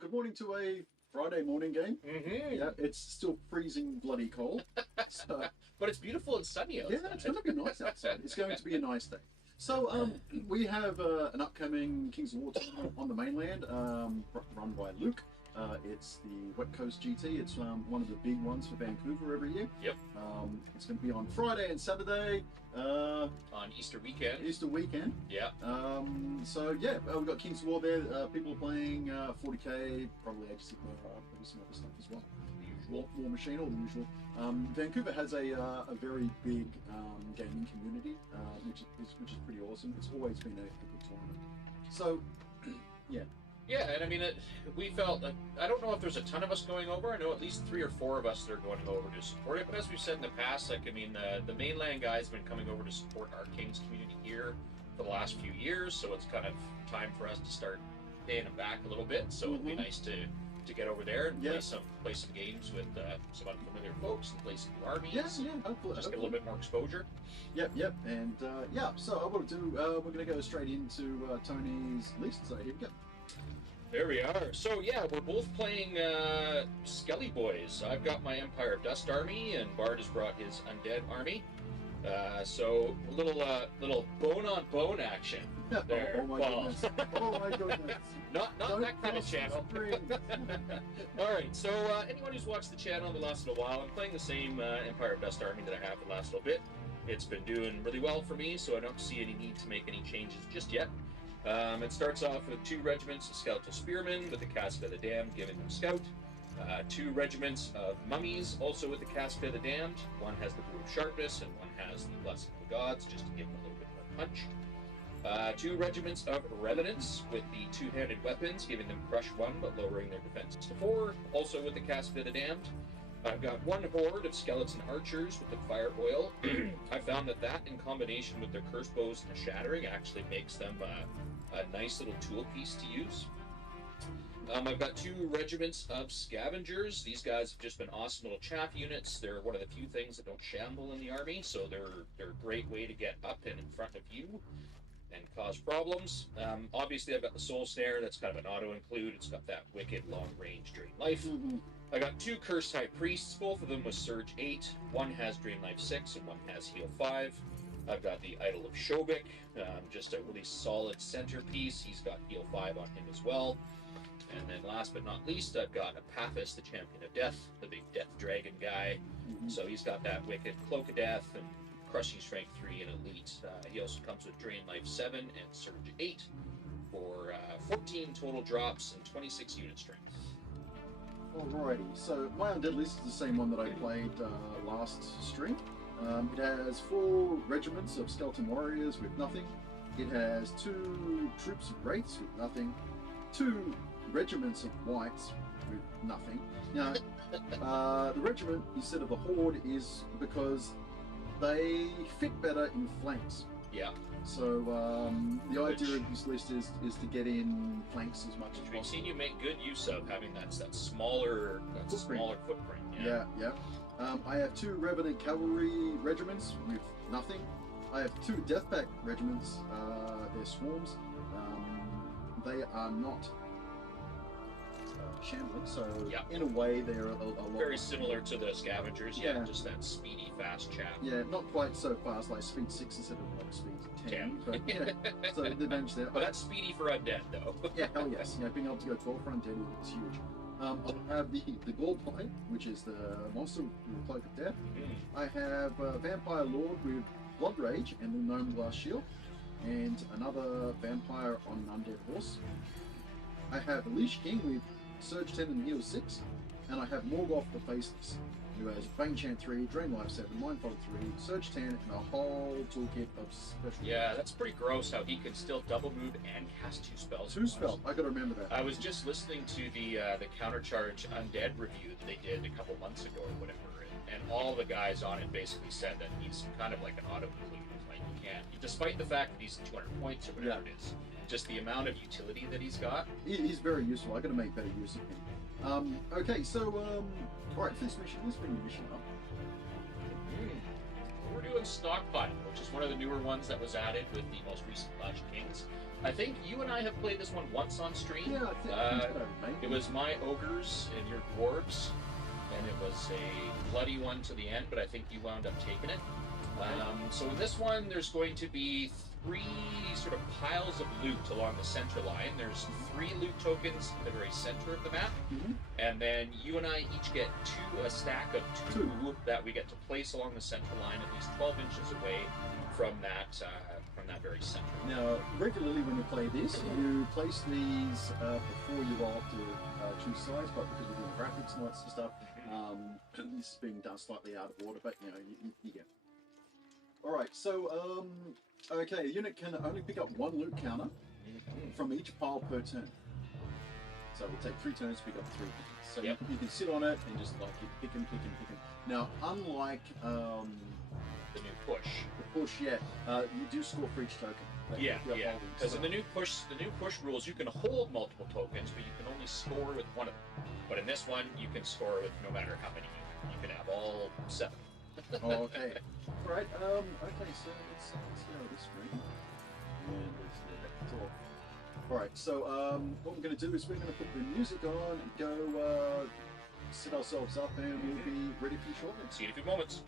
good morning to a Friday morning game. Mm-hmm. Yeah, it's still freezing bloody cold. So, but it's beautiful and sunny outside. yeah, it's going to be nice outside. It's going to be a nice day. So, we have an upcoming Kings of War tournament on the mainland, run by Luke. It's the West Coast GT. It's one of the big ones for Vancouver every year. Yep. It's going to be on Friday and Saturday. On Easter weekend. Easter weekend. Yeah. So yeah, we've got Kings of War there. People are playing 40k, probably ages of probably some other stuff as well. War Machine, all the usual. Vancouver has a very big gaming community, which is pretty awesome. It's always been a good tournament. So, yeah. Yeah, and I mean, we felt like, I don't know if there's a ton of us going over. I know at least 3 or 4 of us that are going over to support it. But as we've said in the past, like, I mean, the mainland guys have been coming over to support our Kings community here for the last few years. So it's kind of time for us to start paying them back a little bit. So it'd be nice to get over there and play some games with some unfamiliar folks and play some new armies. Hopefully. Just get a little bit more exposure. Yep. And so I want to do. We're going to go straight into Tony's list. So here we go. There we are. So yeah, we're both playing Skelly Boys. I've got my Empire of Dust army, and Bard has brought his Undead army. So a little bone-on-bone action there. Oh my goodness! Oh my goodness! Not that kind of channel. All right. So anyone who's watched the channel the last little while, I'm playing the same Empire of Dust army that I have the last little bit. It's been doing really well for me, so I don't see any need to make any changes just yet. It starts off with 2 regiments of skeletal spearmen with the Casket of the Damned giving them scout. 2 regiments of mummies also with the Casket of the Damned. One has the Brew of Sharpness and one has the Blessing of the Gods, just to give them a little bit more punch. 2 regiments of revenants with the 2-handed weapons, giving them crush 1 but lowering their defenses to 4, also with the Casket of the Damned. I've got 1 horde of skeleton archers with the fire oil. I found that in combination with their curse bows and the shattering actually makes them a nice little tool piece to use. I've got 2 regiments of scavengers. These guys have just been awesome little chaff units. They're one of the few things that don't shamble in the army, so they're a great way to get up and in front of you and cause problems. Obviously, I've got the Soul Snare. That's kind of an auto-include. It's got that wicked long-range Drain Life. I got 2 Cursed High Priests, both of them with Surge 8. One has Drain Life 6 and one has Heal 5. I've got the Idol of Shobik, just a really solid centerpiece. He's got Heal 5 on him as well. And then last but not least, I've got Apathis, the Champion of Death, the big Death Dragon guy. So he's got that wicked Cloak of Death and Crushing Strength 3 and Elite. He also comes with Drain Life 7 and Surge 8 for 14 total drops and 26 unit strength. Alrighty, so my Undead list is the same one that I played last stream. It has 4 regiments of skeleton warriors with nothing. It has 2 troops of wraiths with nothing. 2 regiments of whites with nothing. Now, the regiment instead of a horde is because they fit better in flanks. Yeah. So the idea of this list is to get in flanks as much as possible. We've seen you make good use of having that smaller footprint. Yeah. I have 2 Revenant Cavalry regiments with nothing. I have 2 Deathback regiments. They're swarms. They are not shambling, so in a way they're a lot very similar to the scavengers. Yeah, just that speedy, fast chaff. Yeah, not quite so fast, like speed 6 instead of like speed 10. But yeah, so they managed that. But that's speedy for Undead, though. Yeah, hell yes. Yeah, being able to go 12 for Undead is huge. I have the Gallpine, which is the monster with the Cloak of Death. I have Vampire Lord with Blood Rage and the Gnome Glass Shield, and another Vampire on an Undead horse. I have Leash King with Surge 10 and Heal 6, and I have Morgoth the Faceless, who has Bane Chant 3, Drain Life 7, Mindfold 3, Surge 10, and a whole toolkit of special. Yeah, that's pretty gross how he can still double move and cast 2 spells. 2 spells, I gotta remember that. I was just listening to the Countercharge Undead review that they did a couple months ago or whatever, and all the guys on it basically said that he's kind of like an auto-include. Like, you can't, despite the fact that he's 200 points or whatever it is, just the amount of utility that he's got. He's very useful. I got to make better use of him. Okay, so all right, for this mission, let's bring the mission up. What we're doing Stockpile, which is one of the newer ones that was added with the most recent Clash of Kings. I think you and I have played this one once on stream. Yeah, I think so, mate. It was my ogres and your dwarves, and it was a bloody one to the end, but I think you wound up taking it. So in this one, there's going to be 3 sort of piles of loot along the center line. There's 3 loot tokens in the very center of the map, and then you and I each get a stack of 2 that we get to place along the center line, at least 12 inches away from that very center. Now, regularly when you play this, you place these before you roll up to choose size, but because we're doing graphics and lots of stuff, this is being done slightly out of order, but you know, you get. Alright, so, okay, a unit can only pick up 1 loot counter from each pile per turn. So we'll take 3 turns to pick up 3 things. So you can sit on it and just like keep picking. Now, unlike the new push. The push, you do score for each token. Yeah. Because in the new push rules, you can hold multiple tokens, but you can only score with 1 of them. But in this one, you can score with no matter how many. You can have all 7. Oh, okay. Right. Okay. So let's see how this screen. And there's the top. All right. So what we're going to do is we're going to put the music on and go set ourselves up, and we'll be ready for you shortly. See you in a few moments.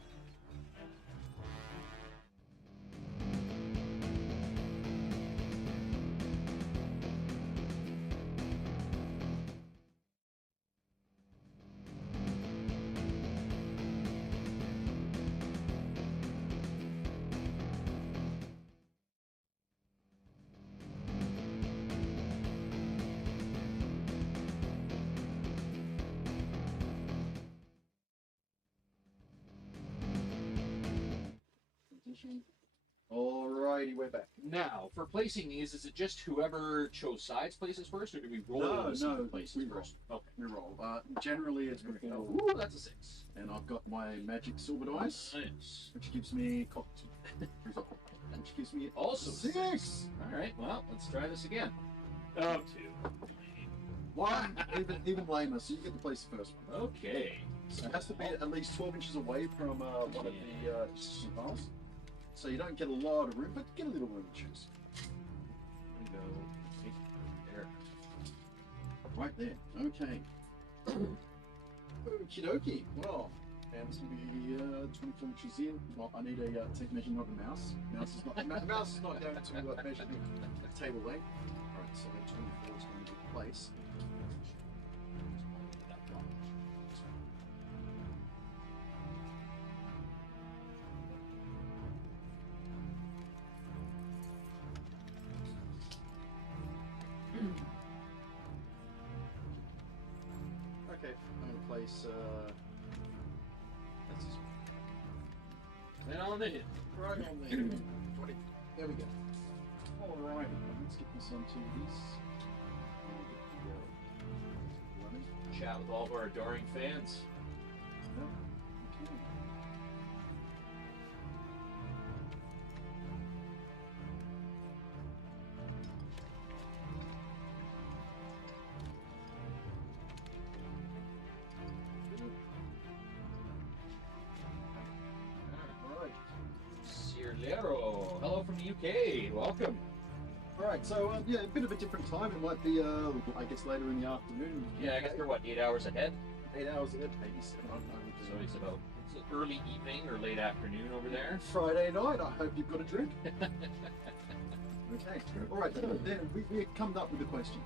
Alrighty, we're back. Now, for placing these, is it just whoever chose sides places first, or do we roll? No, places we first? roll. Okay. We roll. Generally, it's before. Ooh, that's a 6. And I've got my magic silver dice, Nice. which gives me which gives me Also 6. All right. Well, let's try this again. 2. 1, even lamer, so you get to place the first one. Okay. So it has to be at least 12 inches away from one of the existing piles. So you don't get a lot of room, but get a little room to choose. There we go. There. Right there. Okay. Okie dokie. Well, and it's going to be 24 inches in. Well, I need a tape measure, not a mouse. Mouse is not going to measure the table length. Alright, so 24 is going to be the place. Okay, I'm going to place, that's this one. And on the hit. Right on there. 20. There we go. Alright, let's get this onto this. Chat with all of our adoring fans. Okay. Sierlero. Hello from the UK. Welcome. Alright, so yeah, a bit of a different time. It might be, I guess, later in the afternoon. Yeah, I guess we're what, 8 hours ahead? 8 hours ahead, maybe 7. I don't know. So it's about early evening or late afternoon over there. Friday night. I hope you've got a drink. Okay. Alright, then we come up with a question.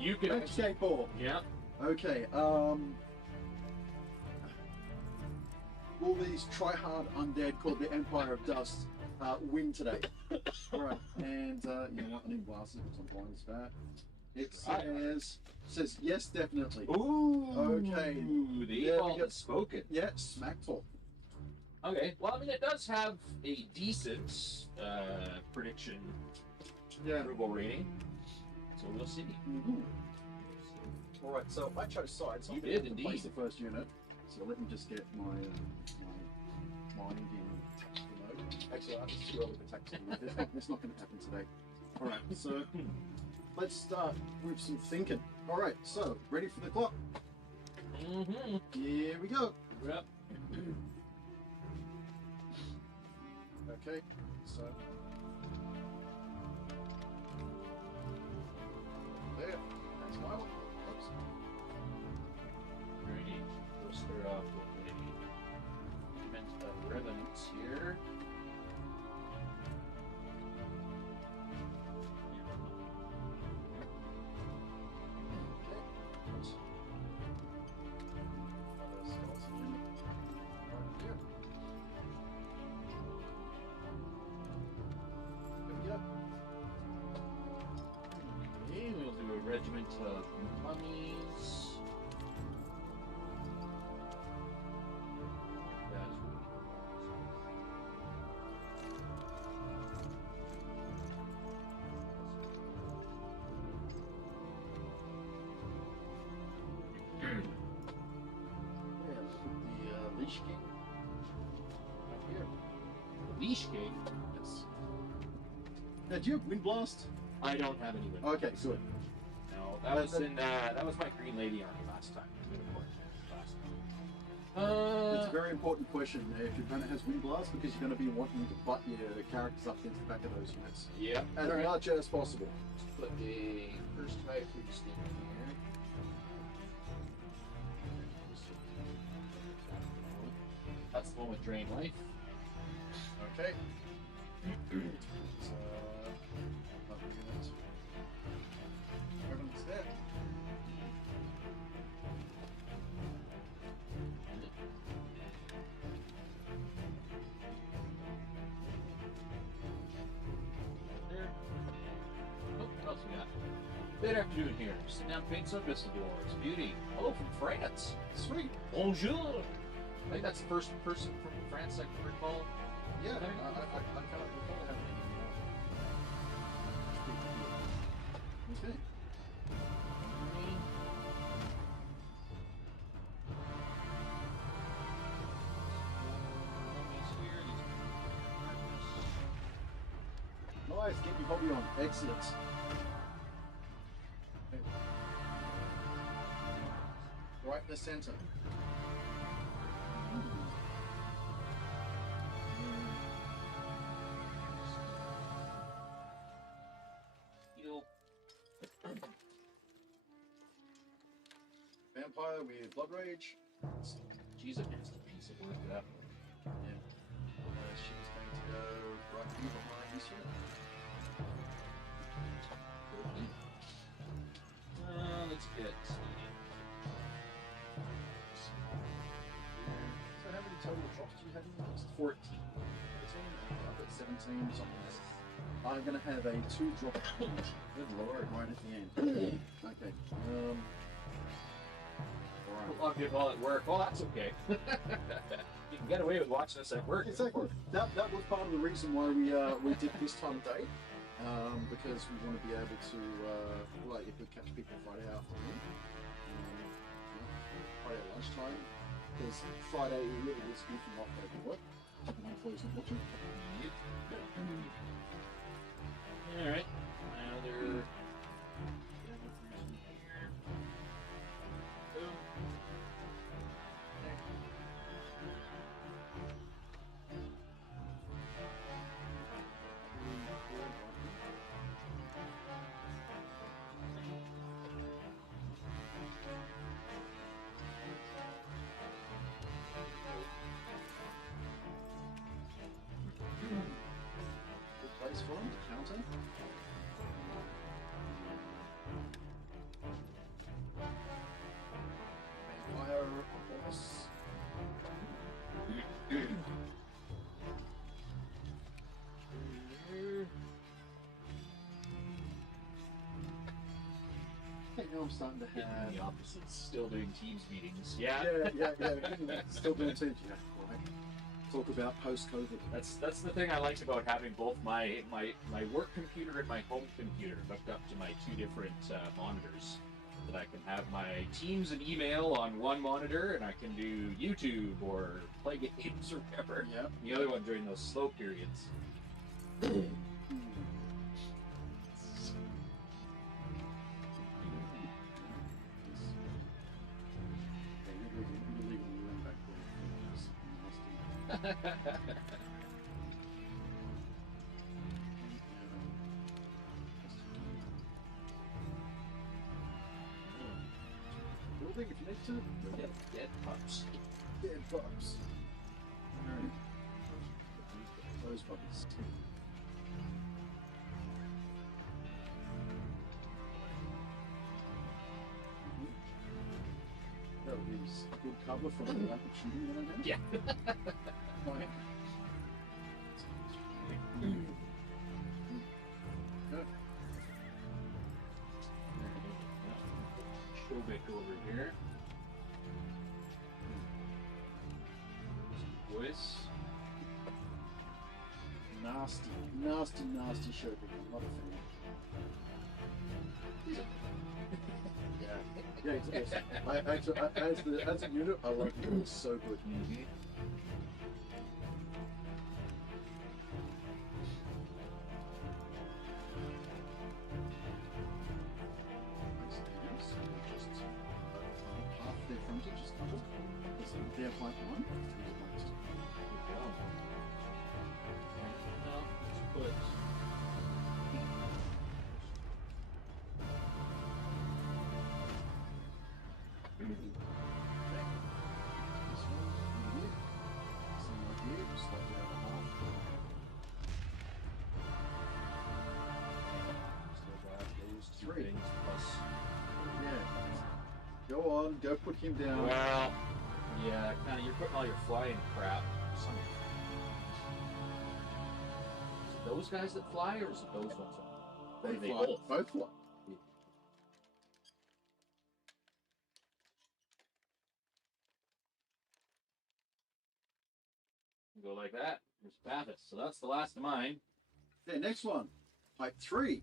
You can Okay, ball. Yeah. Okay, will these try-hard undead called the Empire of Dust win today? Alright, and you know what, I need glasses because I'm blind as that. It says yes, definitely. Ooh. Okay. The evil has spoken. Yeah, smack talk. Okay. Well, I mean, it does have a decent prediction approval rating, so we'll see. Alright, so I chose sides. You I'm did, gonna place indeed. the first unit. So let me just get my mind in tactical mode. Actually, it's too early for tactical mode. That's not going to happen today. Alright, so let's start with some thinking. Alright, so ready for the clock? Mm-hmm. Here we go. Yep. Okay, so there. That's my one. Oops. Alrighty, we'll start off with a regiment of revenants here. We'll do a regiment of mummies. The Leash King. Right here. Leash King. Yes. Now, do you have Wind Blast? I don't have any wind. Okay, good. No, that was in that was my Green Lady army last time. It's a very important question if your opponent has Wind Blast because you're going to be wanting to butt your characters up against the back of those units. Yep. As much as possible. Put a first type through the stick here. That's the one with drain life. Okay. So, another unit. Revenant's there. There. Oh, what else we got? Good afternoon here. Sit down, paint some Düsseldorf. Beauty. Hello from France. Sweet. Bonjour. I think that's the first person from France I can recall. Yeah, I kind of recall having it. Okay. Nice, get your hobby on. Excellent. Okay. Right in the center. Vampire with Blood Rage. She's a nasty piece of work, that. Yeah. She's going to go right here behind this unit. Let's get. So how many total drops do you have in the list? 14. 13? I've got 17, something else. I'm going to have a 2-drop. Good lord, right at the end. Okay. A lot of people at work. Well, that's okay. You can get away with watching us at work. Exactly. That was part of the reason why we did this time of day, because we want to be able to, like, if we catch people Friday afternoon, Friday at lunchtime, because Friday really is goofing off over work. My employees not watching. All right. Now they're. Good place for them to counter. Vampire horse. I think now I'm starting to have. The opposites still doing Teams meetings. Yeah. Yeah. Still doing teams. Yeah, right. Talk about post-COVID. That's the thing I liked about having both my work computer and my home computer hooked up to my two different monitors. That I can have my Teams and email on one monitor, and I can do YouTube or play games or whatever. Yeah. The other one during those slow periods. building if you need to. Dead pups. Dead pups. Alright. Those puppies. That is a good cover from the lack of shooting that I have. Yeah. Right. Showbick over here. Boys. Nasty, nasty, nasty Showbick. I'm not a fan. Yeah, it's awesome. As a unit, I love it. It's so good. Mm-hmm. Half their frontage is covered. Their flank one. Three. Plus. Yeah. Go on, go put him down. Well, yeah, kind of. You're putting all your flying crap. Some. Is it those guys that fly, or is it those ones? They fly. Both fly. Go like that. There's Bathus. So that's the last of mine. Okay, next one. Type 3.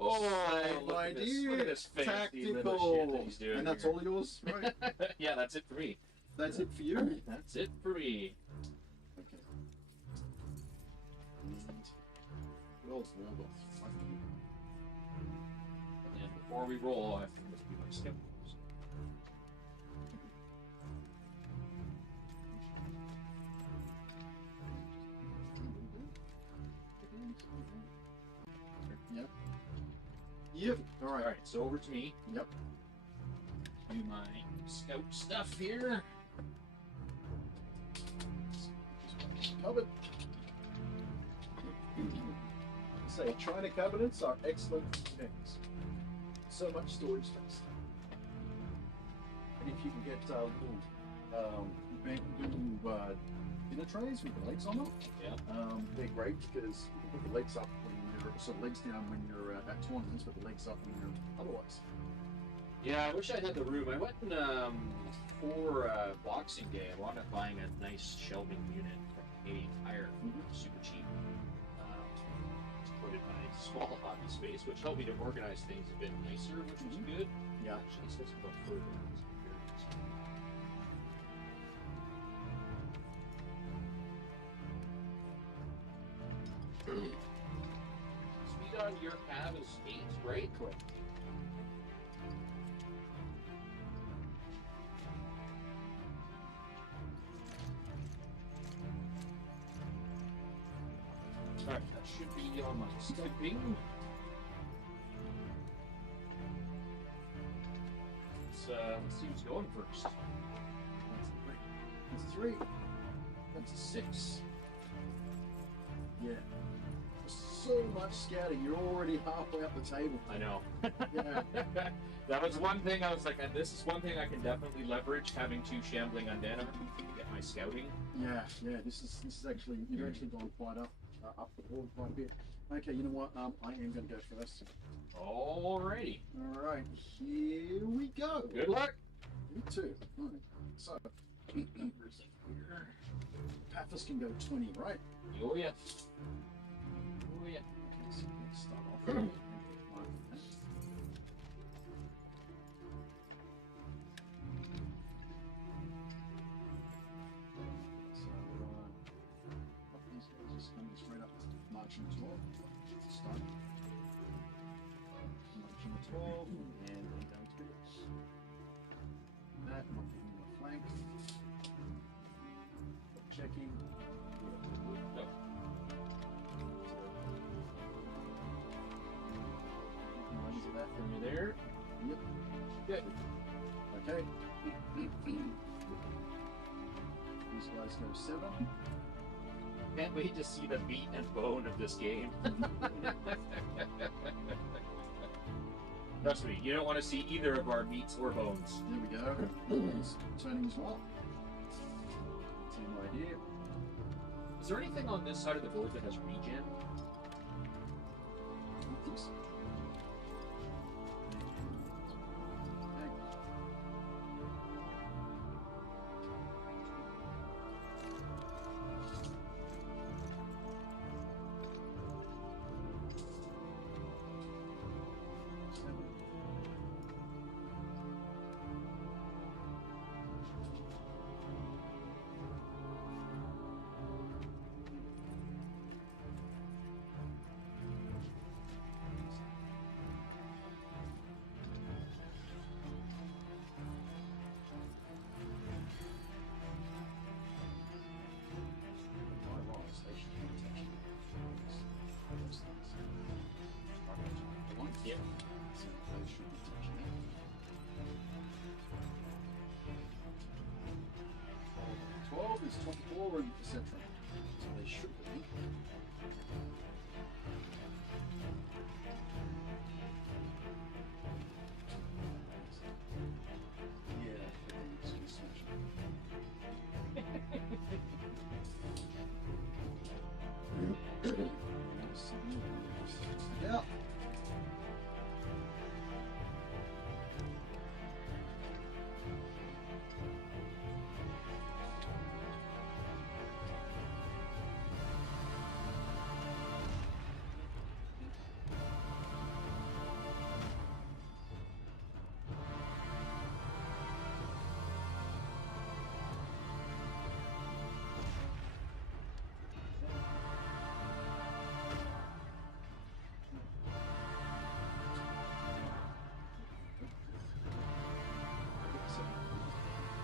Oh, Same idea. Look at this fancy little Tactical. shit that he's doing. And that's here. all yours, right? Yeah, that's it for me. That's it for you? That's it for me. Okay. World's Waldorf. And before we roll, I have to do my step. Yep. Yep. All right. All right. So over to me. Yep. Do my scout stuff here. Cupboard. Say China cabinets are excellent things. So much storage space. And if you can get little dinner trays with the legs on them, Yeah. they're great because you can put the legs up when you're legs down when you're at tournaments, but the legs up when you're otherwise. Yeah, I wish I had the room. I went and for Boxing Day, I wound up buying a nice shelving unit from Canadian Tire, super cheap. To put in my small hobby space, which helped me to organize things a bit nicer, which was good. Yeah. Actually, says about further. Speed on your cab is 8, right? Correct. Alright, that should be on my stepping. Let's see who's going first. That's 3. That's a 6. Yeah. So much scouting. You're already halfway up the table. I know. Yeah. That was one thing I was like, this is one thing I can definitely leverage, having 2 shambling undead to get my scouting. Yeah. This is actually, you've actually gone quite up the board quite a bit. Okay, you know what? I am going to go first. Alrighty. All right, here we go. Good luck. You too. Right. So, Pathos can go 20, right? Oh yeah. Oh yeah. Okay, so let's start off. These guys just coming straight up, marching 12. Start. Marching 12, and then down to that, not giving them a flank. Checking. No. Lines of that. From you there. Yep. Good. Okay. These guys go 7. Can't wait to see the meat and bone of this game. Trust me, you don't want to see either of our meats or bones. There we go. He's turning as well. Same idea. Is there anything on this side of the board that has regen? I don't think so. Okay. Yeah. 12 is top 4 and etc. So they should be. Yeah, I think it's gonna smash it. Yeah.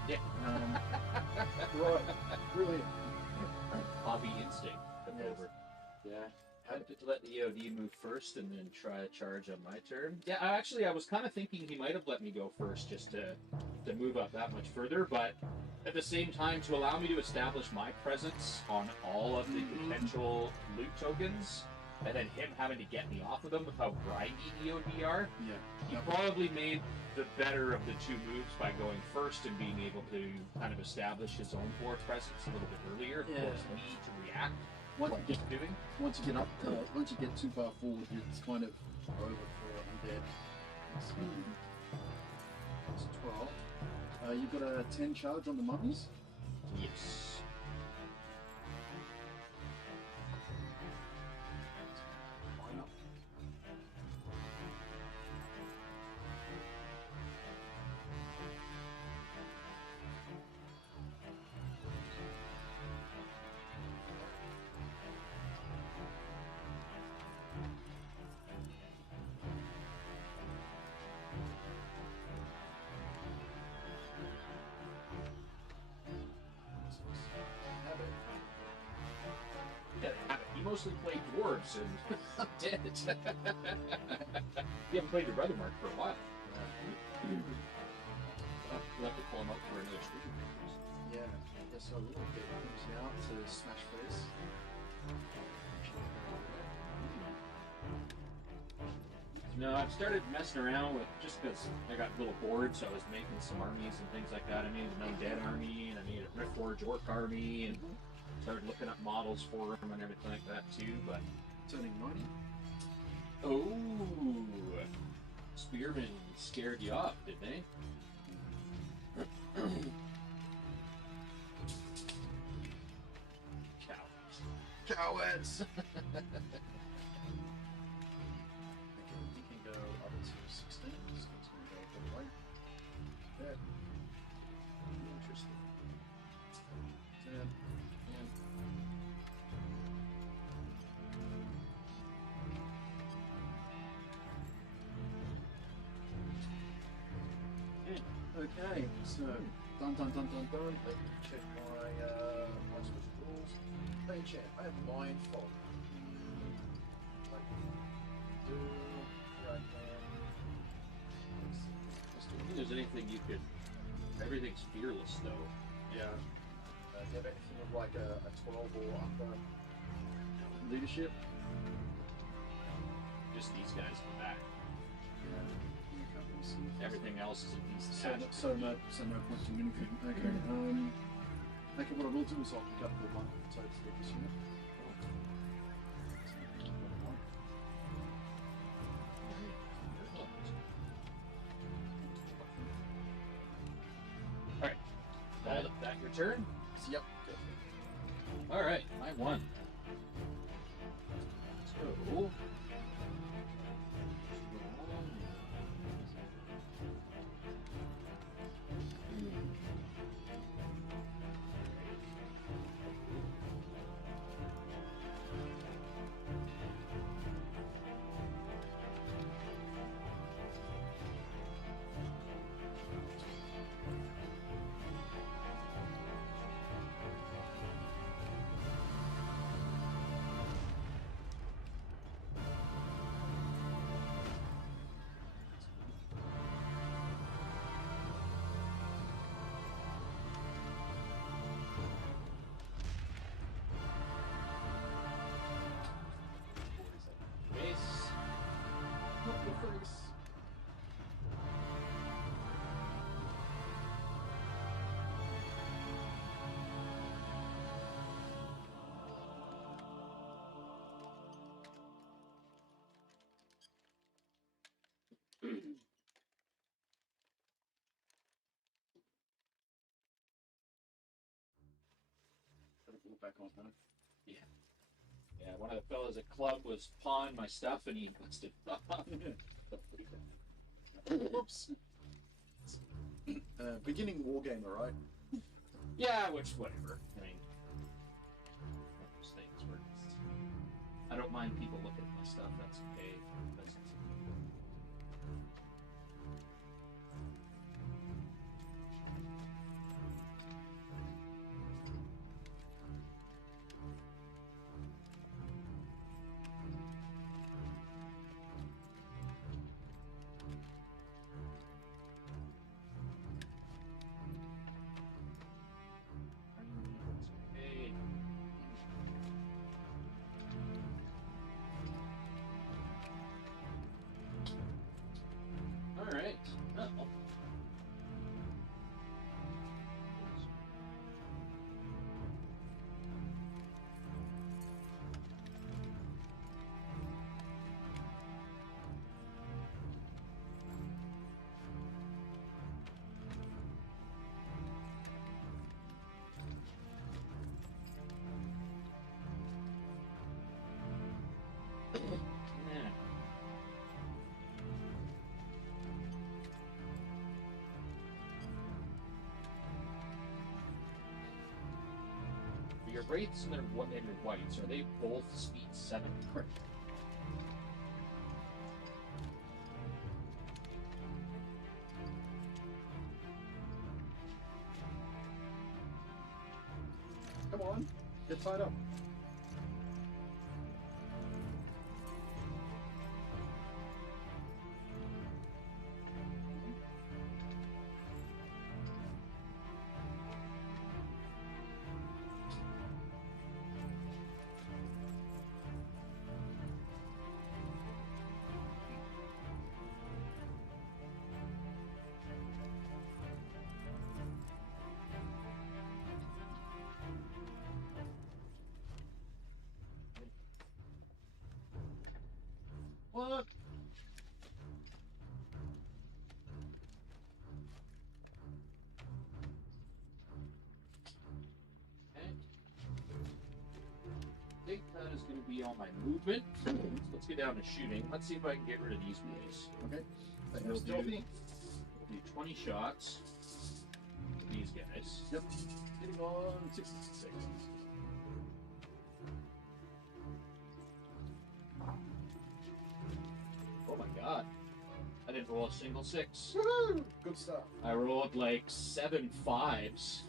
Yeah. Right. Brilliant. Hobby instinct took Yes. over. Yeah. I had to let the EOD move first and then try a charge on my turn. Yeah, I was kind of thinking he might have let me go first just to move up that much further, but at the same time, to allow me to establish my presence on all of the potential loot tokens, and then him having to get me off of them with how grindy EOD are, Yeah. he probably made the better of the two moves by going first and being able to kind of establish his own board presence a little bit earlier, Yeah. force me to react. Once What he's doing. once you get up, once you get too far forward, it's kind of over for Undead. It's 12. You've got a 10 charge on the mummies. Yes. Line up. Have it. Yeah, he mostly played dwarves and Undead. You haven't played your brother Mark for a while. We'll have to pull him up for another stream. Yeah, I guess I will get him out to smash face. No, I've started messing around with, just because I got a little bored, so I was making some armies and things like that. I made an Undead army, and I made a Riftforge Orc army, and started looking up models for them and everything like that too, but... Turning 90. Oh! Spearmen scared you off, did they? Cowards. Cowards! You can go up to 16. So it's going to go all the way. There. Interesting. 10. 10. Okay, so dun. Let me check my my special rules. Hey, chat, I have mind fog. Do right I don't think there's anything you could Everything's fearless, though. Yeah. Do you have anything of like a 12 or upper leadership? Just these guys in the back. Yeah. Everything else is at least So no point doing anything. Okay. Okay, what I will do is I'll pick up the one so to speak this unit. Alright. That your turn? Yep. Alright, I won. So Back on, huh? yeah. Yeah, one of the fellas at club was pawing my stuff and he busted off. Whoops. Beginning wargamer, right? Yeah, which whatever. I mean, one of those things where I don't mind people looking at my stuff. That's okay. That's okay. All right. Uh-oh. Yeah. Your wraiths and your whites, are they both speed 7? Correct. Come on, get tied up. What? Okay. I think that is going to be all my movement. So let's get down to shooting. Let's see if I can get rid of these guys. Okay. We'll Still do 20 shots with these guys. Yep. Hitting on 66. Oh my god. I didn't roll a single 6. Woohoo! Good stuff. I rolled like 7 5s.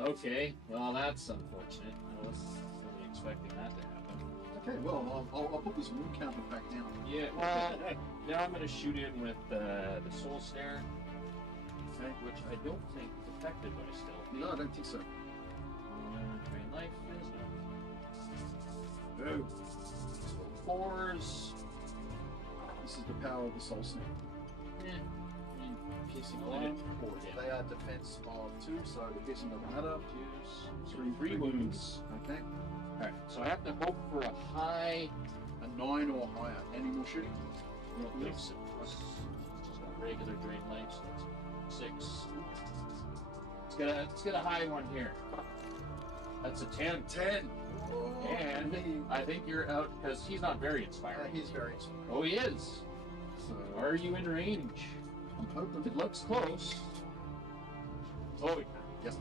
Okay, well that's unfortunate. I wasn't really expecting that to happen. Okay, well, I'll put this wound counter back down. Yeah, now I'm going to shoot in with the Soul Snare. Okay. which I don't think is affected by stealth. No, I don't think so. Drain life is not. No. So 4s. This is the power of the soul snap. Piercing Only 1. did 4 damage. They are defense of 2, so the piercing doesn't matter. 3 wounds. Okay. Alright, so I have to hope for a high. A 9 or higher. Any more shooting? Not big 6. Just got regular drain life, so that's 6. Let's get a high one here. That's a 10. 10. And I think you're out because he's not very inspiring. He's very inspiring. Oh, he is. So Are you in range? I'm hoping It looks close. Oh, yeah. Yep.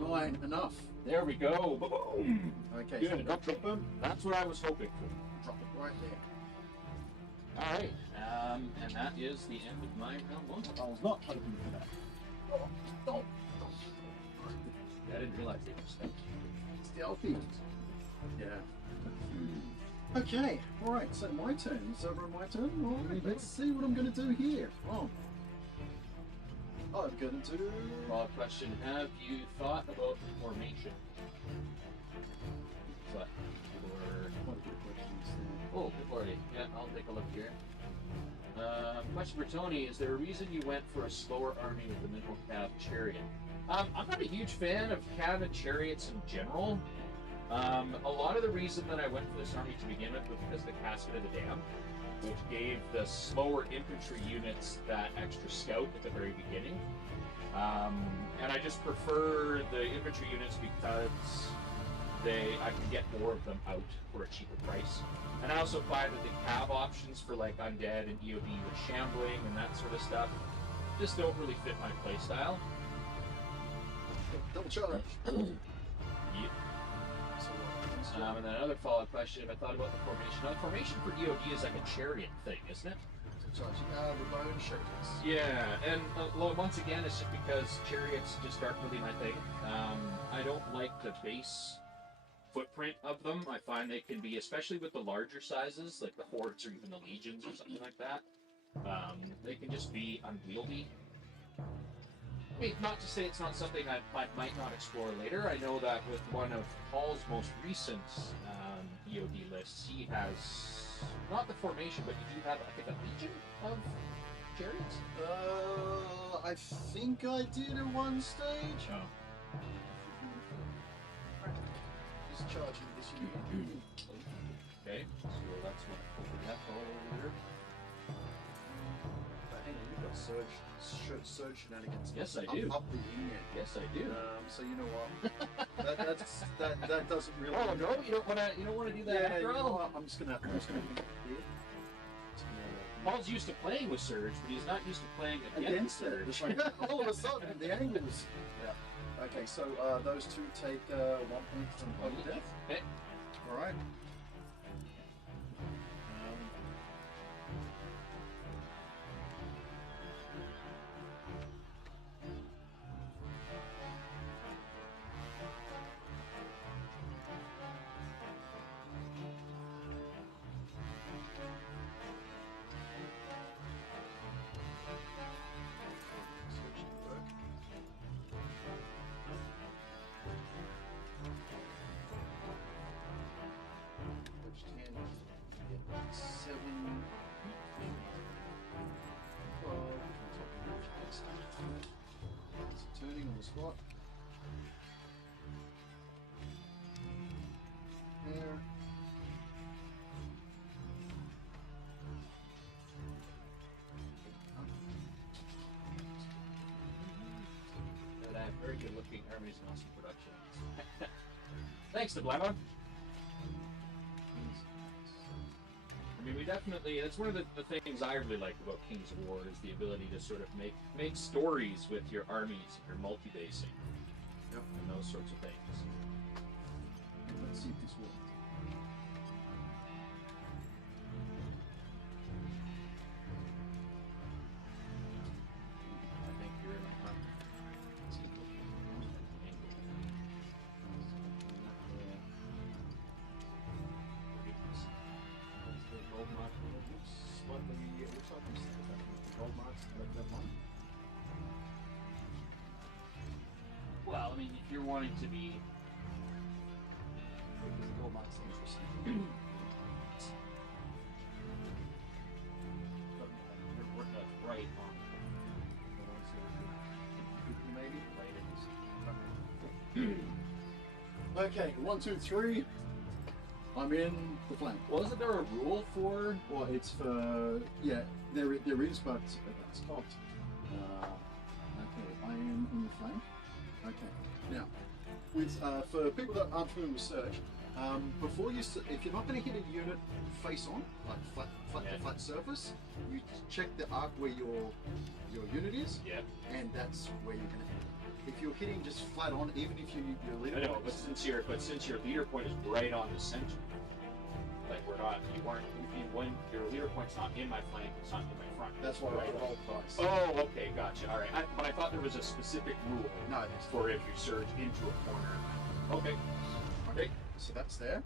9 enough. There we go. Boom. Okay. Good. So drop them. That's what I was hoping for. Drop it right there. All right. And that is the end of my round 1. I was not hoping for that. Don't. I didn't realize it was stealth. Stealthy. Yeah. Okay. All right. So my turn. It's over on my turn. All right. Let's see what I'm going to do here. Oh. I'm going to do. Well, question: have you thought about formation? What? Or What a good question. oh, good lordy. Yeah, I'll take a look here. Question for Tony: is there a reason you went for a slower army with the minimal cav chariot? I'm not a huge fan of cav and chariots in general. A lot of the reason that I went for this army to begin with was because of the Casket of the Damned, which gave the slower infantry units that extra scout at the very beginning. And I just prefer the infantry units because I can get more of them out for a cheaper price. And I also find that the cav options for like Undead and EOD with shambling and that sort of stuff just don't really fit my playstyle. Double charge. Yep. So, And then another follow-up question: if I thought about the formation. Now, the formation for EOD is like a chariot thing, isn't it? charge. The bone shapes. Yeah, and well, once again, it's just because chariots just aren't really my thing. I don't like the base footprint of them. I find they can be, especially with the larger sizes, like the hordes or even the legions or something like that, they can just be unwieldy. I mean, not to say it's not something I might not explore later. I know that with one of Paul's most recent EOD lists, he has, not the formation, but you do have, I think, a legion of chariots? I think I did at one stage. Oh. Just charging this unit. Okay, so that's what we have over there. Hang on, you've got surge shenanigans. Yes, I do. Up the yin. Yes, I do. So you know what? that doesn't really. Oh no, you don't want to do that Yeah, after you know all. what? I'm just gonna do it here. Paul's used to playing with Surge, but he's not used to playing Against it. Surge. It's like, all of a sudden, the angles. Yeah. Okay, so those two take 1 point from body death. Okay. All right. Turning on the spot. There. And I have very good looking armies and awesome production. Thanks to Blabba. I mean, we definitely, that's one of the things I really like about Kings of War is the ability to sort of make stories with your armies, your multi-basing, and those sorts of things. Let's see if this works. I think you're in a hunt. Gold mark. Looks like the gold marks. mean, if you're wanting to be... Because the gold mark's interesting. You're working out right on Maybe. right in this. Okay, 1, 2, 3. I'm in the flank. Wasn't there a rule for? Well, it's for there is, but it's stopped. Okay, I am in the flank. Okay, now with for people that aren't familiar with search, before if you're not going to hit a unit face on, like flat surface, you check the arc where your unit is, and that's where you're going to hit. If you're hitting just flat on, even if your leader I know, point but since your leader point is right on the center, like when your leader point's not in my flank, it's not in my front. that's why I roll twice. Oh, okay, gotcha. All right, but I thought there was a specific rule No, there's for if you surge into a corner. Okay. Okay, so that's there.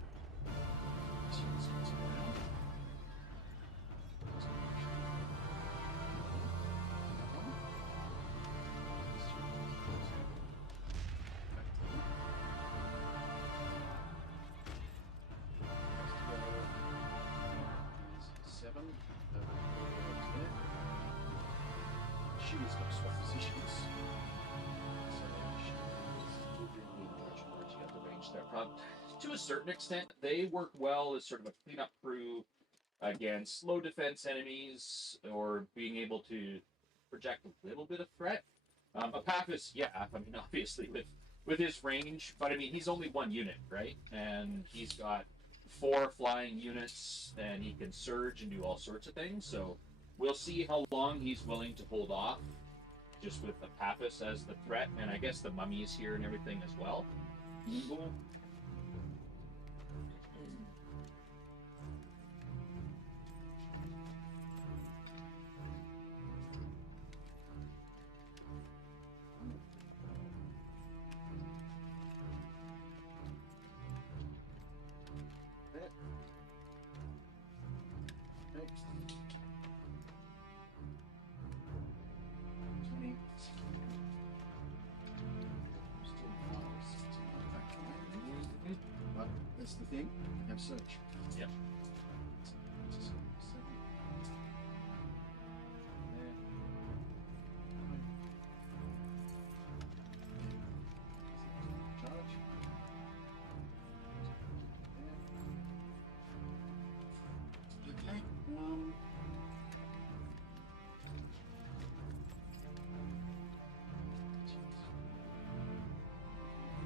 She's got to swap positions. So To a certain extent, they work well as sort of a cleanup crew against low defense enemies or being able to project a little bit of threat. Apathis, yeah, I mean, obviously with his range, but I mean, he's only one unit, right? And he's got 4 flying units, and he can surge and do all sorts of things. So we'll see how long he's willing to hold off, just with Apathis as the threat, and I guess the mummy is here and everything as well. But that's the thing, I have search. Yep. Charge. Okay.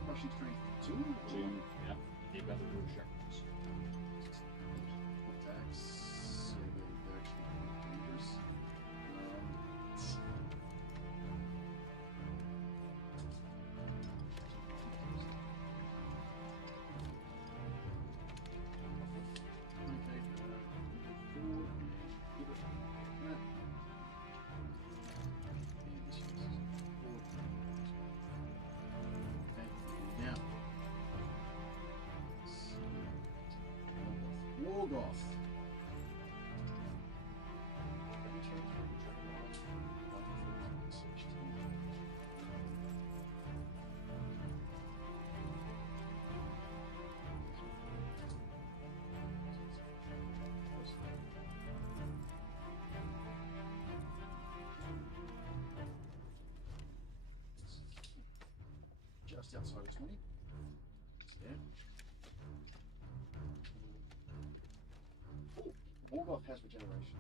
Russian strength 2. Yeah. You've got the rule sharpness. Attacks. Yeah, they're actually dangerous. Okay. Forward. Give it that. Okay. Now. Wargoth. Just outside of 20. Yeah. Wargoth has regeneration.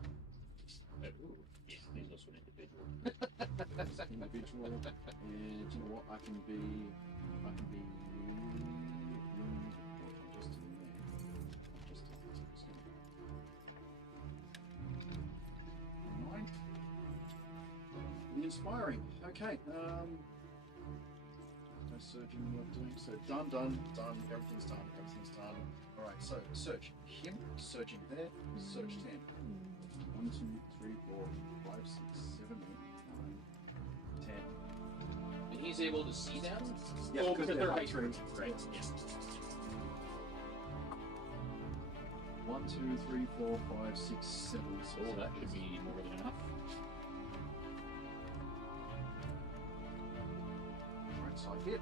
Ooh, yeah, he's also an individual. Individual, and you know what? I can be just in there. Just nine. The inspiring. Okay. No surging worth doing. So done. Everything's done. All right. So search him. Searching there. Search 10. 1, 2, 3, 4, 5, 6, 7, 8, 9, 10. And he's able to see them? Yeah, Oh, because they're height right. Right. Yeah. 1, 2, 3, 4, 5, 6, 7. So that should be more than enough. Right side hit.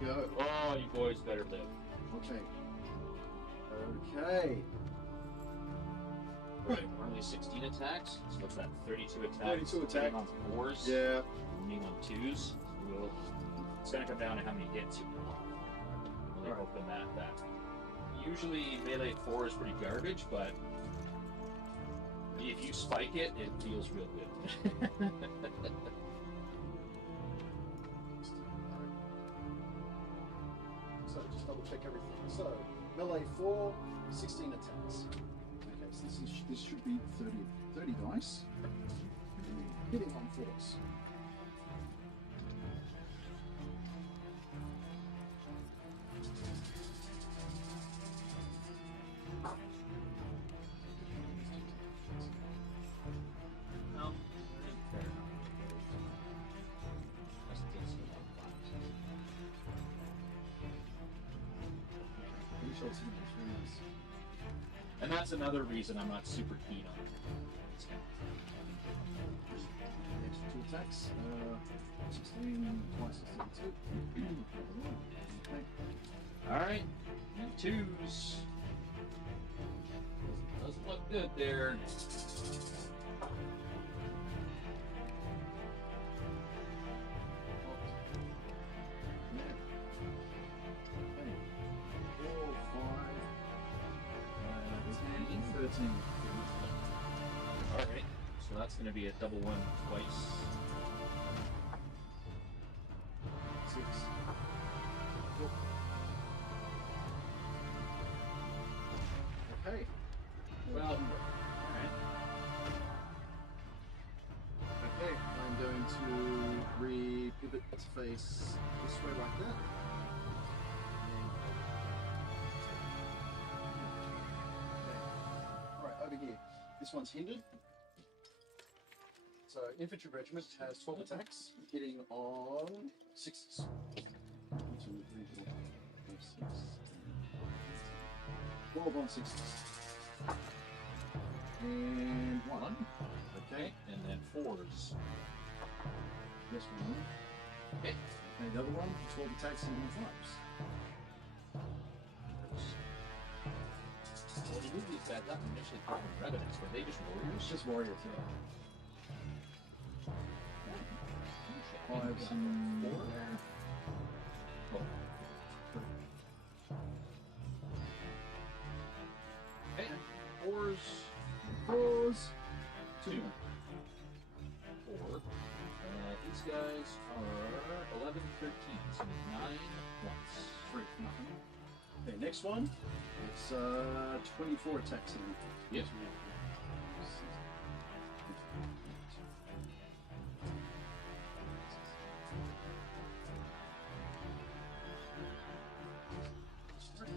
Go. Oh, you boys better live. Okay. Okay. Right, normally 16 attacks. So what's that? 32 attacks. 32 attack. On 4s. Yeah. Winning on 2s. Well, it's gonna come down to how many hits you pull off. Really Right. hoping that. Usually melee 4 is pretty garbage, but if you spike it, it feels real good. So just double check everything. So melee 4, 16 attacks. Okay, so this should be 30 dice. Hitting on 4s. No, fair enough. That's just a lot of flags. Three shots in this room is- And that's another reason I'm not super keen on it. Extra 2 attacks. 16 twice is 32. Okay. Alright, and 2s. Doesn't look good there. Okay. 4, 5, 10, 13. Alright, so that's going to be a double one twice. 6. Yep. Okay. Well, Alright. alright. Okay, I'm going to re-pivot to face this way like that. Okay. Alright, over here. This one's hindered. So, infantry regiment has 12 attacks, hitting on 6s. 1, 2, 3, 4, 5, 6, 12 on 6s. And 1. Okay, and then 4s. This one. Okay. And the other one, 12 attacks and 1 5s. Well, you move these guys up and initially put them in revenants, were they just warriors? It's just warriors, yeah. Oh, shit. 5s and 4 there. Oh. Okay, 4s. 4s. 2. 4. These guys are 11, 13, so 9 once. 3. Nothing. Okay, next one. It's 24 attacks in Yep.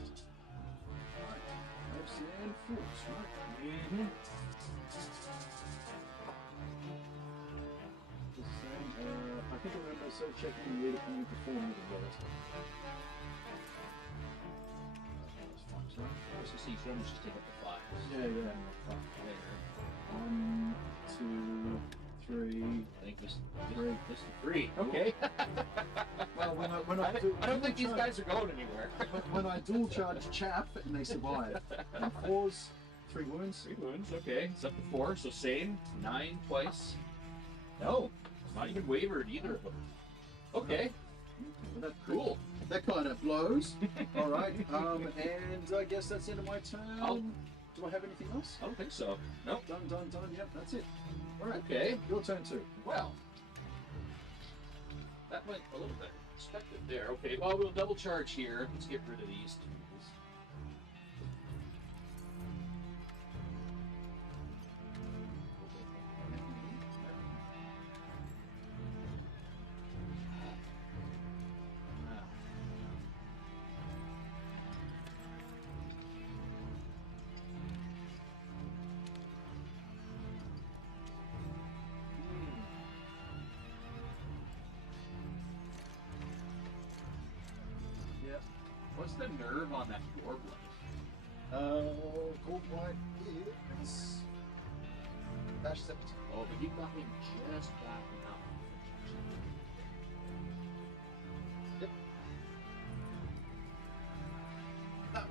Alright. 5s and 4s, right? Mm-hmm. The same. I think I remember self-checking the leader coming before me as well. That's fine, sorry. So see, so I'm just take up the 5s. Yeah, yeah. There. 1, 2, 3. I think this Three. this is 3. Okay. Well, when I I don't think these guys are going anywhere. when I dual charge chaff and they survive. And 4s, 3 wounds. 3 wounds, okay. It's up to 4, so same. 9 twice. No, it's not even wavered either of them. Okay, Well, that, cool. That kind of blows. All right. And I guess that's the end of my turn. Oh. Do I have anything else? I don't think so. Nope. Done, done, done. Yep, that's it. All right. Okay. Your turn too. Well, that went a little better than expected there. Okay, well, we'll double charge here. Let's get rid of these two. Yep. What's the nerve on that door blade? Gold white is dash 17. Oh, but you got me just back enough. Yep.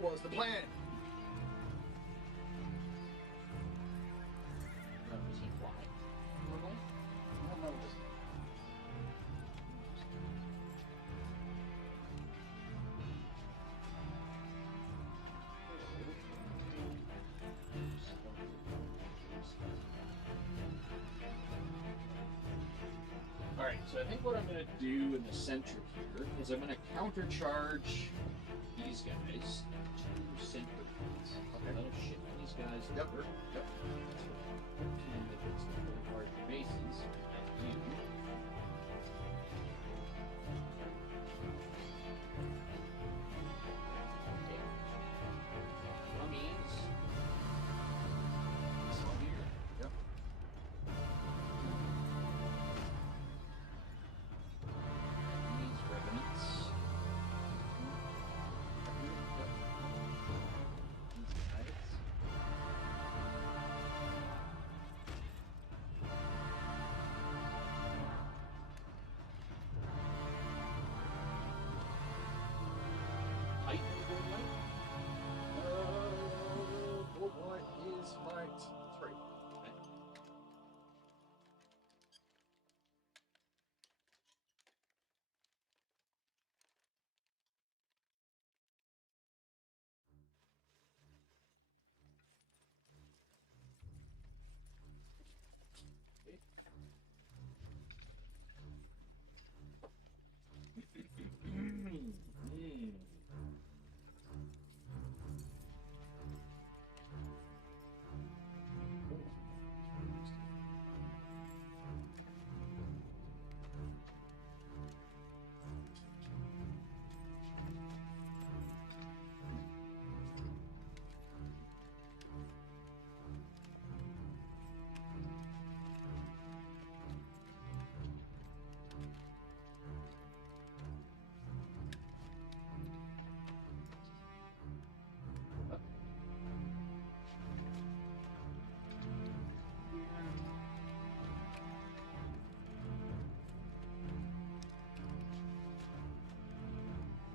That was the plan. Does he fly? Normally? No, just Alright, so I think what I'm going to do in the center here is I'm going to countercharge these guys to center points. Okay. That'll shit these guys. Yep. Over. Yep. Large bases and you. Okay. Mummies. So here. Yep. These revenants. These guys. Height of the gold light? Gold light is height 3.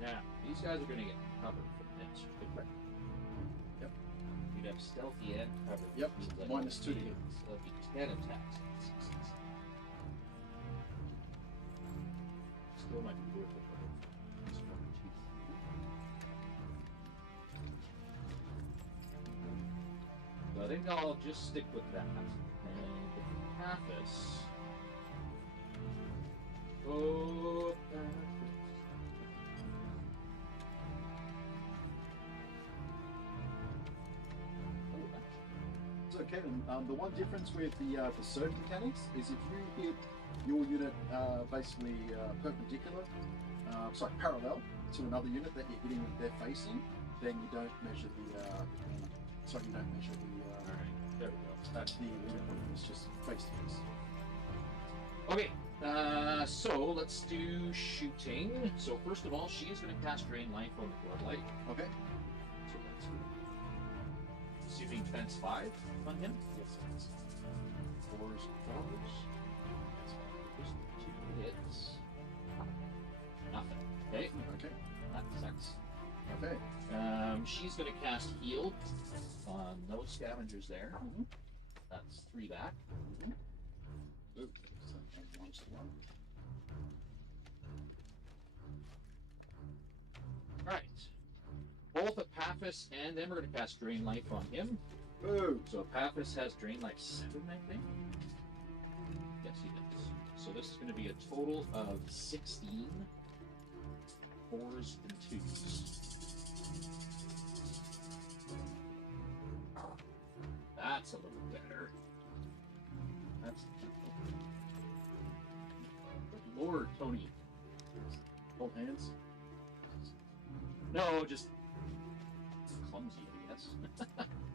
Now, these guys are going to get covered from this. Yep. You'd have stealthy and covered. Yep, Means that minus it'll 2 to be- hit. So it'll be 10 attacks. Still might be worth it for this one, 2, 3. So I think I'll just stick with that. And Paphos. Oh, Paphos. So, Kevin, the one difference with the surge mechanics is if you hit your unit basically perpendicular, parallel to another unit that you're hitting they're facing, then you don't measure the. You don't measure the. Alright, there we go. That's the unit. It's just face to face. Okay, so let's do shooting. So first of all, she is going to cast Drain Life on the Bloodlight. Okay. So let's do it. Assuming defense 5 on him. Yes. Yes. Fours. Just 2 hits. Nothing. Okay, Okay. that sucks. Okay. She's going to cast Heal on those scavengers there. Mhm. That's 3 back. Ooh, so that one's the one. Right. Both Epaphras and them are going to cast Drain Life on him. Boo. So Epaphras has Drain Life 7, I think. Yes, he does. So this is going to be a total of 16 4s and 2s. That's a little better. That's Lord Tony. Hold hands. No, just clumsy, I guess.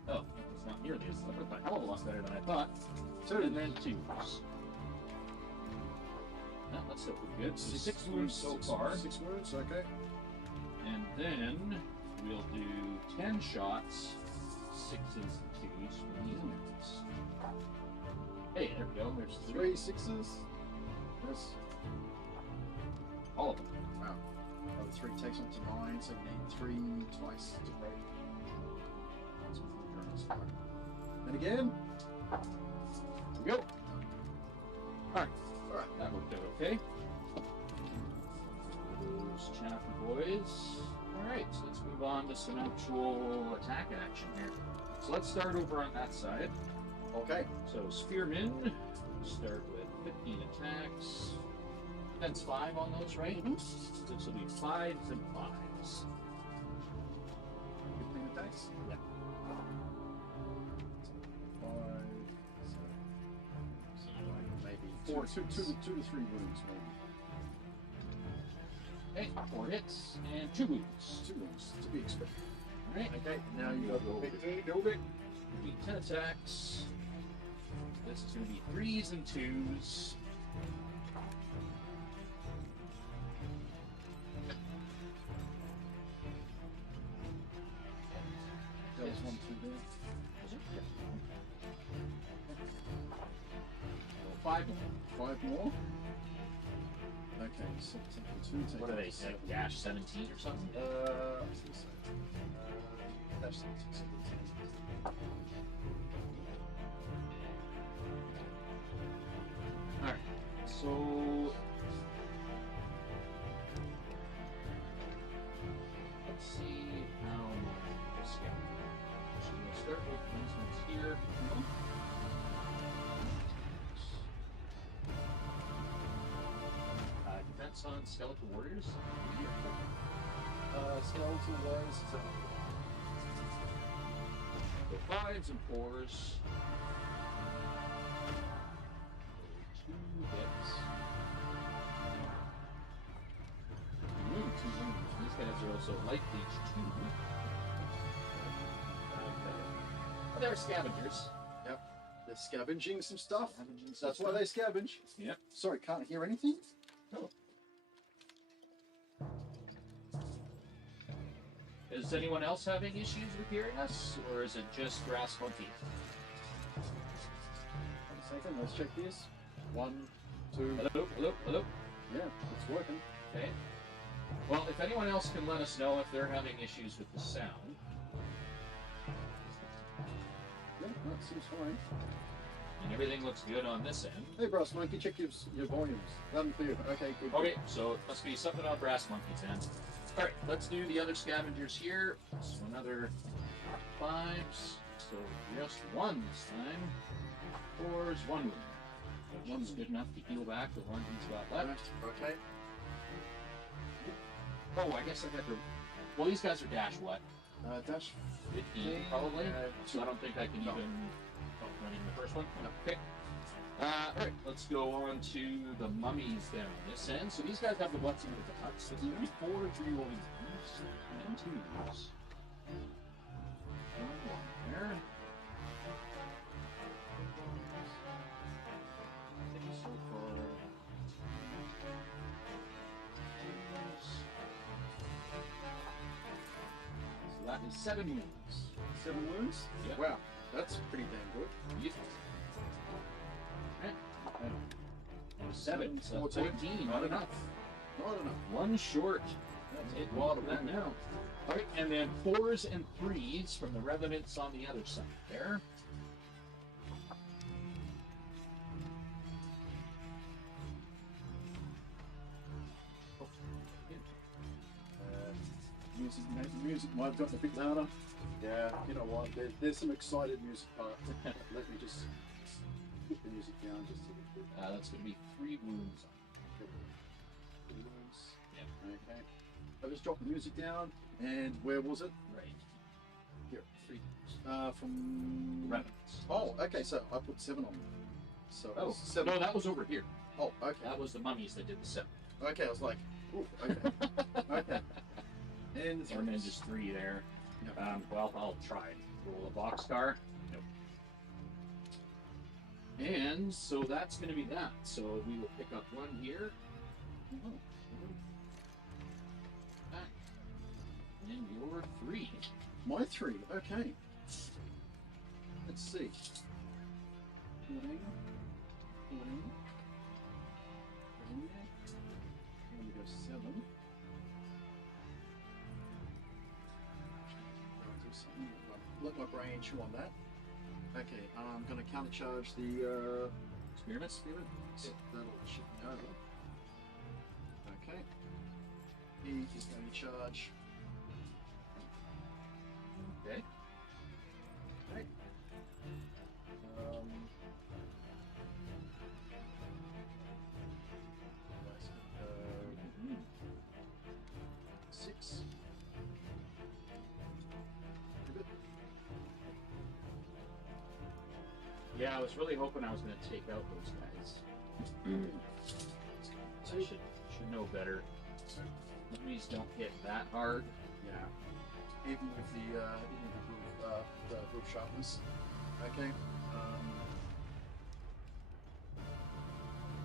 Oh, it's not nearly as a hell of a lot better than I thought. 2. And then 2s. Well, that's still pretty good. So 6 wounds so far. 6 wounds. Okay. And then we'll do 10 shots, 6s and 2s from these units. Hey, there we go. There's 3 6s. Yes. all of them. Wow. Oh, 3 takes on to 9, so you need 3 twice to break. That's with endurance. And again. There we go. Alright, that worked out okay. Those chaffy boys. Alright, so let's move on to some actual attack action here. So let's start over on that side. Okay. So Spearmen start with 15 attacks. Defense 5 on those, right? Mm-hmm. So this will be 5s and 5s. 15 attacks? Yeah. 5, so maybe 2 to 3 wounds, maybe. Okay, 4 hits and 2 wounds. 2 wounds to be expected. Alright, Okay, now you got the big building. it'll be 10 attacks. This is going to be 3s and 2s. That was 1, 2 there. Was it? Yeah. So 5 more. 5 more. Okay, so taking 2, What are they, like dash 17 or something? I think so. Dash 17, 17. Alright, so let's see how this goes. So we'll start with these ones here. Defense on skeletal warriors. Skeletal wise, so So 5s and 4s. 2 hits. Wounds. These guys are also light gauge 2. Oh, they're scavengers. they're scavenging some stuff. Scavenging some That's why they scavenge. Yep. Sorry, can't hear anything. Oh. Is anyone else having issues with hearing us, or is it just Grass Monkey? 1 second, let's check this. 1, 2. Hello, hello, hello. Yeah, it's working. Okay. Well, if anyone else can let us know if they're having issues with the sound. Yeah, that seems fine. And everything looks good on this end. Hey, Brass Monkey, check your volumes. Loud and clear. Okay, good. Okay, so it must be something on Brass Monkey's end. Alright, let's do the other scavengers here. So another 5s. So just 1 this time. 4s, 1 wound. One's good enough to heal back the one he's got left. Okay. Oh, I guess I got the... Well, these guys are dash what? Dash 15 probably? So I don't think I can even... Oh, running the first one? Okay. Alright, let's go on to the mummies down this end. So these guys have the butts into the huts. So there's 4 3-rolling and 2s. One there. So far... So that is 7 wounds. 7 wounds? Yep. Wow, that's pretty damn good. Yep. Right. 7, so 14. 14, not enough. Not enough. 1 short. That's it. A lot of that now. Alright, and then 4s and 3s from the revenants on the other side there. Music might have gotten a bit louder. Yeah, you know what? There's some excited music part. Let me just put the music down just a little bit. That's going to be 3 wounds. 3 wounds. Yeah. Okay. I just dropped the music down, and where was it? Right. Here. 3 wounds. From Revenants. Oh, okay. So I put 7 on. So Oh, 7. no, that was over here. Oh, okay. That was the mummies that did the 7. Okay, I was like, ooh, okay. Okay. And the And then 3s. just 3 there. Yep. Well, I'll try and roll a boxcar. Nope. And so that's going to be that. So we will pick up 1 here. Oh, Back. And your 3. my 3. Okay. Let's see. 14. 14. And we go 7. range on that. Okay, I'm going to countercharge the Spearmint? Spirit. So that'll chip me over. Okay. He is going to charge. Okay. Okay. Six. Yeah, I was really hoping I was going to take out those guys. So I should know better. Enemies don't hit that hard. Yeah. Even with the roof sharpness. Okay.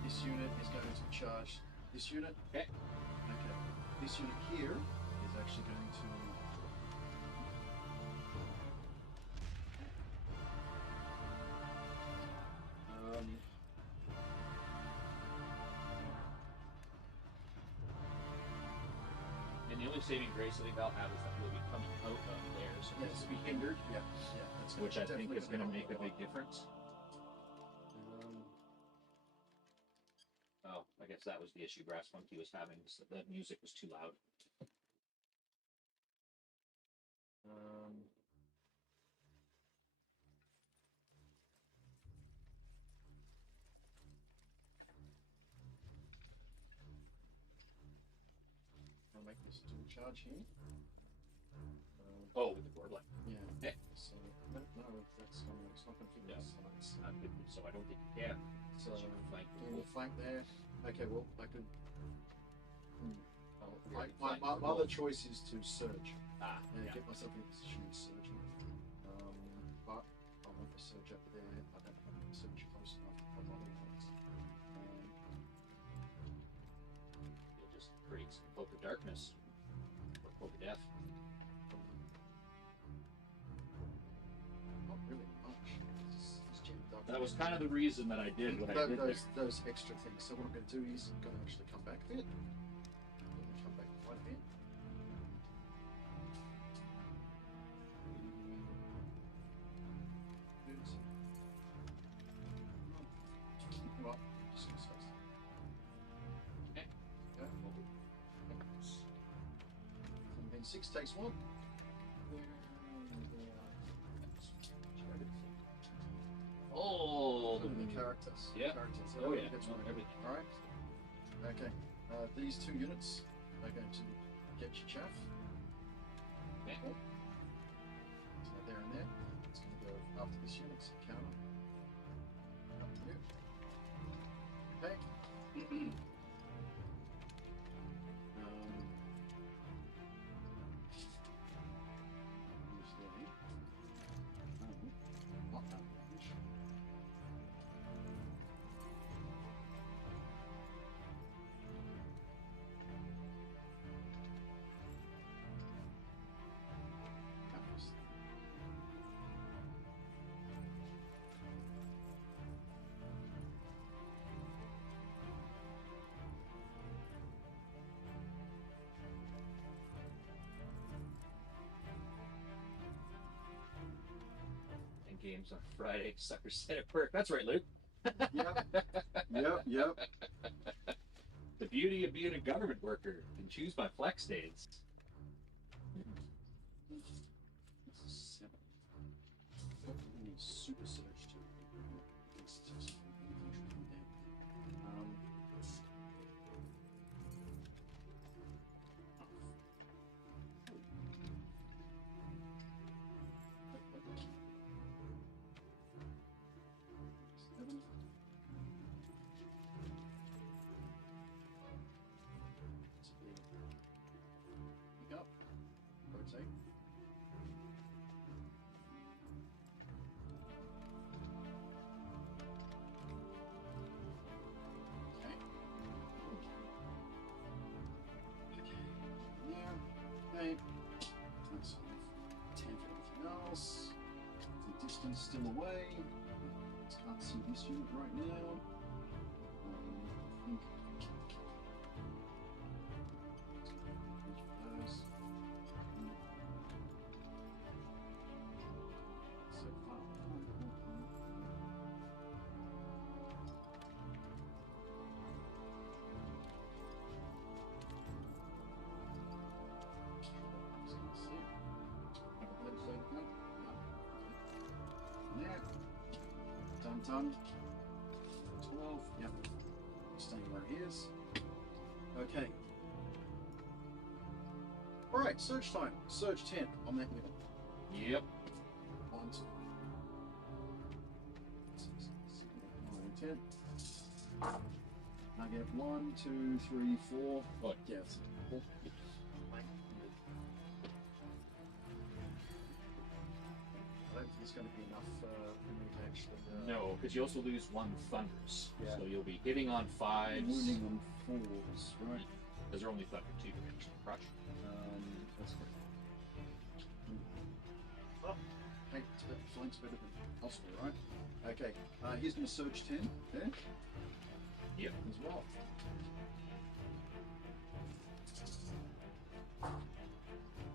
This unit is going to charge this unit. Okay. Okay. This unit here is actually going to. And the only saving grace I think I'll have is that we'll be coming out of there, so Yes, it's to be hindered. Yeah. That's Which I think definitely is going to help make a lot. big difference. Oh, I guess that was the issue Brass Monkey was having, so the music was too loud. I'll make this dual charge here. Oh, with the board light. Yeah. Okay. So no, it's not going to fit Yeah. this size. So I don't think you can. So Unless you can flank the we'll wolf. flank there. Okay, well I could. We already My flanked the other wolf. choice is to surge. Ah, Yeah, yeah. get myself in a position of surging. But I want the surge up there. I don't have the surge close enough for a lot of ones. You'll just create some cloak of darkness. Or cloak of death. Not really much. It's jammed up. That was kind of the reason that I did what I did there. Those extra things. So what I'm going to do is I'm going to actually come back a bit. I'm going to come back quite a bit. Right, just going to space. Okay. Yeah. 6 takes 1. Oh, The characters. Yeah. Characters. Oh, yeah. That's Oh, right. everything. Alright. Okay. These 2 units are going to get your chaff. Okay. So there and there. It's going to go after this unit. So counter. Up to you. Okay. Not that much. And games on Friday. Suckers said at work. That's right, Luke. Yep. The beauty of being a government worker. You can choose my flex days. This is 7. We need super surge too. It's just infantry there. Seven. It's a big pick up. Rotate. Okay. Yeah. Okay. That's 10 for everything else. The distance still away. Can't see this unit right now. I think. Those. done. 12. Yep. Staying where he is. Okay. Alright, surge time. Surge 10 on that unit. Yep. 1, 2, 6, 7, 8, 9, 10. I get 1, 2, 3, 4. Oh, yes. I don't think it's going to be enough for me to actually. No, because you also lose 1 thunders. Yeah. So you'll be hitting on 5s. Wounding on 4s, right? Because they're only thunder 2. Crush. That's correct. Oh, hey, flank's better than possible, right? Okay, he's going to surge 10 there. Yep. As well.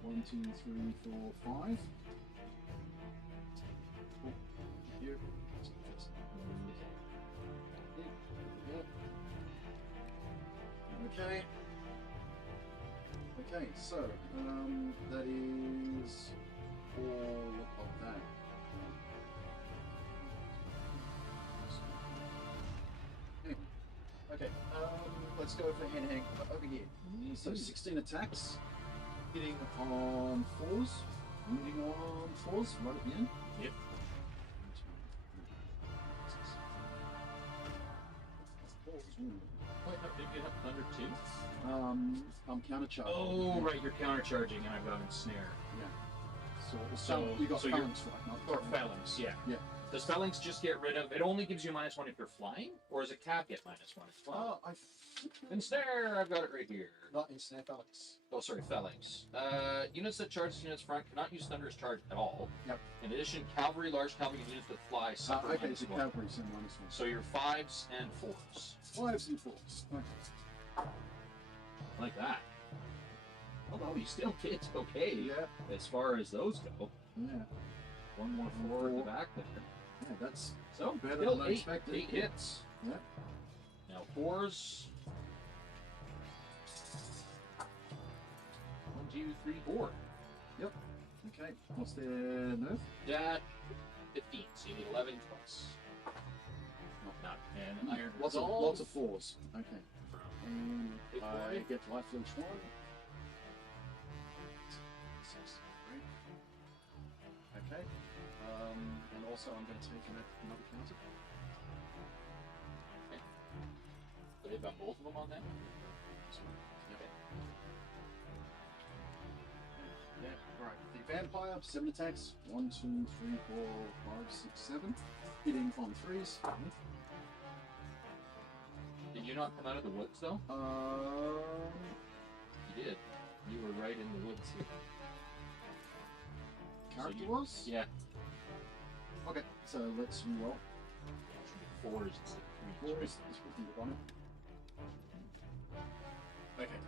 1, 2, 3, 4, 5. Oh, here. Okay. Okay, so that is all of that. Okay, let's go for hand over here. So 16 attacks, hitting on 4s, wounding on 4s, right at the end. Yep. Wait, no, did you have thunder 2? I'm countercharging. Oh, right, you're countercharging and I've got ensnare. Yeah. So you got so you're- phalanx, right? Not Or phalanx, yeah. Yeah. Does phalanx just get rid of it? Only gives you -1 if you're flying, or is it cap get -1 if flying? Ensnare, I've got it right here. Not in snare phalanx. Oh, sorry, phalanx. Units that charge units front cannot use thunderous charge at all. Yep. In addition, cavalry, large cavalry units that fly suffer Okay, so -1. cavalry, so -1. So you're 5s and 4s. 5s and 4s. Okay. Like that. Although you still did okay Yeah. as far as those go. Yeah. 1 more 4 at the back there. Yeah, that's So, better still than I expected. 8 hits. Yeah. Now 4s. 1, 2, 3, 4. Okay. What's their nerf? That 15, so you need 11 twice. Not 10. Iron Lots Resolve. of 4s. Okay. And Big I boy. get life each one. 6, right? Okay. And also I'm going to take another counter. So they've got both of them on that? Yep. Yeah, right. The vampire, 7 attacks. 1, 2, 3, 4, 5, 6, 7. Hitting on 3s. Did you not come out of the woods though? You did. You were right in the woods here. Character you- was? Yeah. Okay, so let's roll. 4s instead of 3s. 4s. Let's put the on it. Okay.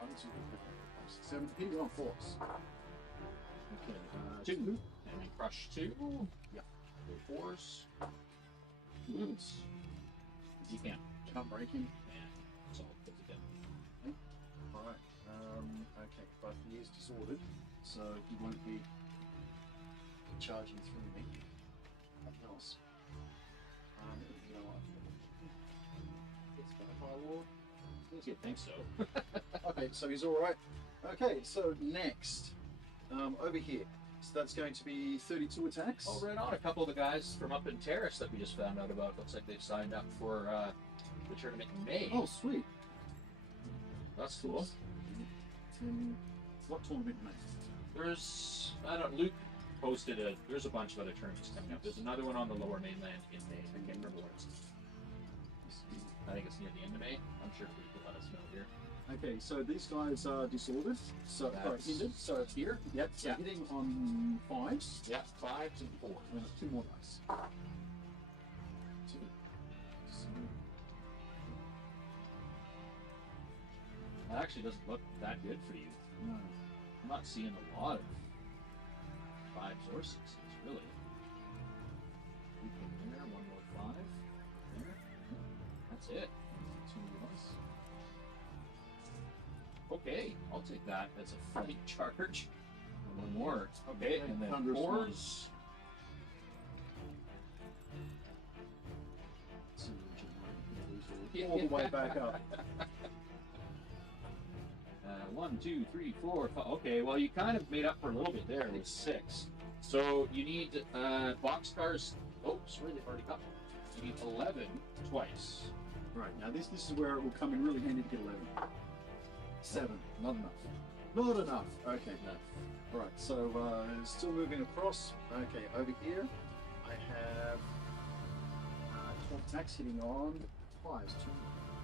1, 2, 3, 4, 5, 6, 7. Hitting on 4s. Okay. 2. And then crush 2. Yep. 4s. Oops. You can't. Can't break him. Yeah. So I'll put it down. Alright. Okay, but he is disordered, so he won't be charging through me. Nothing else. You know what? It's Vampire Lord. You think so? Okay, so he's alright. Okay, so next, over here. So that's going to be 32 attacks. Oh, right on. A couple of the guys from up in Terrace that we just found out about. Looks like they've signed up for the tournament in May. Oh, sweet. That's cool. What tournament, mate? There's, I don't know, Luke posted there's a bunch of other tournaments coming up. There's another one on the lower mainland in May. I can't remember what it's. I think it's near the end of May. I'm sure Luke will let us know here. Okay, so these guys are disordered. So, That's- hindered. So it's here. Yep. So Yeah. hitting on 5s. Yeah, 5s and 4s. We have 2 more dice. 2. That actually doesn't look that good for you. No. I'm not seeing a lot of 5s or 6s, really. There, 1 more 5. There. That's it. 2 dice. Okay, I'll take that as a fight charge. One more. Okay, and then Thunderous 4s. all the way back up. 1, 2, 3, 4, 5. Okay, well, you kind of made up for a little bit there with 6. So you need boxcars. Oh, sorry, they've already got one. You need 11 twice. Right, now this is where it will come in really handy to get 11. 7, not enough. Not enough. Okay, no. Alright, so still moving across. Okay, over here I have 12 attacks hitting on 5s. 2,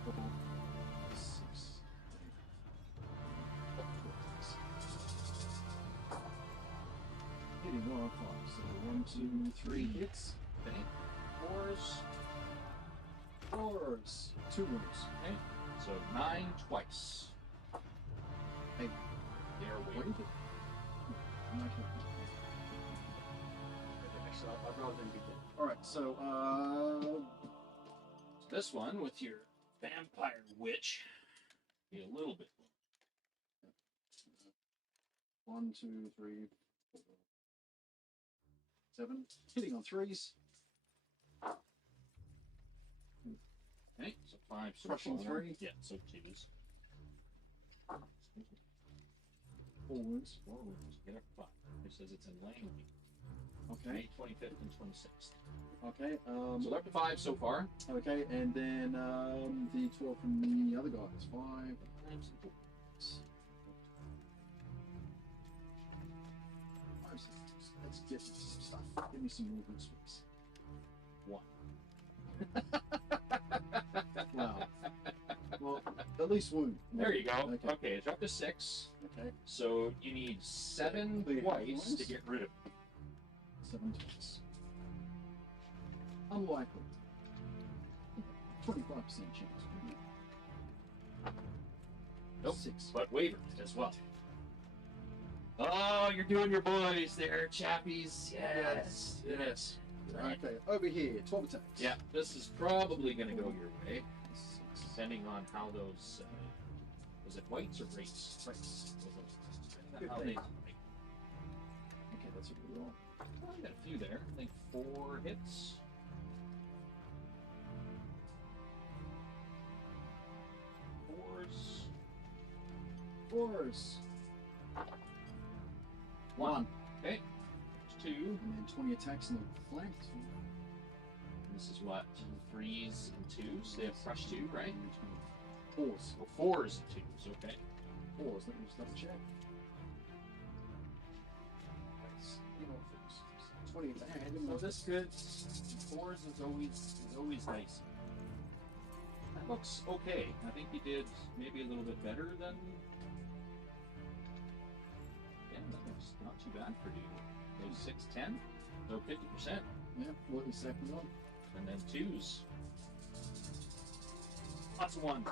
4, 6, 8. Hitting on 5. So 1, 2, 3 hits. Okay. 4s. 4s. 2 wounds. Okay. So 9 twice. Hey, They're what waiting. do you I'm not gonna- I'd rather than be dead. Alright, so This one with your vampire witch. Be a little bit. 1, 2, 3, 4, 7. Hitting on 3s. Okay, so 5. Crushing 3. Yeah, so 2s. 4 wounds. 4 wounds. Get up 5. It says it's in lane. Okay. May 25th and 26th. Okay. So they're up to 5 so far. Okay, and then the 12 from the other guys. 5. Let's get some stuff. Give me some movement space. 1. Wow. Well, at least wound. There you go. Okay. Okay, it's up to 6. Okay. So you need 7 Clear twice twice. to get rid of it. 7 twice. Unlikely. 25% chance. Nope. 6. But wavered as well. Oh, you're doing your boys there, chappies. Yes. Yes. Okay, over here, 12 attacks. Yeah, this is probably going to go your way, depending on how those. Was it whites or rates? Rates. Depending on how they. Okay, that's what we roll. Well, I got a few there. I think 4 hits. Fours. 1. Okay. 2. And then 20 attacks in the flank. This is what? 3s and 2s. They have crush 2, right? 4s. Oh, 4s and 2s. Okay. 4s. Let me just double check. That's, 20 attacks. So this good. 4s is always nice. That looks okay. I think he did maybe a little bit better than. Yeah, that looks not too bad for you. Those 610, so 50%, Yeah, what is second one? and then 2s. Lots of 1.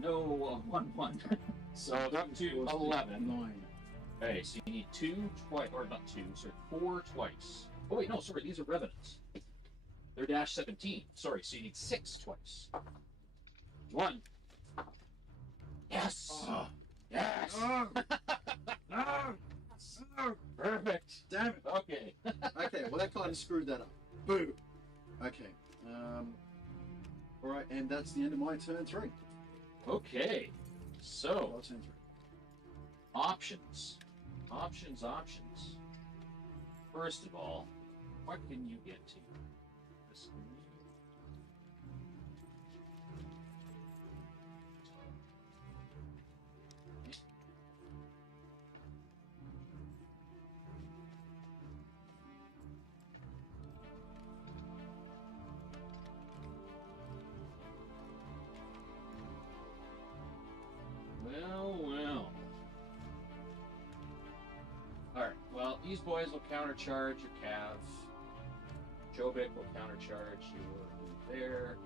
No 1-1. So they're up to 11. 9. Okay, so you need 2 twice, or not 2, sorry, 4 twice. Oh wait, no, sorry, these are revenants. They're dash 17. Sorry, so you need 6 twice. 1. Yes! Yes! Perfect. Damn it. Okay. Okay, well that kind of screwed that up. Boo. Okay. All right, and that's the end of my turn 3. Okay. So, Your turn 3. options. Options. First of all, what can you get to? This. Well. Alright, well, these boys will countercharge your Cav. Jobik will countercharge your there.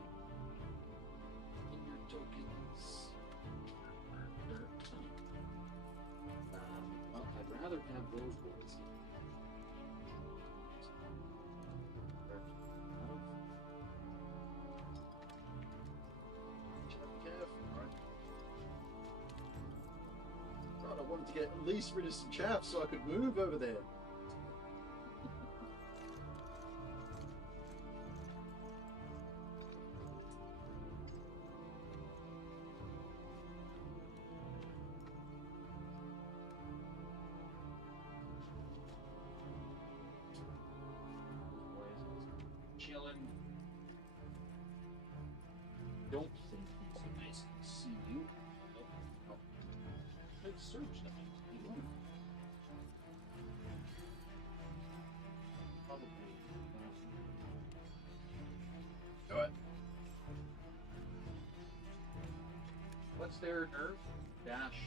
In your tokens. Well, I'd rather have those boys. Right, I wanted to get at least rid of some chaff so I could move over there. don't think he's nice to see you. Oh. Big surge that probably. Do it. What's their nerve? Dash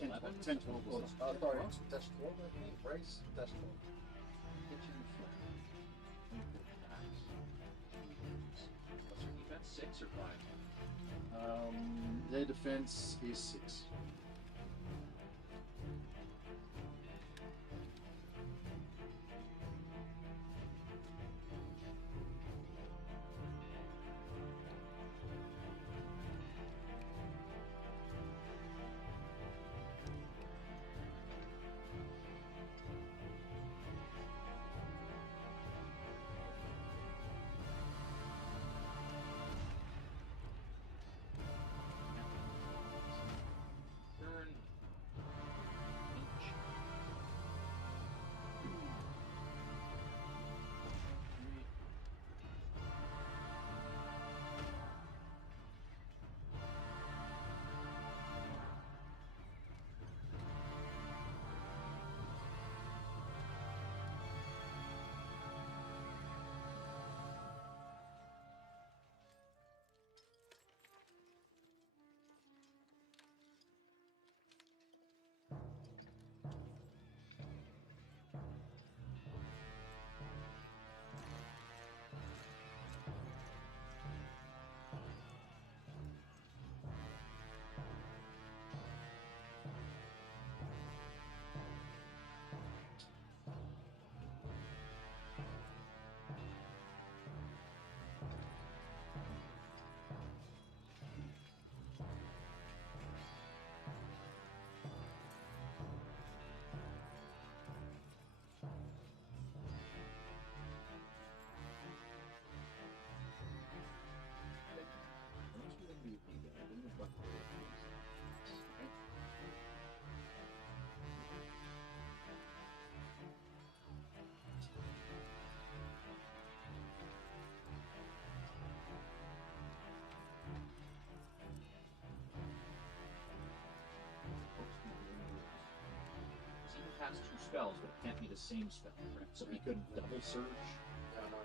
11? 10, 12. Well, sorry, it's dash 12, I think. Race, dash 12. Hit you in front. What's your defense? 6 or 5? Their defense is 6. Turn. Inch. He can cast 2 spells, but it can't be the same spell, right? So he couldn't double surge. No, no, no.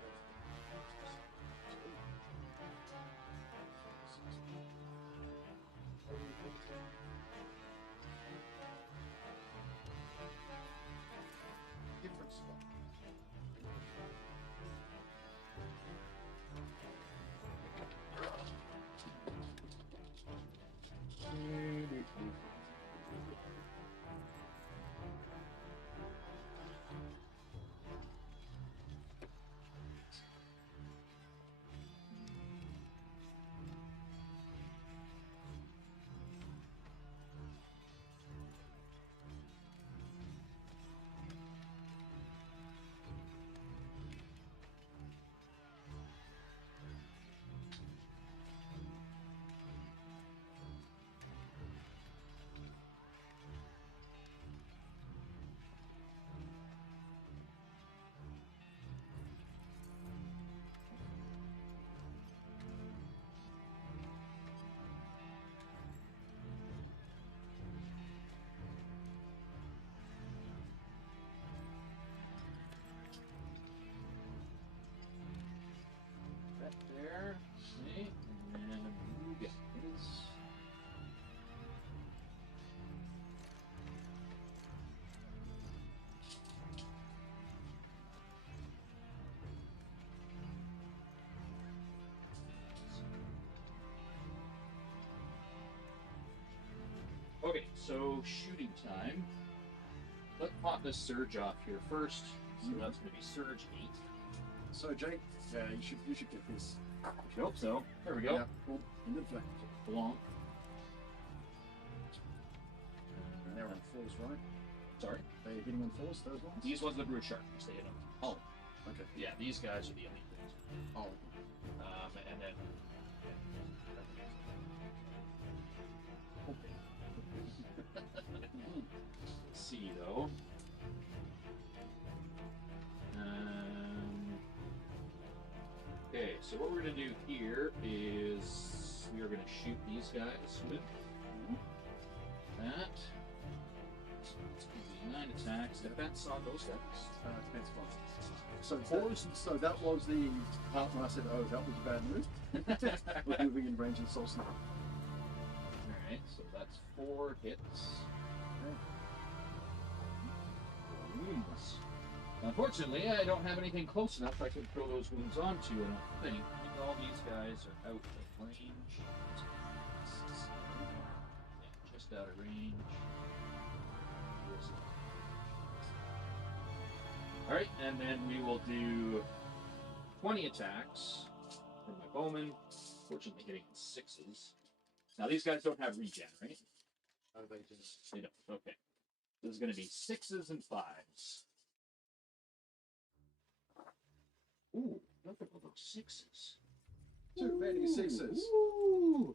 Different spell. Right there. See? And then you get his. Okay, so shooting time. Let's pop this surge off here first. So that's going to be surge 8. So Jake, you should get this. I hope so. There we go. Yeah, well, in the flank. Belong. And they're on 4s, right? Sorry. They're hitting on 4s, those ones? These ones are the brute sharks. They hit them. Oh, okay. Yeah, these guys are the elite things. Oh, And then. Let's see though. Okay, so what we're gonna do here is we are we're going to shoot these guys with that. It's going to be 9 attacks. Defense on those guys. Defense one. So that was the part when I said, oh, that was a bad move. We're moving in range and soul sniper. Alright, so that's 4 hits. Wounds. Unfortunately, I don't have anything close enough I can throw those wounds onto, and I think all these guys are out of range. Yeah, just out of range. Alright, and then we will do 20 attacks from my bowman. Fortunately, hitting 6s. Now, these guys don't have regen, right? Oh, they do. They don't. Okay. This is going to be 6s and 5s. Ooh, look at all those 6s. Too many 6s. Ooh.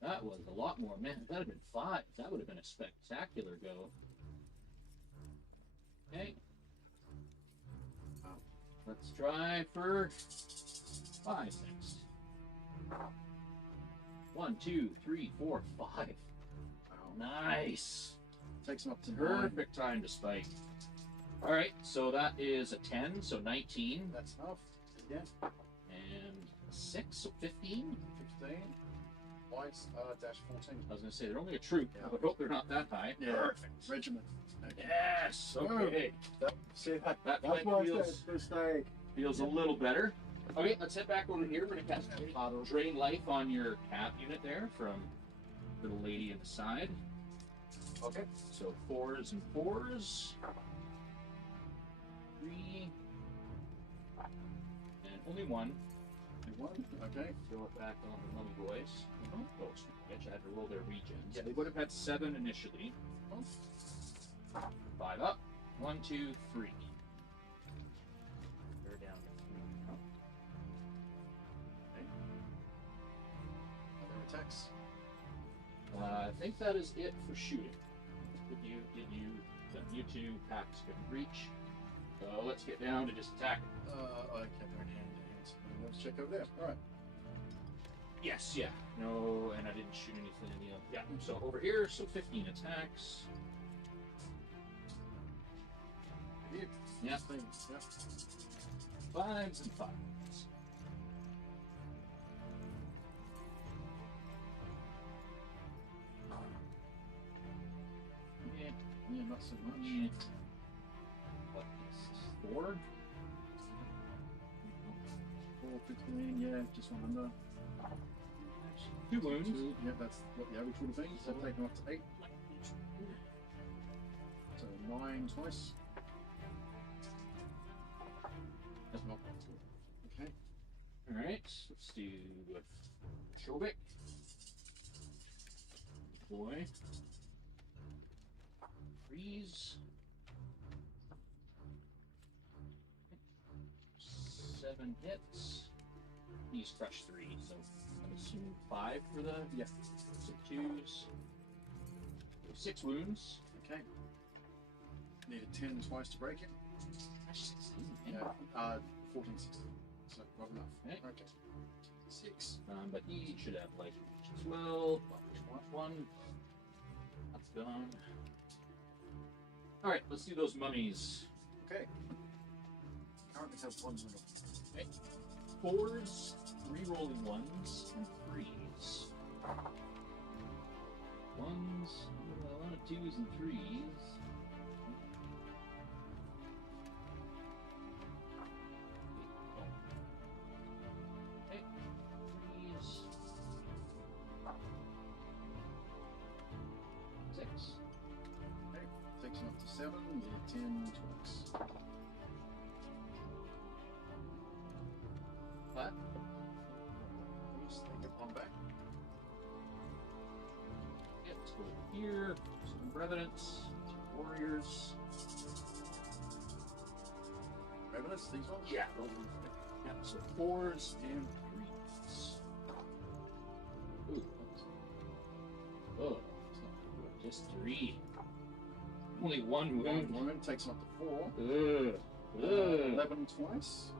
That was a lot more. Man, that would have been 5. That would have been a spectacular go. Okay. Let's try for 5 next. 1, 2, 3, 4, 5. Nice. Takes them up to 9. Perfect time to spike. All right, so that is a 10, so 19. That's enough. Again. And 6, so 15. 15. Whites dash 14. I was going to say, they're only a troop. Yeah. I would hope they're not that high. Yeah. Perfect. Regiment. Okay. Yes. Okay. See that? That That's flank why I said mistake. feels a little better. Okay, let's head back over here. We're going to cast Drain Life on your cap unit there from little lady in the side. Okay. So 4s and 4s. 3. And only 1. One. Okay. Throw it back on the mummy boys. Oh, bitch, I had to roll their regens. Yeah, they would have had 7 initially. 5 up. 1, 2, 3. They're down to 3. Okay. Other attacks. I think that is it for shooting. You two packs couldn't reach. So let's get down to just attacking. Okay, they're in hand to hand. Let's check over there. All right. Yes, yeah. No, and I didn't shoot anything in the other. Yeah, so over here, so 15 attacks. Here. Yeah. Things. Yep. 5s and 5s. Yeah, not so much. Yeah. What is 4? 4, 15, yeah, just one under. 2 wounds. 2, yeah, that's what the average would have been. So take them up to 8. So 9 twice. That's not okay. Alright, let's do Shobik. Boy. Freeze. 7 hits. He's crushed 3, so I'm assuming 5 for the. Yeah. So 2s. 6 wounds. Okay. Need a 10 twice to break him. 16. Yeah. 14, 16. So not enough. Okay. Okay. 6. But he should have like as well. 1. That's gone. Alright, let's do those mummies. Okay. Currently have 1 middle. Okay. 4s, re-rolling 1s, and 3s. 1s, a lot of 2s and 3s. Okay, 3s. 6. Okay. Takes him up to 7. Need 10 twice. What? Please, they get 1 back. Yeah, let's go over here. Some Revenants, 2 Warriors. Revenants, these ones? Yeah. Yeah, so 4s and 3s. Ooh. Oh, just 3. Only 1 wound. 1 wound takes him up to 4. Ugh. Ugh. 11 twice.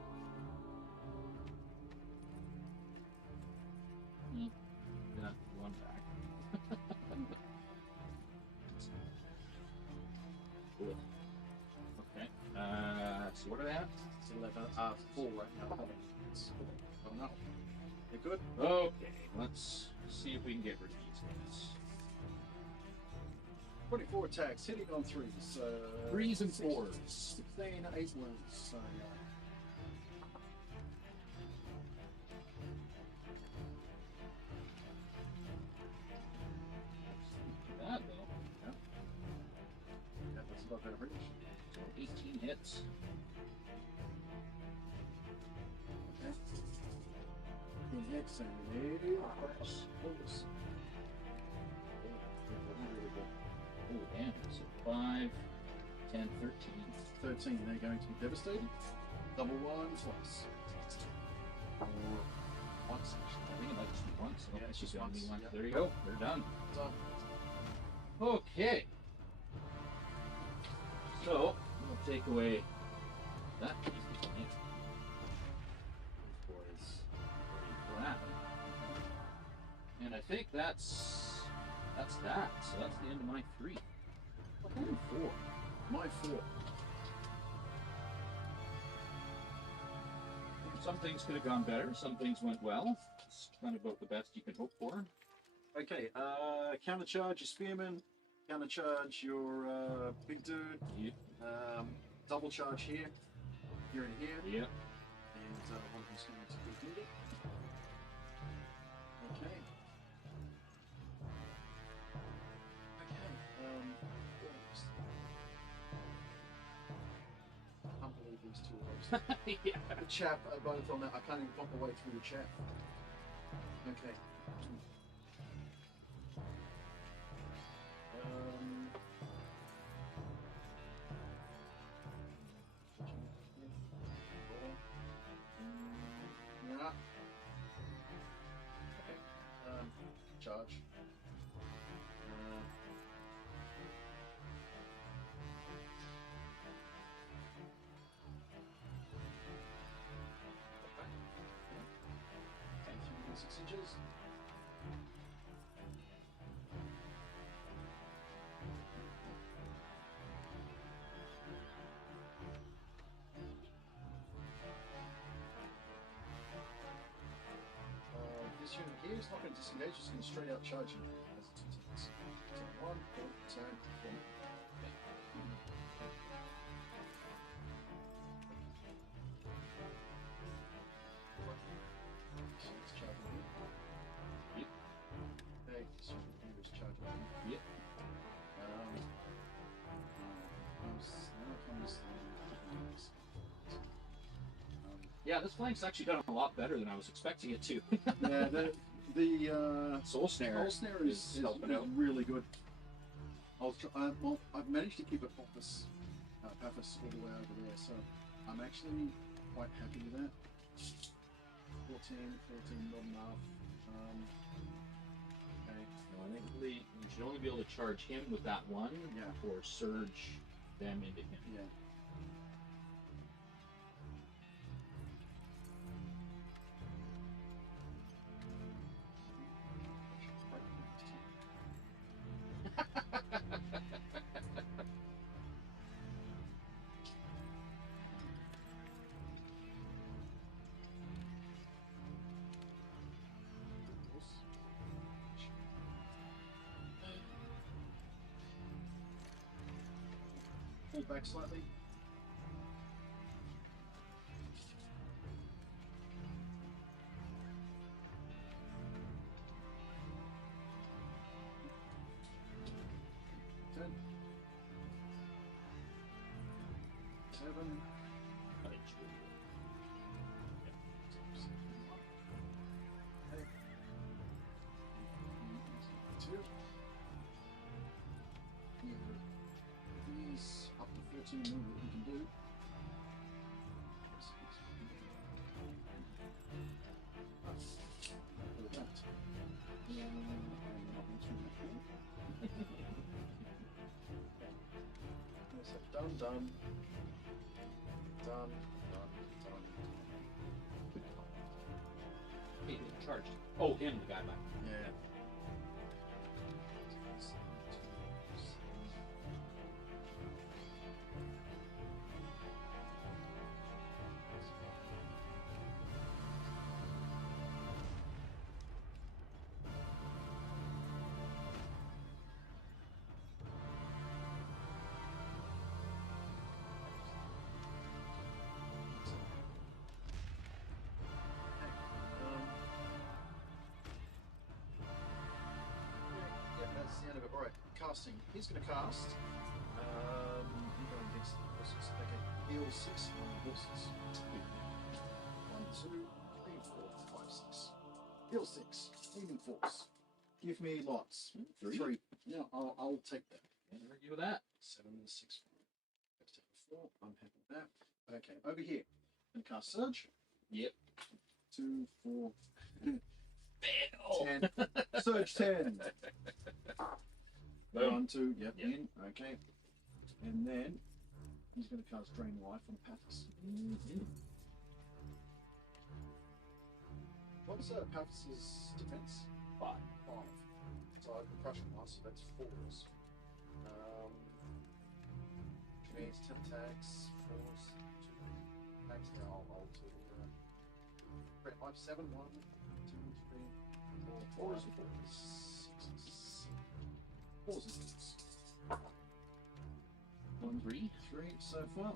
You good? Okay, let's see if we can get rid of these guys. 24 attacks, hitting on 3s. 3s and 16, 4s. 16, 8 wounds. So, Not bad though. yeah, that's about better reach. So 18 hits. Okay. 15 hits and 80. Close. Oh, damn. So 5, 10, 13. 13, they're going to be devastated. Double one twice. Or once, actually. I think it might just be once. Yeah, it's just gonna be once. once. Yeah. There you go. They're done. Done. Okay. So, we'll take away that piece of it. These boys are that. And I think that's that. So that's the end of my 3. Only 4. My 4. Some things could have gone better. Some things went well. It's kind of about the best you can hope for. Okay, countercharge your spearman, countercharge your big dude, Yep. double charge here, here and here, Yep. and one of them's going to be needed. Okay. I can't believe these two are those. Yeah. The chap are both on that. I can't even pump my way through the chat. Okay. Yeah. Okay. Charge. Okay, 6 inches. This unit here is not going to disengage, it's going to straight out charge you as it's attacks. So 1, 4, turn, 4. So it's charging you. Yep. Okay, this unit here is charging you. Yep. Now comes the Yeah, this flank's actually done a lot better than I was expecting it to. yeah, the Soul Snare. Soul Snare is helping out. really good. Well, I've managed to keep it Paphos all the way over there, so I'm actually quite happy with that. 14, not enough. Okay. No, I think really you should only be able to charge him with that one, Yeah. or surge them into him. Yeah. Pull back slightly. Ten. 7. Okay. 2. These up to 14 move that we can do. Look at that. Yes, done, done. Done, done, done. Hey, charged. Oh, him, the guy back. Yeah. hand of it. Alright, casting. He's going to cast. I'm going against the horses. Okay, heal 6 on the horses. 1, 2, 3, 4, 5, 6. Heal 6. Healing force. Give me lots. 3. Yeah, I'll take that. Can't argue with that. 7 and 6. Let's take a 4. I'm happy with that. Okay, over here. And cast Surge. Yep. 2, 4, Fail. 10. Surge 10. Boom. 1, 2, yep, Yep. in. Okay. And then he's going to cast Drain Life on Pathos. What's Pathos's defense? 5. 5. So I can crush him once, so that's 4s. Which means 10 attacks, 4s, 2 attacks. Yeah, I'll do Drain Life 7, 1, 2, 3, 4, 4s, 6, 4s and 6. 1, 3. 3 so far.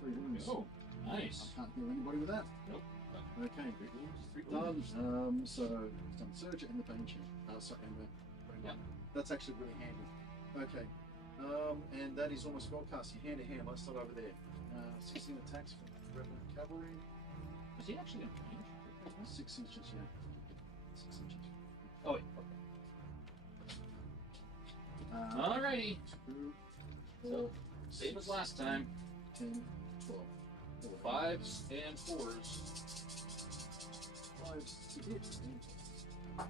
3 wounds. Oh, nice. I can't heal anybody with that. Nope. Okay, 3 done. wounds. So it's done Surge and the Bane Chain. Sorry, and the Yep. That's actually really handy. Okay. And that is almost well casting. Hand to hand. Let's start over there. 16 attacks from Revenant Cavalry. Is he actually in range? 6 inches, yeah. 6 inches. Oh, wait. Alrighty. 2, So, same as last time. 10, 12. 5s and 4s. 5s to hit. I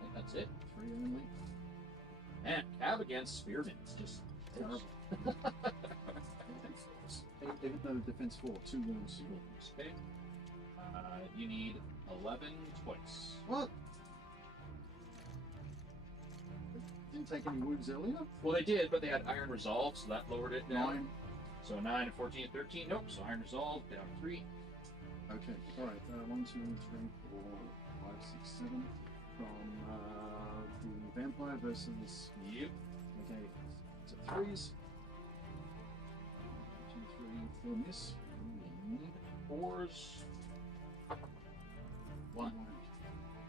think that's it. 3 only. Man, Cav against Spearman is just terrible. Even though defense 4, 2 wounds. Okay. You need 11 twice. What? Didn't take any wounds earlier? Well, they did, but they had Iron Resolve, so that lowered it down. 9. So 9 and 14 and 13. Nope. So Iron Resolve down 3. Okay, alright. 1, 2, 3, 4, 5, 6, 7. From the vampire versus. Yep. Okay, so 3s. 2, 3, 4 miss. 4s. 1.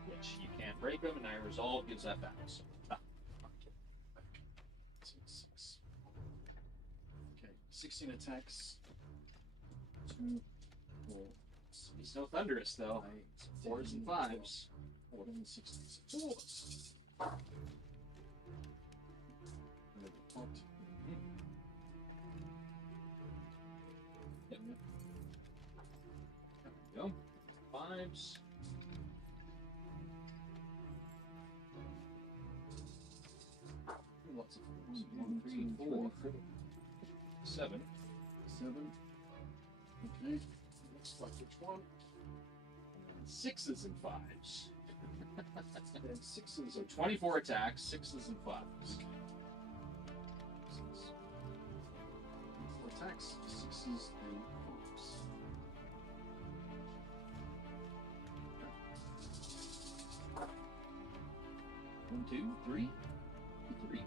Which you can't break them, and Iron Resolve gives that back. So, Okay, 16 attacks. 2, 4, he's no Thunderous, though. 8, 4s and 5s. 14, 16, 4s. Yep. There we go. 5s. Lots of 1, 3, 4, 7. 7. Okay. Looks like which one? 6s and 5s. And 6s. So 24 attacks, 6s and 5s. 4 attacks, 6s and 5s. 1, 2, 3. 3.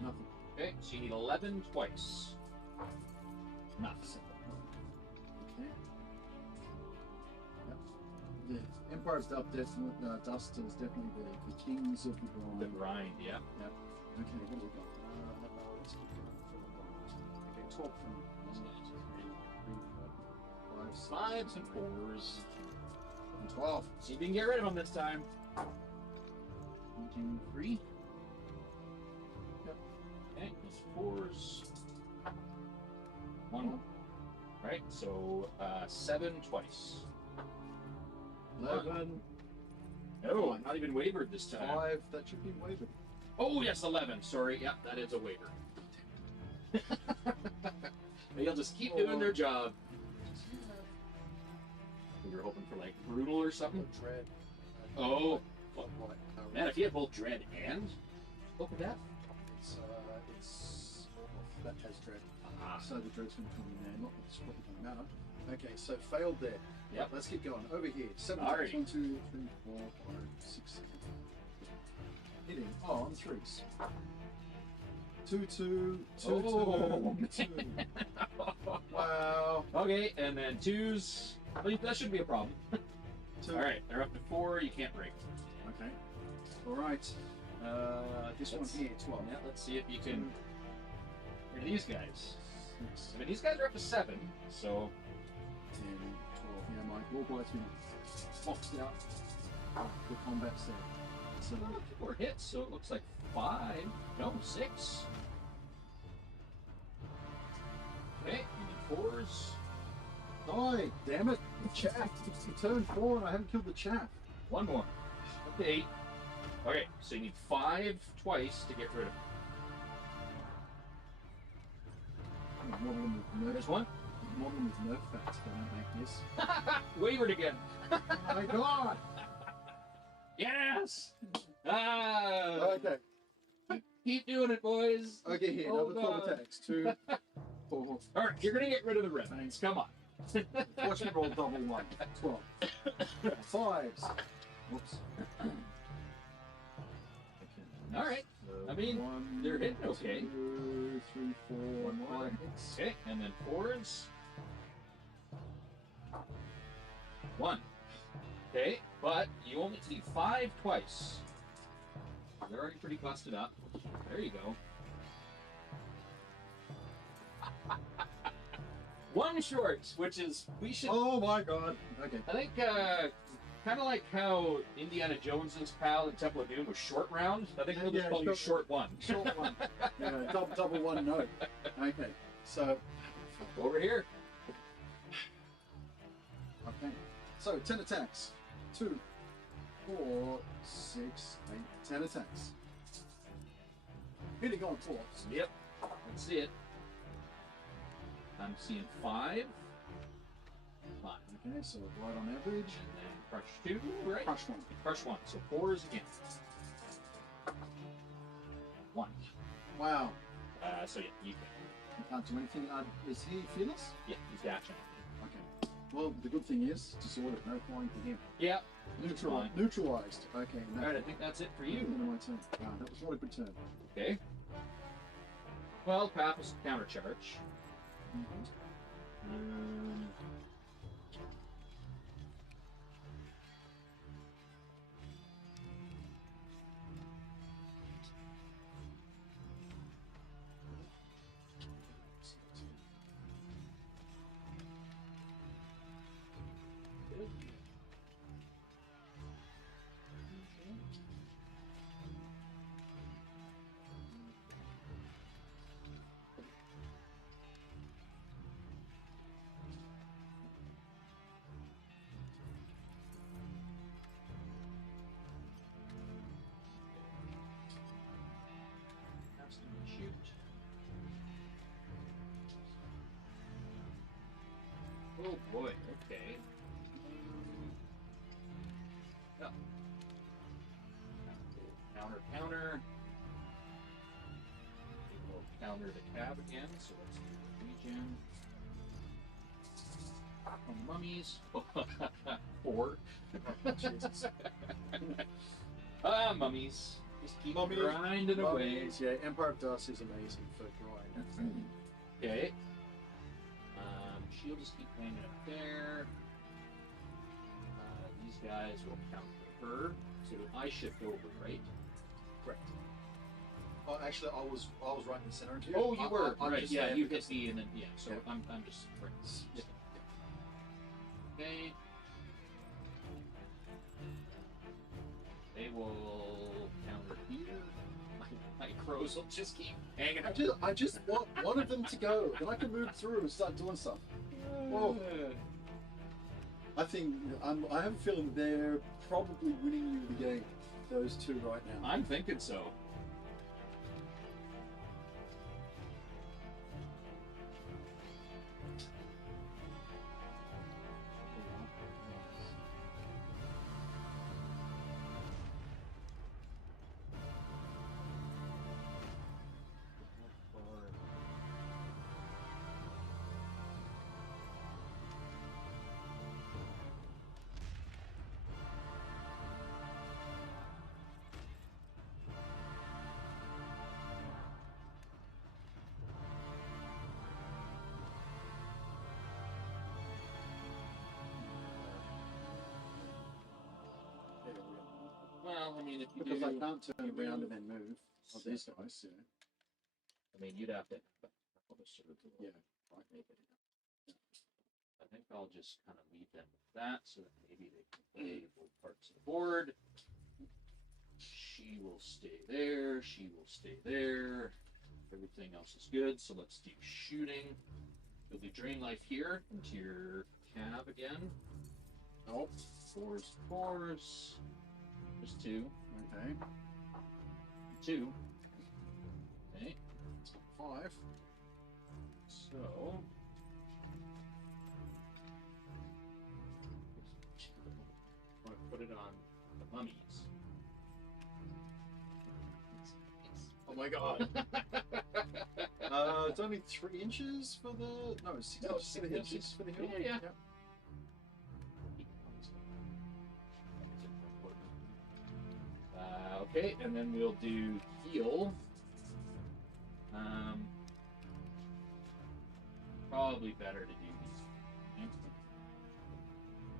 Nothing. Okay, so you need 11 twice. Nothing. Okay. Yep. The Empire's Dust is definitely the kings of the The grind. grind, yeah. Yep. Okay, what do we got? Let's keep going for the grind. Okay, 12 from 1, 2, 3, 4, 5, 6, 5s and 4s. 12. See if you can get rid of them this time. 1, 2, 3. Yep. Okay, that's 4s. 1. Right, so 7 twice. 11. No, not even wavered this time. 5. That should be wavered. Oh, yes, 11. Sorry, yep, that is a waiver. They'll just keep doing their job. We were hoping for like brutal or something. Dread. Oh, Right. man, if you had both dread and look at that. It's that has dread. Ah, So the dread's going to come in there. Not that it's probably going to matter. Okay, so failed there. Yep. Let's keep going. Over here. 7 Alrighty. 1, 2, 3, 4, 5, 6, 7. Hitting on 3s. 2, 2, 2, Oh, 2, 2. Wow. Okay, and then 2s. Well, that shouldn't be a problem. 2. All right, they're up to 4. You can't break. Okay. All right. This one Let's- here, 12. Yeah, let's see if you can. Here, these guys. 6, I mean, these guys are up to 7, so 10, 12. Yeah, my war blight's been boxed out. The combat's there. So, a lot of people are hits. So it looks like 5. No, 6. Okay, and then 4s. die! Damn it! Chaff! It's turn 4 and I haven't killed the chaff. 1 more. Up to 8. Okay, so you need 5 twice to get rid of it. More of them with nerf. There's 1. More of them with nerf bats, but don't make this. Wavered again. Oh my god! Yes! Ah! Okay. Keep doing it, boys. Okay, here, Hold another 12 on. attacks. 2, 4. All right, you're gonna get rid of the remnants. Come on. Watch me roll double 1. 12. 5s. Whoops. All right. I mean, they're hitting okay. 2, 3, 4, 1 more. 5, 6. Okay, and then 4s. 1. Okay, but you only need 5 twice. They're already pretty busted up. There you go. 1 short, which is we should. Oh my god. Okay. I think kind of like how Indiana Jones's pal in Temple of Doom was short round. I think we'll just Yeah, call you short 1. Short 1. Yeah, double 1, no. Okay, so. Over here. Okay. So, 10 attacks. 2, 4, 6, 8, 10 attacks. Hitting on 4. Yep. Let's see it. I'm seeing 5. 5. Okay, so right on average. And then crush 2, right? Crush 1. Crush 1. So 4s again. 1. Wow. So yeah, you can. You can't do anything. Is he fearless? Yeah, he's dashing. Okay. Well, the good thing is, disordered, no flying for him. Yeah. Neutralized. Fine. Neutralized. Okay. All right, I think that's it for you. End of my turn. Wow, that was not a good turn. Okay. Well, Pappas countercharge. Shoot. Oh boy, okay. Yeah. Counter. We'll counter the cab again, so let's do the regen. Mummies. 4. Jesus. Mummies. Just keep Mummies, grinding away. Mummies, yeah, Empire of Dust is amazing for grinding. Okay. She'll just keep hanging up there. These guys will counter her. So I shift over, right? Correct. Oh, actually, I was right in the center too. Oh, you were I'm right. just Yeah, there you because- hit me, and then yeah. So Yeah. I'm just right. Yeah. Okay. They will counter here. My crows will just keep hanging up. I just want one of them to go, then I can move through and start doing stuff. Whoa. I think I have a feeling they're probably winning you the game. Those two right now. I'm thinking so. Well, I mean, if you Because do, I can't turn you around move and then move. Oh, these guys, yeah. I mean, you'd have to. Yeah. Right, make it. I think I'll just kind of leave them with that, so that maybe they can play both parts of the board. She will stay there. She will stay there. Everything else is good. So let's do shooting. You'll do drain life here into your cab again. Nope. Fours. Just 2. Okay. 2. Okay. 5. So. I'm going to put it on the mummies. Oh my god. It's only 3 inches for the. No, 6 No, inches for the 6 hill. inches. 6 for the hill. Yeah. Okay, and then we'll do heal. Probably better to do these.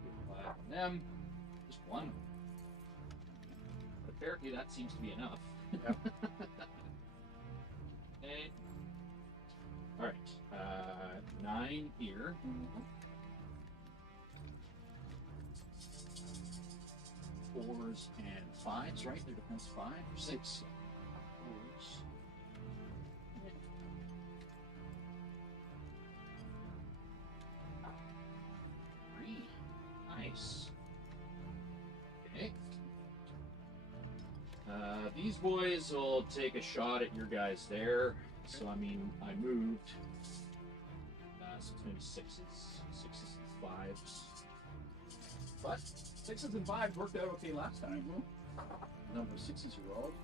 Do 5 on them. Just 1. But apparently that seems to be enough. Yep. Okay. Alright. 9 here. Fours and 5s, right? Their defense 5 or 6. Fours. 3. Nice. Okay. These boys will take a shot at your guys there. So, I mean, I moved. So it's maybe 6s. 6s and 5s. But 6s and 5s worked out okay last time. Number 6 is you rolled.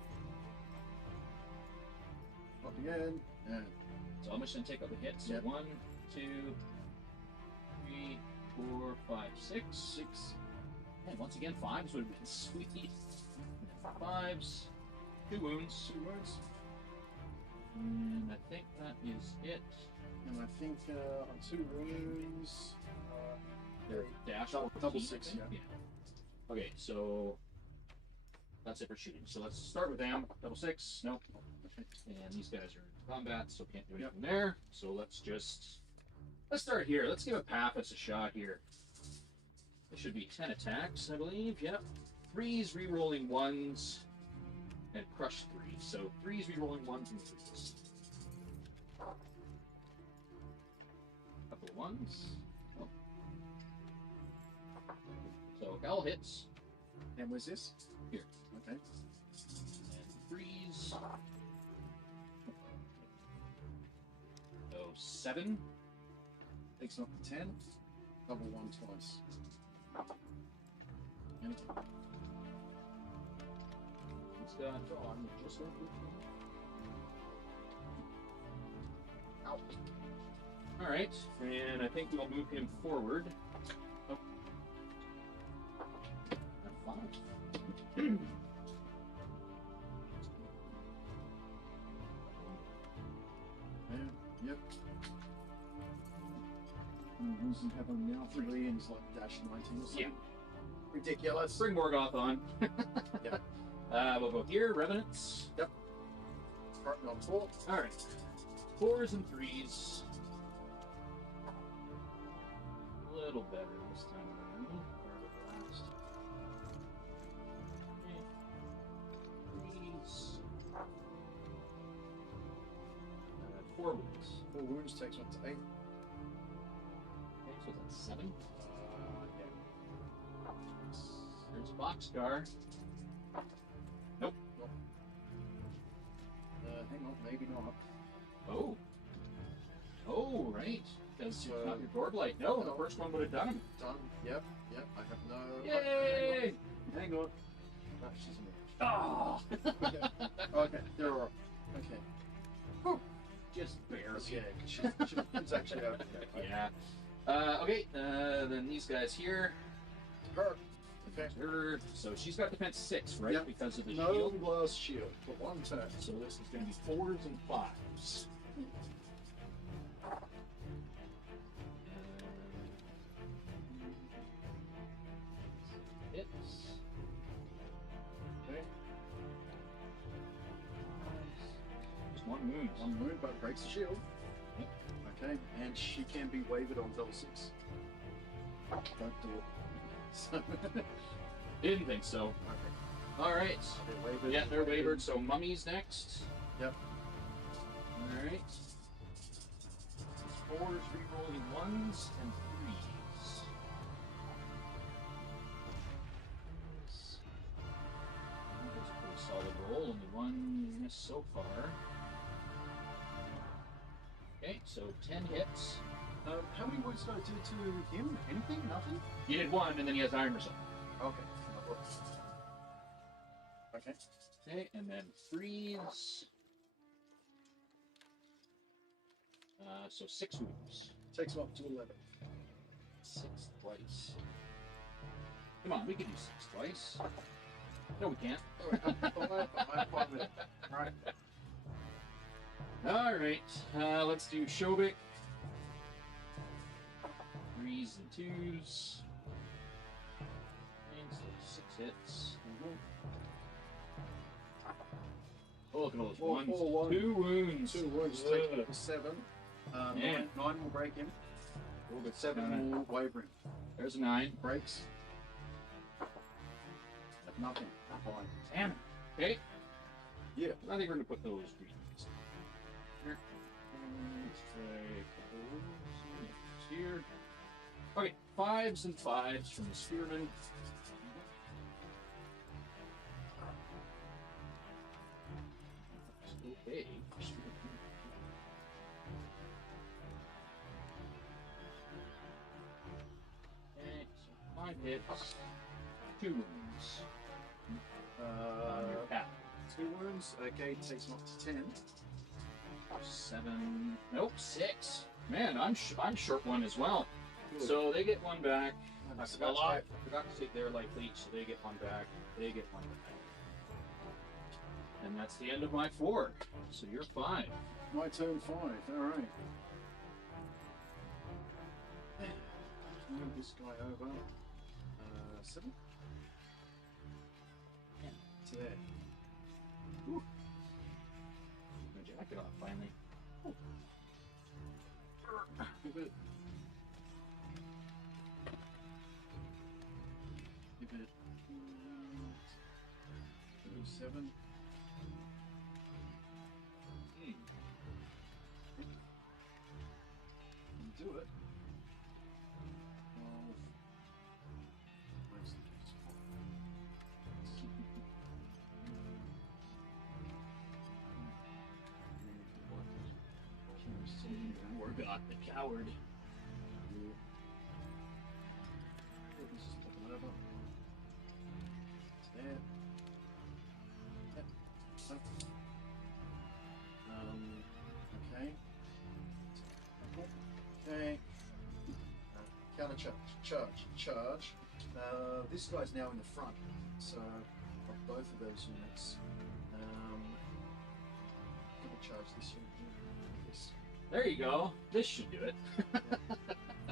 Up again. And So I'm just going to take out the hits. So Yep. 1, 2, 3, 4, 5, 6. 6. And once again, 5s would have been sweet. 5s. 2 wounds. 2 wounds. And I think that is it. And I think on 2 wounds. They're dash Double 14, 6, I think. Okay, so that's it for shooting. So let's start with them. Double 6. Nope. And these guys are in combat, so can't do anything there. So let's start here. Let's give Epaphras a shot here. It should be 10 attacks, I believe. Yep. 3s re-rolling 1s and crush 3. So 3s re-rolling 1s and 3s. Couple of 1s. Oh. So L hits. And where's this? Here. Okay. And 3s. So 7. Takes up to 10. Double 1 twice. And He's got on just like out. All right, and I think we'll move him forward. Oh. That's 5. And, yep. And doesn't have a mouth really, and he's like dash 19 or something. Yeah. Ridiculous. Bring Morgoth on. Yep. We'll go here, Revenants. Yep. Starting on 4. All right, 4s and 3s. A little better this time around. Or the last. 3s. 4 wounds. 4 wounds takes up to 8. Okay, so that's 7. Yeah. There's a boxcar. Nope. Hang on, maybe not. Oh. Oh, right. Because So- it's not your door blight. No, the first one would have done him. Done. Yep. Yep. I have no. Yay! Hang on. No, she's in Oh! there. Okay. There are. Okay. Just barely. Yeah. She's actually over there. Yeah. Okay, then these guys here. Her. Okay. Her. So she's got defense 6, right? Yep. Because of the No shield. blast shield for 1 turn. So this is going to be 4s and 5s. Hits. 1 wound. One wound, but breaks the shield. Yep. Okay, and she can be wavered on level 6. Don't do it. So, Didn't think so. okay. Alright. They're wavered. Yeah, they're wavered, so mummies next. Yep. Alright. It's 4s, rerolling 1s, and 3s. That's a pretty solid roll. Only 1 miss so far. Okay, so 10 hits. How many wounds did I do to him? Anything? Nothing? You did 1, and then he has iron result. Okay. Okay. Okay, and then 3s. So 6 wounds. Takes him up to 11. 6 twice. Come on, we can do 6 twice. No, we can't. I'm fine with it. Right. Alright, let's do Shobik. 3s and 2s. And so 6 hits. Oh, look at all those Four, ones. four, one. 2 wounds. 2 wounds Ugh. take him to 7. Yeah. 9 will break him. Oh, but 7 will waver him. There's a 9. Breaks. Nothing. Fine. Damn it. Okay. Yeah. I think we're going to put those greens here. Let's take those here. Okay, 5s and 5s from the Spearman. Okay. Okay, so 5 hits, 2 wounds. On your cap. 2 wounds. Okay, takes him up to 10. 7. Nope, 6. Man, I'm short 1 as well. So they get 1 back. I forgot to take their life leech, so they get 1 back. They get 1 back. And that's the end of my 4. So you're 5. My turn 5. Alright. Move this guy over. 7. Yeah. To there. Whew. My jacket off finally. Give it. Give it. 7. Do it. 12. Where's the next Morgoth the coward. This is taken over. It's there. Yep. Up. Okay. Okay. Counter charge. This guy's now in the front, so of both of those units. Double charge this unit. This. There you go. This should do it.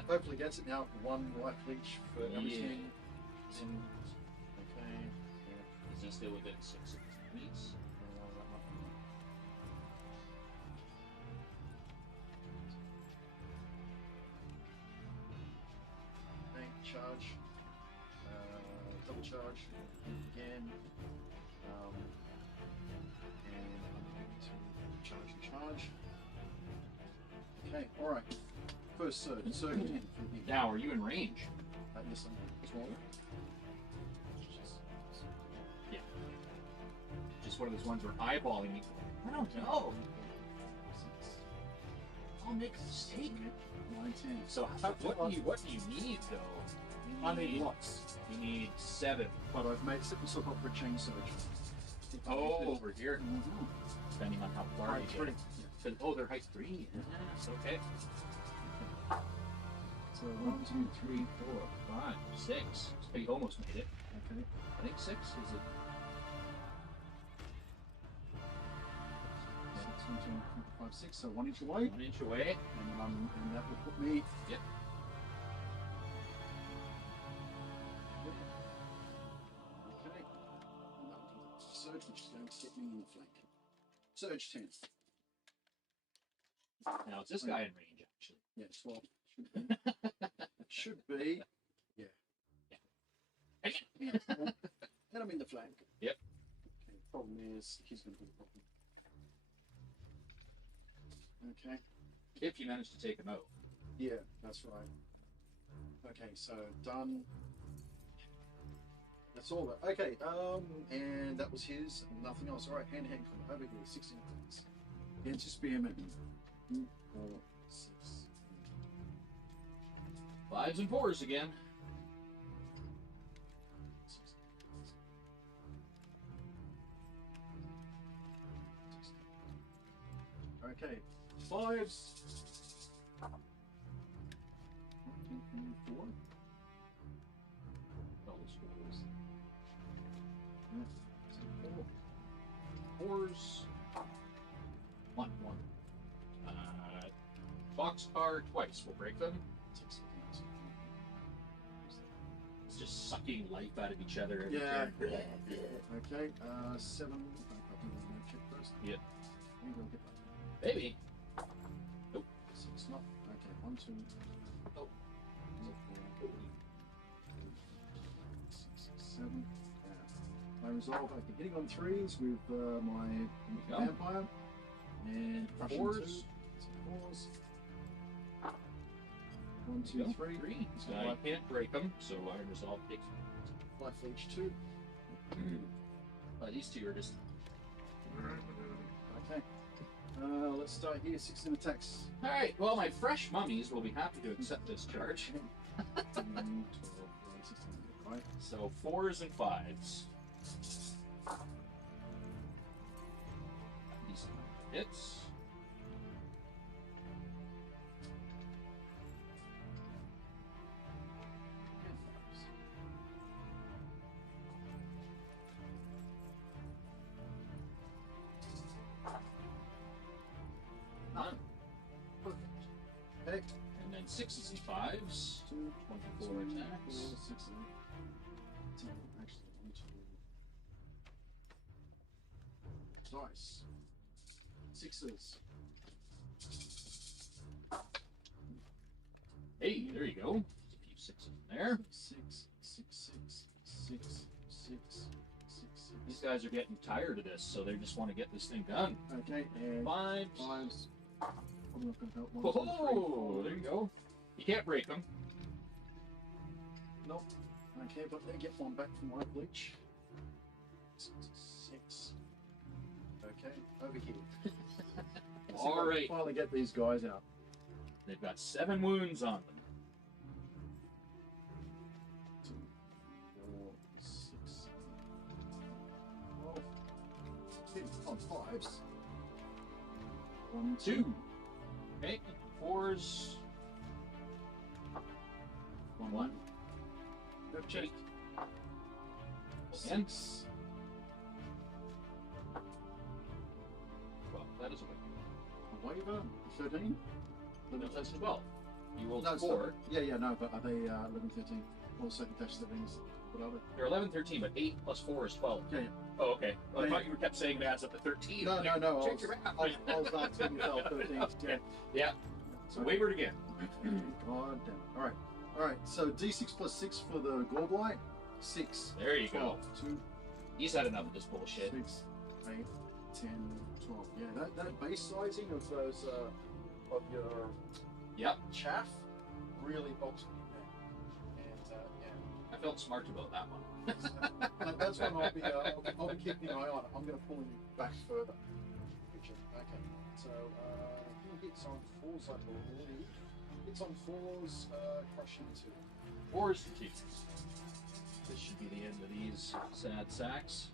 Hopefully gets it now. 1 life leech for everything. Yeah. Okay. Is he still within 6 of his enemies? Bank charge. Double charge again. And I'm going to charge and charge. Okay, alright. First surge. Surge 10 for me. Now, are you in range? Yes, I'm smaller. Yeah. Just one of those ones where eyeballing me. I don't know. I'll make a mistake. 9, 10. So what do you need though? I need You lots. You need 7. But I've made set myself up for a chain surge. Oh, over here. Mm-hmm. Depending on how far Height you 3. get. So, oh, they're height 3. Yes, okay. So 1, 2, 3, 4, 5, 6. So you almost made it. Okay. I think 6. Is it? 5, 6, so 1 inch away. 1 inch away. And that will put me. Yep. Okay. And that will do the surge, which is going to get me in the flank. Surge 10. Now, it's this guy in range, actually. Yeah, 12. Should be. Yeah. Yeah. Let him in the flank. Yep. Okay, problem is, he's going to be a problem. Okay. If you manage to take him out. Yeah, that's right. Okay, so done. That's all that. Okay, and that was his. Nothing else. All right, hand combat over here. 16 attacks. Against your spearman. 2, 4, 6. 5s and 4s again. Okay, 5s. 4. Double scores. Yeah. 4s. 1. Boxcar twice. We'll break them. It's just sucking life out of each other. Every Yeah. turn. Okay, 7. I think I'm going to check first. Yep. Maybe we'll get that. Maybe. Nope. 6 not. Okay, 1, 2. Oh. 6, 7. I resolve after hitting on 3s with my go. vampire. And crushing 4s. 2. 4s. 1, 2, 3. 3. He's I got life, can't break them, so I resolve takes. life leech 2. These two are just. Okay. Let's start here. 16 attacks. Alright, well, my fresh mummies will be happy to accept this charge. 10, 12, 16. Right. So 4s and 5s. Decent number of hits. None. Perfect. Okay. And then 6s and 5s. 2, 24 attacks. 4, 6, 10. Actually, 1, 2. Nice. 6s. Hey, there you go. There's a few 6s in there. 6, 6, 6, 6, 6, 6, 6. These guys are getting tired of this, so they just want to get this thing done. Okay, and 5s. 5s. Probably not going to help. 1, 2, 3, Oh, 4. there you go. You can't break them. Nope. Okay, but they get one back from my bleach. 6. Okay, over here. All right. Finally get these guys out. They've got 7 wounds on them. 2, 4, 6, 12. On 5s. 1, 2. Okay, 4s. 1. Go check. 10. 6. Well, that is a win. A waiver. 13. No, that's 12. You rolled No, 4. Yeah, no, but are they 11, 13? Or second dash 13s? What are they? They're 11, 13, but 8 plus 4 is 12. Yeah. Oh, okay. Well, I Yeah, thought you kept saying it adds up to 13. No. Check your math. I was asking yourself 13. Yeah. Yeah. So wavered again. God damn. Alright, so D6 plus 6 for the Gorblight. 6. There you go. 2, He's had enough of this bullshit. 6, 8, 10, 12. Yeah, that base sizing of those, of your Yep. chaff really helps me there. And, I felt smart about that one. that's one I'll be keeping an eye on. I'm going to pull him back further. Okay, so he hits on 4s, I believe. Hits on 4s, crushing 2. 4s to 2. This should be the end of these sad sacks.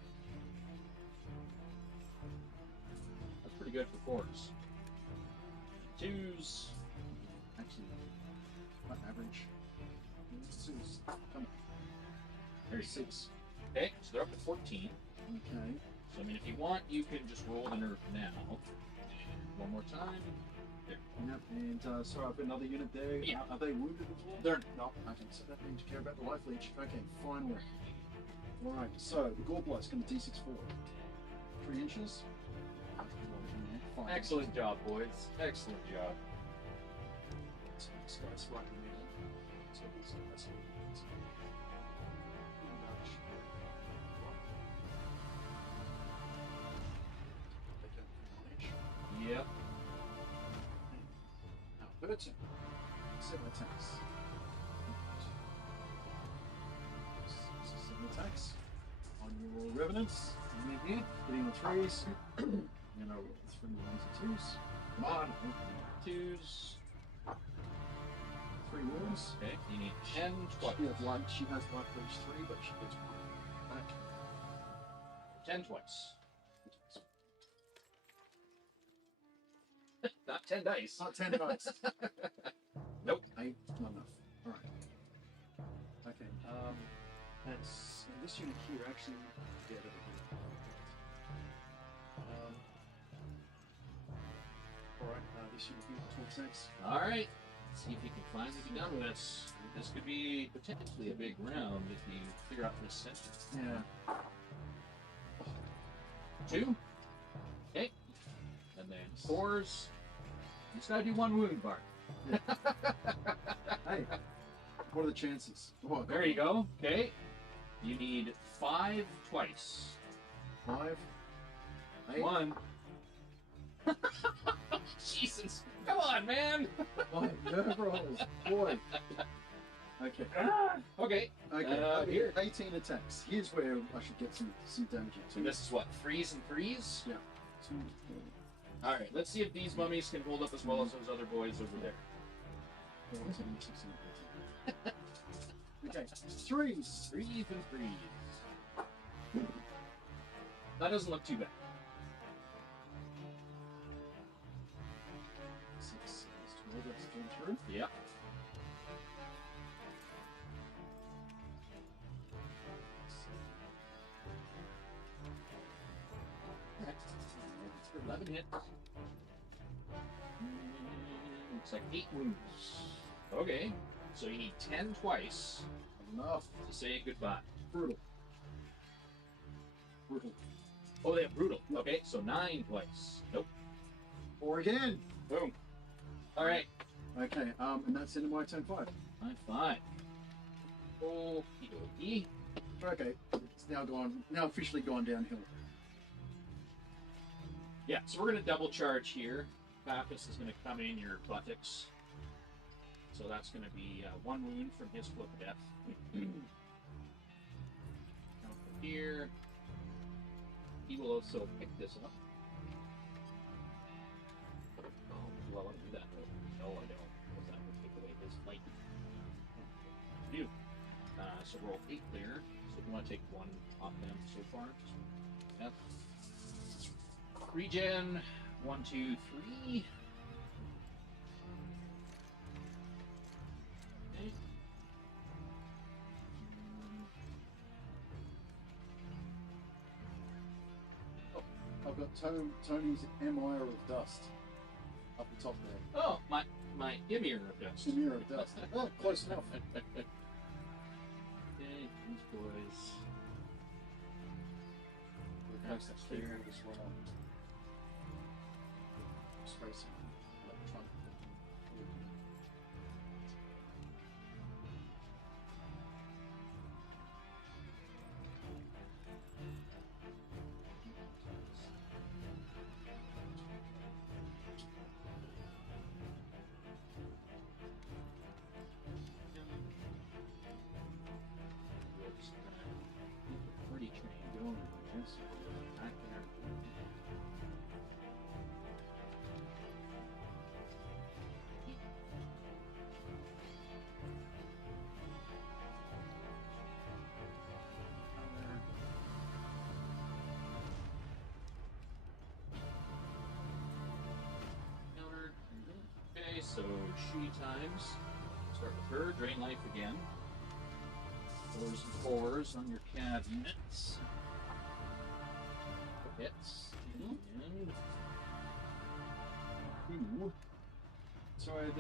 That's pretty good for 4s. 2s. Actually, quite average. 2s. Come on. There's 6. Okay, so they're up to 14. Okay. So, I mean, if you want, you can just roll the nerf now. One more time. There. Yep, and sorry, I've got another unit there. Yeah. Are they wounded at all? They're No. Okay, so that means you care about the life leech. Okay, finally. Alright, so the Gorblight's going to D6 forward. 3 inches. 5 fine. Excellent job, boys. Excellent job. So this guy's right in the middle. So that's what it is. Yep. Now, Burton. 7 attacks. 7 attacks on your revenants. Hitting on 3s. You know, 3 1s and 2s. Come on. 2s. 3 wounds. Okay, you need 10 twice. She has life range 3, but she gets 1 back. 10 twice. Not 10 dice. Not 10 dice. Nope. 8, not enough. Alright. Okay, that's in this unit here actually get over here. Alright, this unit here, 12 attacks. Alright. Let's see if you can finally be done with this. This could be potentially a big round if you figure out this center. Yeah. 2. Okay. And then 4s. You just gotta do 1 wound, Bart. Hey, what are the chances? Oh, There you go. Okay. You need 5 twice. 5, 8, 1. Jesus. Come on, man. 5 nerve rolls. Boy. Okay. Okay. Okay. Here. 18 attacks. Here's where I should get some damage So into. this is what? 3s and 3s? Yeah. 2, Alright, let's see if these mummies can hold up as well as those other boys over there. 4, 10, 16, 18. Okay. 3s. 3s and 3s. That doesn't look too bad. 6, 12, that's going through. Yep. Next, 11 hits. Looks like 8 wounds. Okay, so you need 10 twice Enough. to say goodbye. Brutal. Brutal. Oh, they have brutal. Okay, so 9 twice. Nope. 4 again. Boom. Alright. Okay, and that's into my turn 5. High 5. Okie dokie. Okay, it's now officially gone downhill. Yeah, so we're going to double charge here. Pappas is going to come in your buttocks. So that's going to be 1 wound from his flip of death. Now from here, he will also pick this up. Oh, do I want to do that? No, I don't. Because that would take away his might. Do. So roll 8 clear. So if you want to take 1 off them so far, just F. Regen, 1, 2, 3. Okay. I've got Tony's Emir of Dust up the top there. Oh, my Emir of Dust. Emir of Dust. Oh, close enough. Okay, these boys. That's clear as well. Spacing. Pretty train going, I guess. Back there. Counter. Okay, so she times. Start with her, drain life again. 4s and 4s on your CAV units. Hits. And 2. Sorry,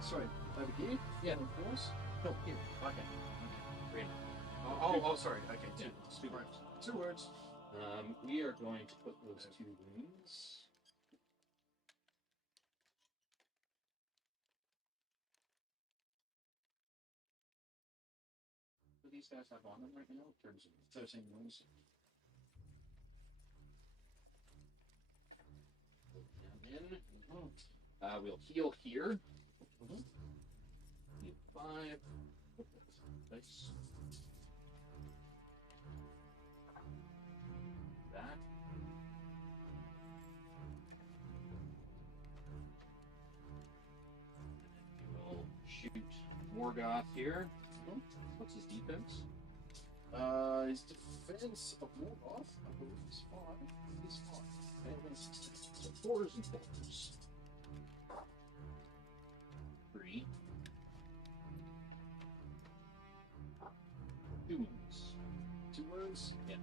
sorry, over here? Yeah, of course. No, here. Okay. Great. Oh, sorry. Okay, 2. Yeah, 2 words. 2 words. We are going to put those 2 wounds these guys have on them right now in terms of 13 wounds. down in? We'll heal here. Mhm. Heal 5. Nice. That. We'll shoot Morgoth here. Mhm. What's his defense? His defense of Morgoth, I believe, is 5. He's 5. So 4s and 4s. 3. 2 wounds. 2 wounds. Yeah.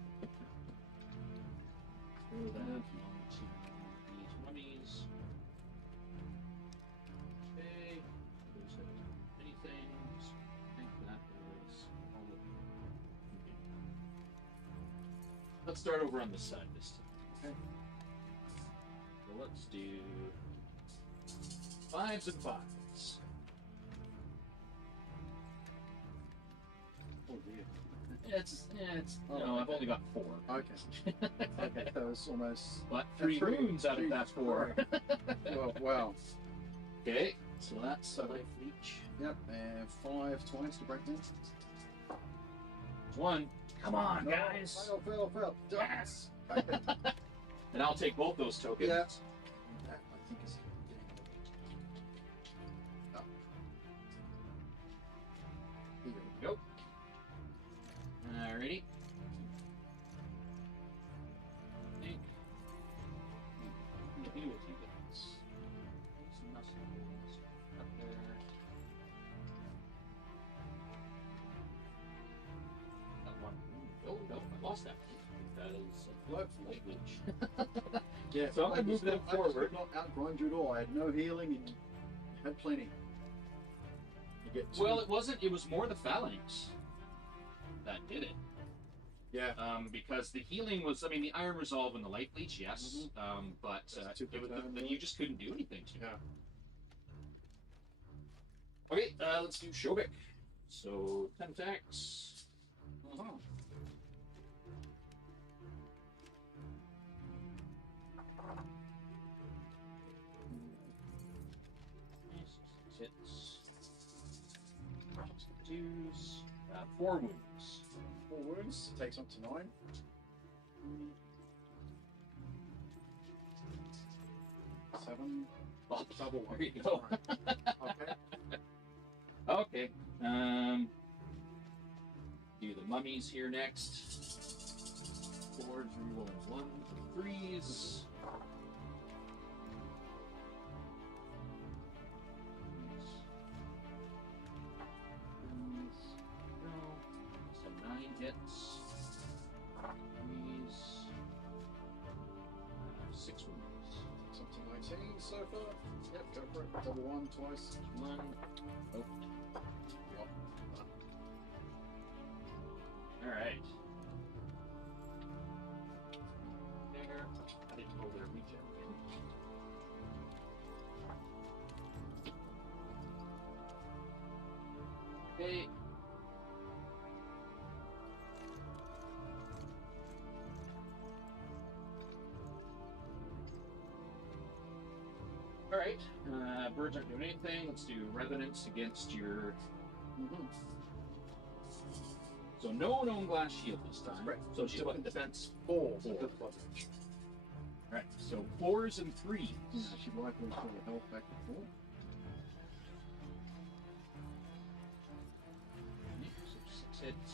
Throw that onto these mummies. Okay. Those are many things. I think that was all of them. Okay. Let's start over on this side this time. Okay. So let's do 5s and 5s. Oh dear. It's Oh, no, I've okay. only got 4. Okay. Okay, that was almost. But 3 Three. wounds out of that 4. Well, wow. Okay, so that's a life leech. Yep, and 5 twice to break down. 1. Come on, No, guys. Fail. Yes. Okay. And I'll take both those tokens. Yeah. That, I think, is getting a little. Oh. Here we Go. Alrighty. I think we can deal with you guys. Some muscle holes up there. That one. Oh no, I lost that. That is a blood light leech. Yeah, So I'm gonna move them I forward. did not outgrind you at all. I had no healing and had plenty. You get 2. Well, it wasn't. It was more the phalanx that did it. Yeah. Because the healing was, I mean, the Iron Resolve and the Life Leech, yes. But That's too it was, bad, you just couldn't do anything to it. Yeah. Okay, let's do Shobik. So, 10 attacks. Uh-huh. Hits. 2s. 4 wounds. 4 wounds. Takes up to 9. Seven. Oh, Double one. there you go. Okay. Okay. Do the mummies here next. 4s, rerolling 1, 3s. So 9 hits. 3s. 6 wounds. Takes up to 19 so far. Yep, go for it. Double 1 twice. 1. Oh. Yep. Alright. There. I didn't go there, regen. Okay. Alright. Birds aren't doing anything. Let's do Revenants against your. Mm-hmm. So no known glass shield this time. Right. So she's what, defense? 4. Four. Good blood rage. Alright, so 4s and 3s. Yeah, she'd likely pull the health back before. So 6 hits.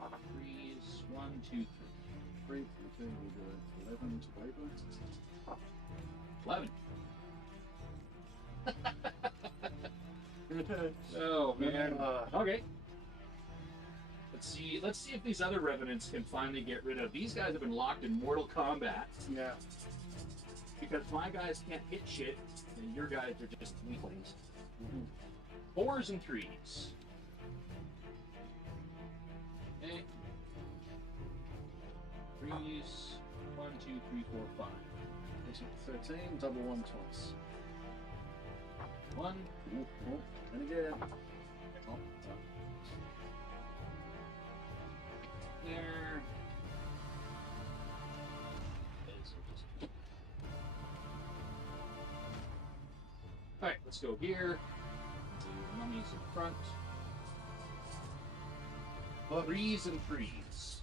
3s. 1, 2, 3. 3. Okay, we'll go 11 to Waver. 11. Oh man. Okay. Let's see if these other revenants can finally get rid of. These guys have been locked in Mortal Kombat Yeah. because my guys can't hit shit, and your guys are just weaklings. Mm-hmm. 4s and 3s. Okay. 3s. 1, 2, 3, 4, 5. Takes up to 13. Double 1 twice. 1. And again. Oh, there. Alright, let's go here. The mummies in front. Breeze and freeze.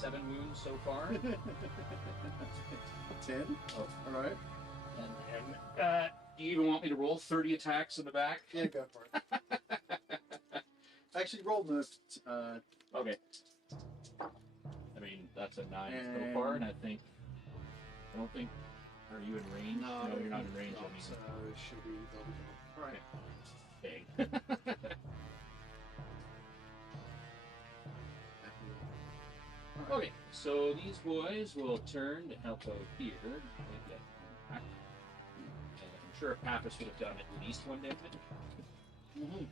Seven wounds so far. 10. Oh, all right. And do you even want me to roll 30 attacks in the back? Yeah, go for it. Actually, roll nerfed. Okay. I mean, that's a 9 so far, and I don't think. Are you in range? No, you're not in range. No, so should be. All right. Dang. Okay, so these boys will turn to help out here. They get back. And I'm sure Pappas would have done at least one damage. We'll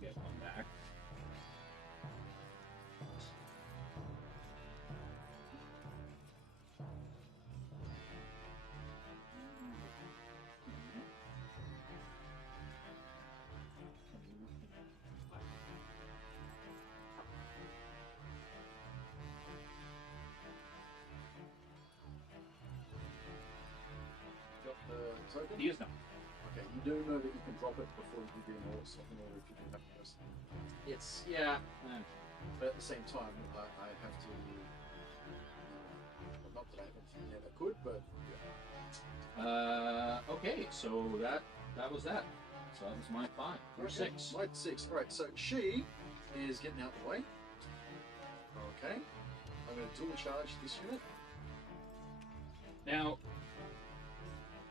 get one back. Got the token? He is not. Okay, you do know that you can drop it before you do an order something, or if you do have this. It's, yeah. But at the same time, I have to. Not that I haven't never could, but Okay, so that was that. So that was my 5. Or 6. My 6. All right, so she is getting out the way. Okay, I'm going to dual charge this unit. Now,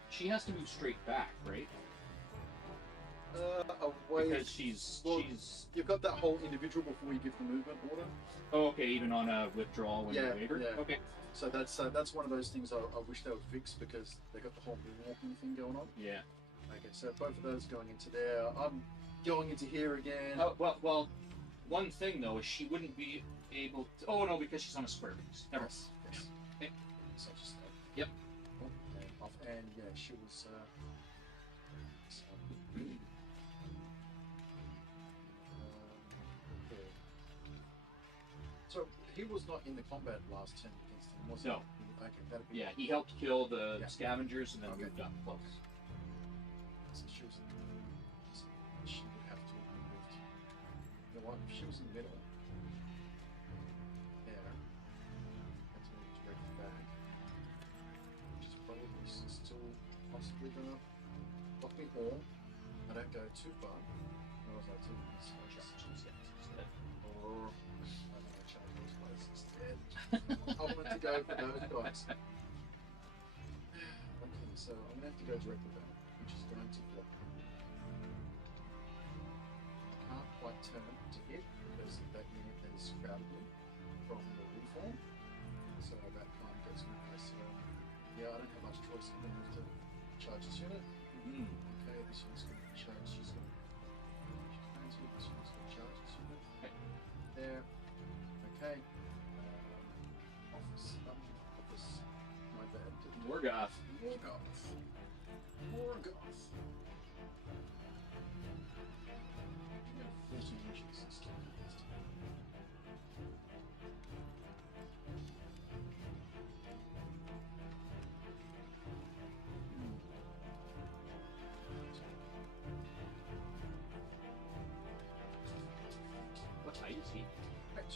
she has to move straight back, right? Away. Because she's You've got that whole individual before you give the movement order. Oh, okay, even on a withdrawal when you waiver? Yeah. Okay. So that's one of those things I wish they would fix, because they got the whole moonwalking thing going on. Yeah. Okay, so both of those going into there. I'm going into here again. Oh, well, one thing though is she wouldn't be able to. Oh no, because she's on a square base. Never. Yes. Okay. So just Yep. and off, and yeah, she was. So he was not in the combat last turn against him, was he? No. Okay, that'd be. Yeah, he helped kill the Yeah. scavengers and then Okay. moved up close. So she was. So she would have to have moved. You know what? If she was in the middle. There. Had to move directly back. Which is probably still possibly gonna block me all. I don't go too far. What was I doing? Or I'm gonna charge those guys instead. I wanted to go for those guys. Okay, so I'm gonna have to go directly back, which is going to block me. I can't quite turn to hit because that unit has crowded me from the reform. So that kind of gets me there. So yeah, I don't have much choice. I'm gonna have to charge this unit. Okay, this unit's gonna charge. She's going to this unit's going to charge this unit. Okay. There. Okay. Office. My bad. Morgoth. Morgoth. You got 14 inches instead of this. What height is he? Right.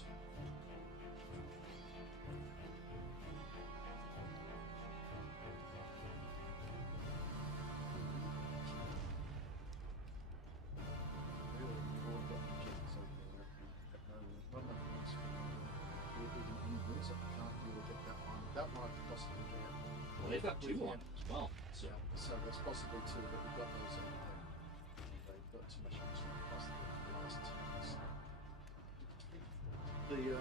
Really, you've all got inches over there. Not enough points for any wins. I can't really get that one. That one I could possibly get. Well, they've got 2 on it as well. So Yeah, so there's possibly 2, but we've got those over there. They've got too much inches plus the last 2. So. The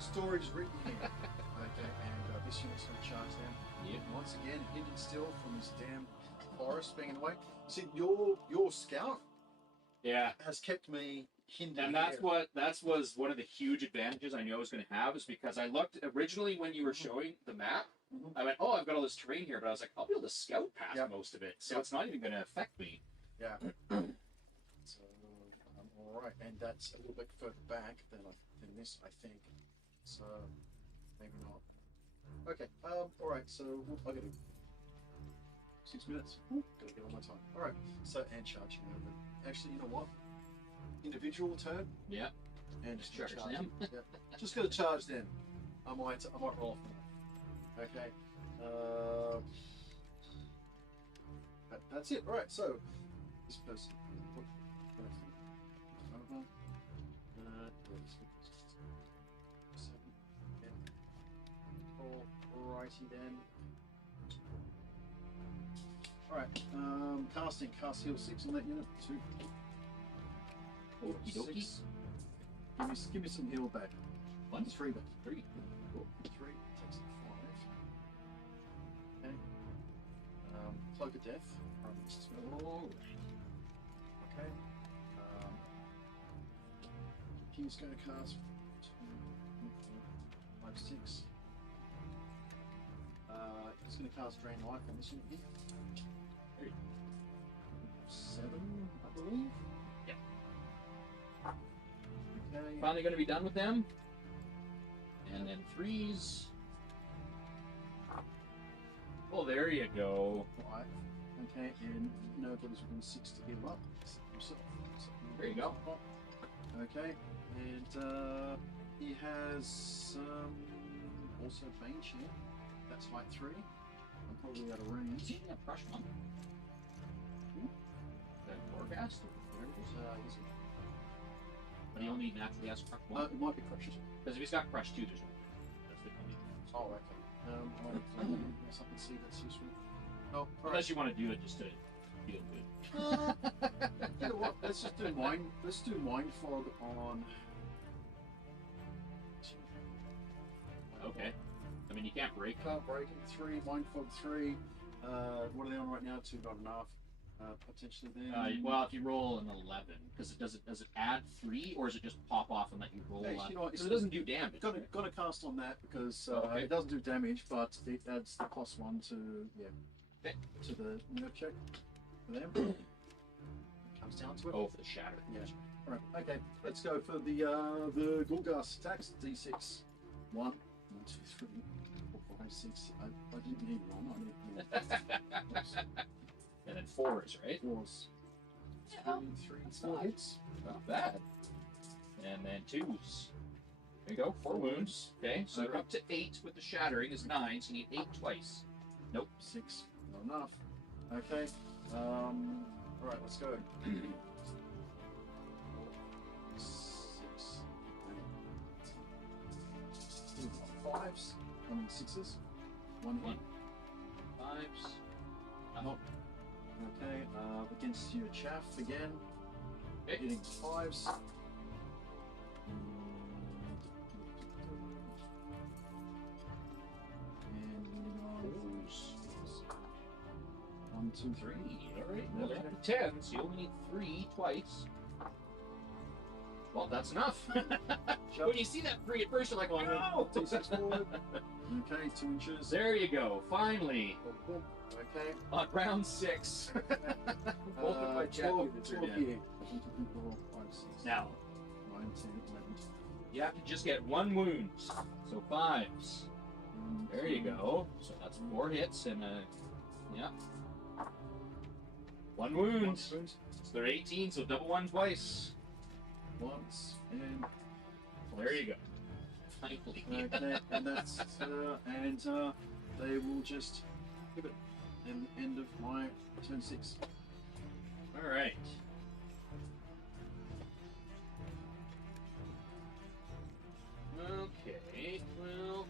story's written here. Okay, and this unit's going to charge them. Yep. Once again, hidden still from this damn forest being in the way. See, your scout yeah. has kept me hindered. And that's here. was one of the huge advantages I knew I was going to have, is because I looked originally when you were showing the map, I went, oh, I've got all this terrain here, but I was like, I'll be able to scout past Yep. most of it, so Yep. it's not even going to affect me. Yeah. So, all right, and that's a little bit further back than this, I think. So, maybe not. Okay. All right. So I got 6 minutes. Gotta get on my time. All right. So and charging over. Actually, you know what? Individual turn. Yeah. And Just just charge charge them. Yeah. Just gonna charge them. I might roll off. Okay. That's it. All right. So this person. Alrighty then. Alright, cast heal 6 on that unit. 2. Okie dokie. 6. Give me some heal back. 1, 3 back. 3. Cool. 3 takes it 5. Okay. Cloak of Death. Oh, Okay. He's going to cast 5, 6. He's going to cast Drain Life on this unit here. 7, I believe. Yeah. Okay. Finally going to be done with them. And then 3s. Oh, there you go. 5. Okay, and nobody's within 6 to heal up. Himself. So There you go. Okay, and he has also Bane Shield. That's height 3. I'm probably out of range. See, yeah, crush 1. That forecast? There it is. Is it? But he only naturally has crush 1. It might be crushes. Because if he's got crush 2, there's no. That's the only. Oh, okay. Yes, I can see that's useful. Oh, all right. Unless you want to do it just to feel good. You know what? Let's just do mind. Let's do mind fog on. Okay. I mean, you can't break. Can't break it. 3 mind fog 3. What are they on right now? 2, not enough. Potentially then. Well, if you roll an 11, because does it add 3, or does it just pop off and let you roll? Hey, you know what, Because it doesn't do damage. Gonna cast on that because Okay. it doesn't do damage, but it adds the +1 to Okay. to the nerve check for them. It comes down to it. Oh, for the shatter. Yeah. All right. Okay. Let's go for the Gulgas attacks. D6. 1, 2, 3, 4, 5, 6. I didn't need 1. I need more. And then 4s, right? 4s. Yeah. 3, That's 4 not- hits. Not bad. And then 2s. There you go. 4 wounds. Okay, so you're up to 8 with the shattering is 9, so you need 8 twice. Nope. 6. Not enough. Okay. All right. Let's go. 6. 5s. 6s. 1 hit. 5s. Not. Okay, against your chaff again. Okay. Hitting 5s. And on 1, 2, 3. 3. Alright, well, they're up to 10, so you only need 3 twice. Well, that's enough. When you see that 3 at first, you're like, oh no! T6 forward. Okay, 2 inches. There you go, finally, Boom, boom. Okay. on round 6. Both of my chat 12 units are 12 dead. here. 1, 2, 3, 4, 5, 6, Now, 9, 10, 11. you have to just get 1 wound. So 5s. There you go. So that's 4 hits and yeah. 1 wound. So they're 18, so double 1 twice. Once and There you go. Finally. okay, and that's they will just give it an end of my turn 6. All right. Okay. Well.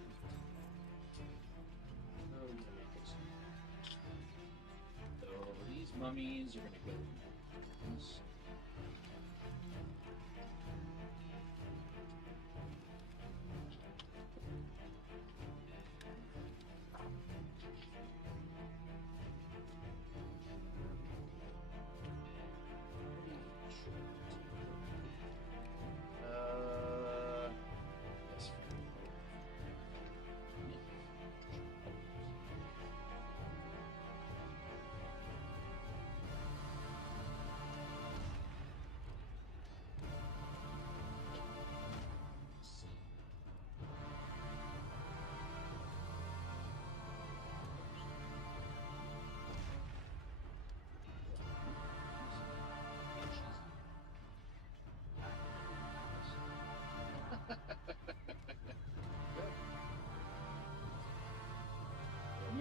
So these mummies are gonna go. Yes.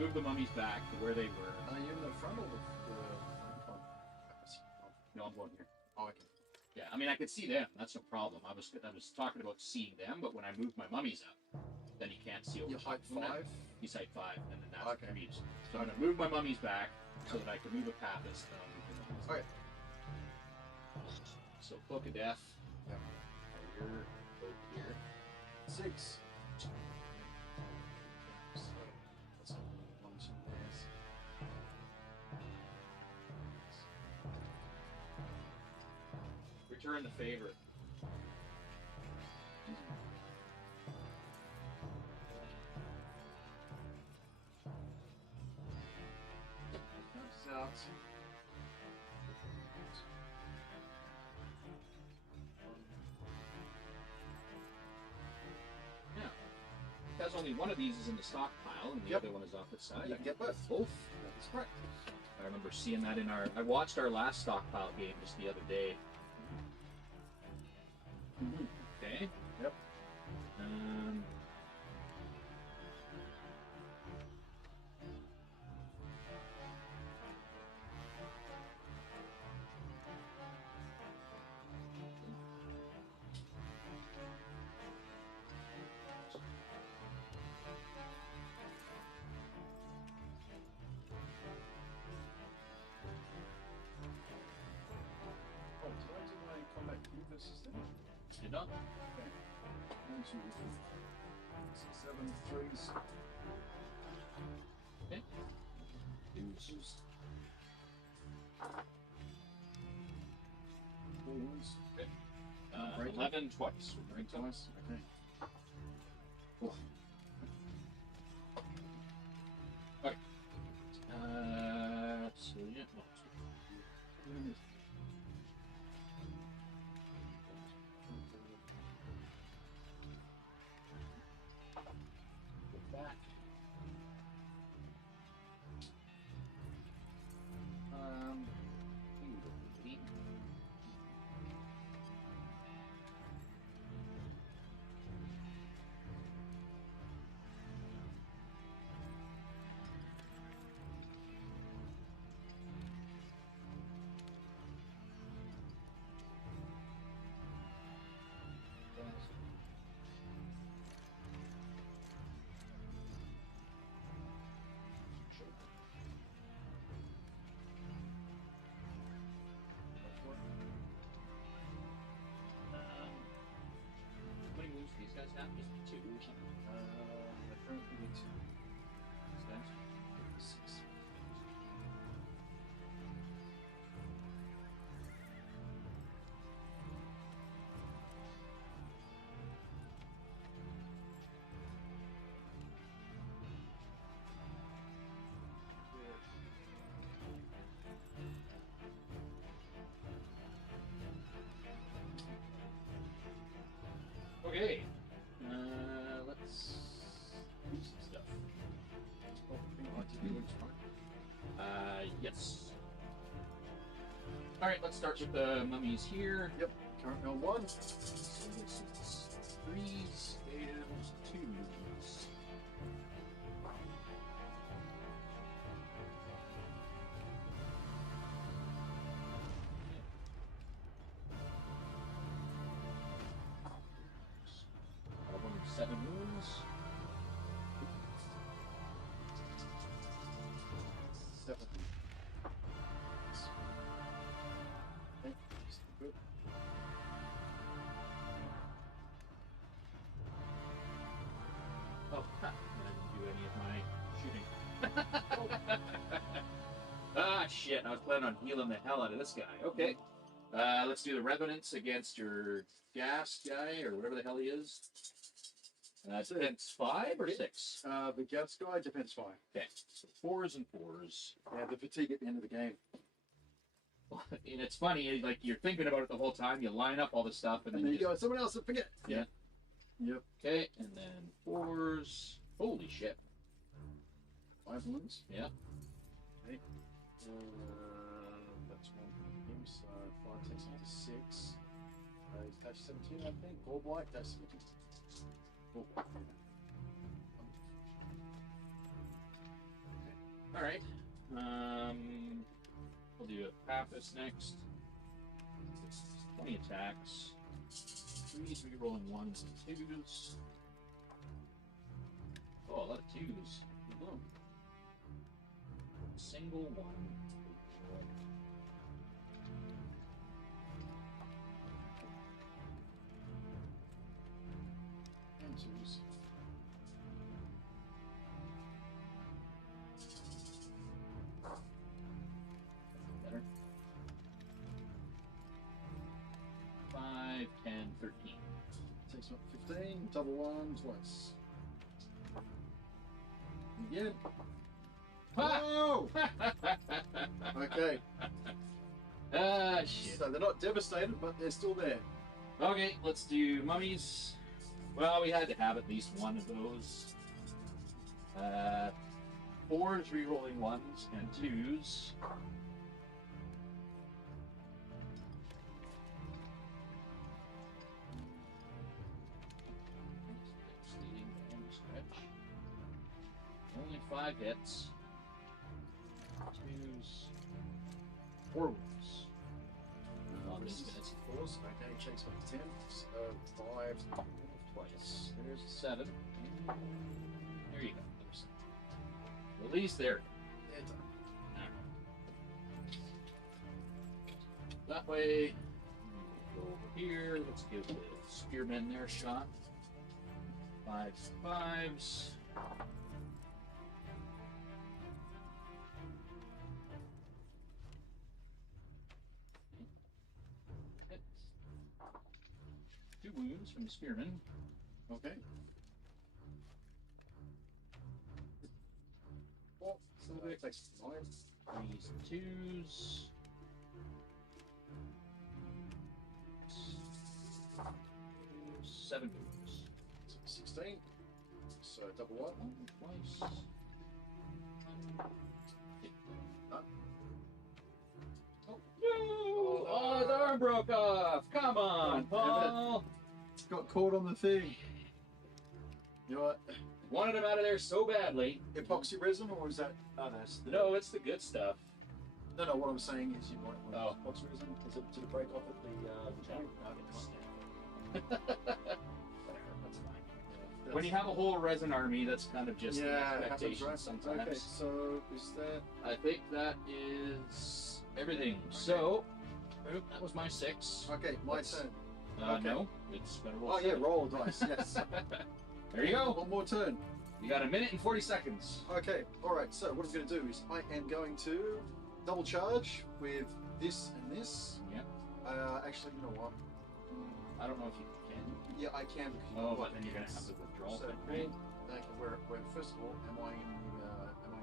move the mummies back to where they were. Are you in the front or the No, I'm going here. Oh, okay. Yeah, I mean, I could see them. That's no problem. I was talking about seeing them, but when I move my mummies up, then you can't see over Your height top of them. 5? He's height 5, and then that's Okay. what I use. So I'm going to move my mummies back so that I can move a Papist. Then I'll move the mummies. Okay. So Cloak of Death. Yep. Here, over here. 6. So, that's 1, 2 there. Return the favor. Comes out. Yeah. Because only one of these is in the stockpile, and the Yep. other one is off its side. You can get both. That is correct. I remember seeing that in our. I watched our last stockpile game just the other day. Okay. Yep. Oh, did I do my combat crew versus them? Did not. Okay. 1, 2, 6, 7, 3s. Okay. Deuces. 4 wounds. 11 twice. Break twice. Okay. Oh. So yeah. Go back. How many moves do these guys have? Just 2 or something? I currently need 2. These guys? 6. Okay. Let's do some stuff. Oh, I think I like to do each one. Yes. Alright, let's start with the mummies here. Yep. Current on 1. So this is 3s and 2s. One 7 wounds. 7. Okay. Good. Oh, ha! I didn't do any of my shooting. Ah, shit. I was planning on healing the hell out of this guy. Okay. Let's do the Revenants against your gas guy, or whatever the hell he is. Defense 5 or 6? The gas guy, defense 5. Okay. So 4s and 4s. Yeah, the fatigue at the end of the game. And it's funny, like, you're thinking about it the whole time, you line up all this stuff, and And then then you go, someone else will forget. Yeah. Yep. Okay, and then 4s. Holy shit. 5 wounds. Yeah. Okay. That's 1 for him, so 5 takes him to 6. He's dash 17, I think. Ball blight, dash 17. Oh. All right. We'll do a Pappas next. 20 attacks. 3s, re-rolling 1s and 2s. Oh, a lot of 2s. Oh. Single 1. And 2s. Better. 5, 10, 13. Takes up 15. Double 1 twice. Again. Oh! Okay. Ah, shit. So they're not devastated, but they're still there. Okay, let's do mummies. Well, we had to have at least one of those. 4s, re-rolling 1s and 2s. Only 5 hits. 2s. 4 wounds. On these guys. 4s. Okay, checks up to 10. 5 twice. There's a 7. There you go. There's 7. At least there. They're done. That way, go over here. Let's give the spearmen their shot. 5s, 5s. Hit. 2 wounds from the spearmen. Okay. Oh, so that takes 9. 3s and 2s. 7 wounds. So 16. So double 1. Twice. None. Oh, no! Oh, his arm broke off! Come on, Paul! Got caught on the thing. You know what? Wanted him out of there so badly. Epoxy resin, or is that? Oh, that's the. No, it's the good stuff. No, no. What I'm saying is, you might want Oh. epoxy resin. Is it to break off at the joint? No, Whatever, that's fine. When you have a whole resin army, that's kind of just the it happens, expectation right? sometimes. Okay, so is that? I think that is everything. So, oop, that was my 6. Okay, my That's- turn. okay. No, it's gonna roll. Oh yeah, 7. roll dice. Yes. There you go. One more turn. You got a minute and 40 seconds. Okay. All right. So what I'm going to do is I am going to double charge with this and this. Yeah. Actually, you know what? I don't know if you can. Yeah, I can. Because Oh, but then you're gonna have to withdraw. So, Right? okay, where first of all, am I in the front?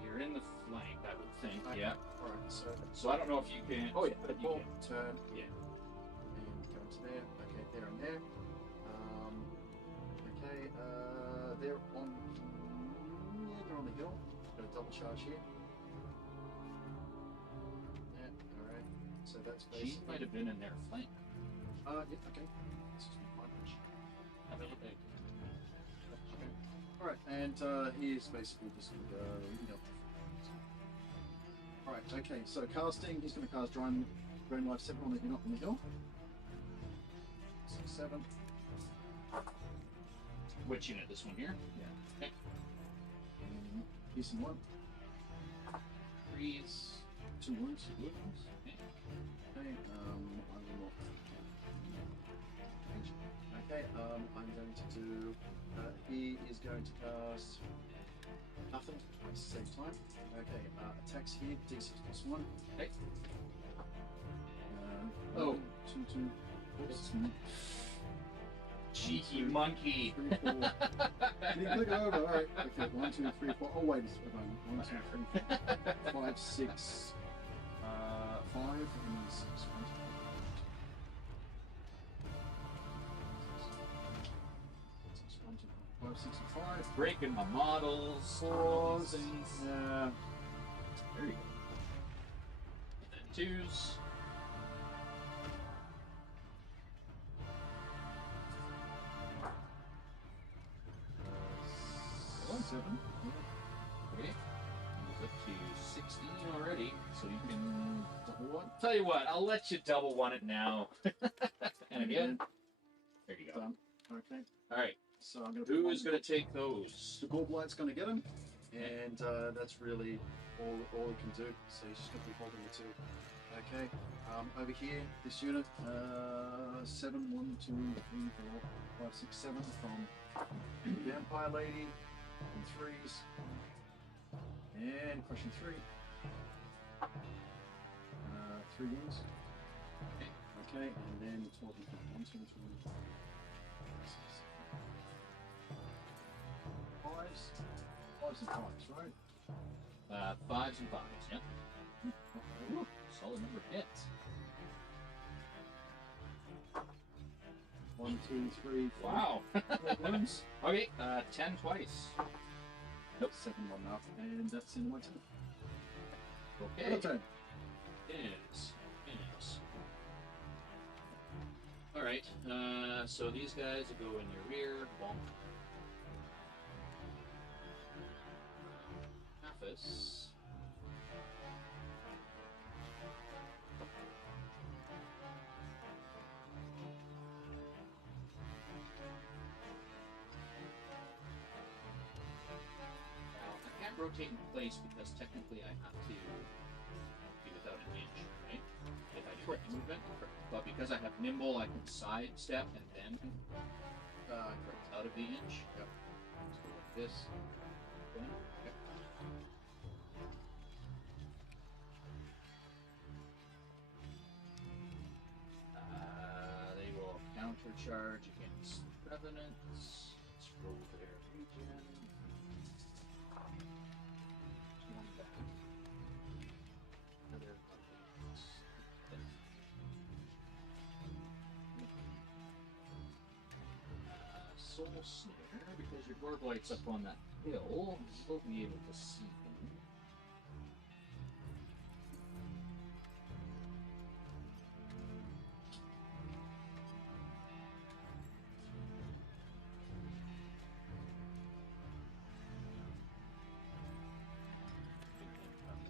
You're in the flank, I would think. Okay. Yeah. All right. So I don't know if you can. Oh yeah. but you Well, can. turn. Yeah. And go to there. Okay, there and there. Okay. They're on. Yeah, they're on the hill. Got a double charge here. Yeah. All right. So that's She basically. might have been in their flank. Yeah. Okay. This is my punch. Have a look at it. Okay. All right, and he's basically just going to go. All right. Okay. So casting, he's going to cast Drain Life 7 on the Enoch on the hill. 6, 7. Which unit? This one here? Yeah. Okay. Decent one. 3s. 2 wounds. 2 wounds. Okay. Okay. I will not. Okay. I'm going to do. He is going to cast nothing twice, same time. Okay. Attacks here. D6 plus 1. Okay. Oh. 2, 2. Oops. Cheeky monkey. 3, 4. Can you click it over? Alright. Okay, 1, 2, 3, 4. Oh, wait a moment. 1, 2, 3, 4, 5, 6. 5 and 6. 1, 2, 5, 6, and 5. Breaking my models. 4s. Yeah. There you go. And then 2s. Seven. Okay. So you can double one. Tell you what, I'll let you double one it now. And again, there you go. Done. Okay. All right. So I'm going to. Who is going to take those? The Gold Blight's going to get him. And that's really all it can do. So he's just going to be holding the two. Okay. Over here, this unit, 7, 1, 2, 3, 4, 5, 6, 7 from Vampire Lady on 3s. And crushing 3. 3 wounds. Okay, and then 12 1, 2, 3, 4, 5s. 5s and 5s, right? 5s and 5s, yeah. Ooh, solid number of hits. 1, 2, 3, 4. Wow. 4 wounds. Okay, 10 twice. Nope. 7 1 up, and that's in my turn. Okay. Your turn. Yes. All right. So these guys will go in your rear. Bonk. Office. Rotate in place because technically I have to be without an inch, right? If I do any movement. But because I have nimble, I can sidestep and then out of the inch. Yep. So like this. Okay. Yep. They will countercharge against Revenants. Let's roll their region. Soul Snare, because your Gorblight's up on that hill, you'll be able to see him.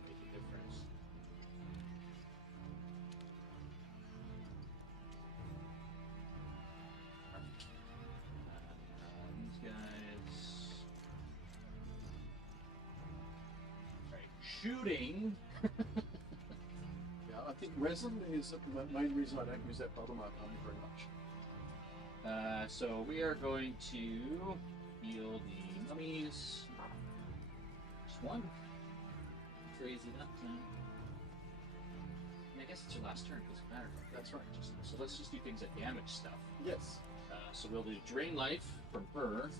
Make a difference. These guys. Right, shooting. Yeah, I think resin is the main reason I don't use that bottom up very much. So we are going to heal the mummies. Just one. Crazy that time. I guess it's your last turn, doesn't matter. That's right. So let's just do things that damage stuff. Yes. So we'll do drain life from her.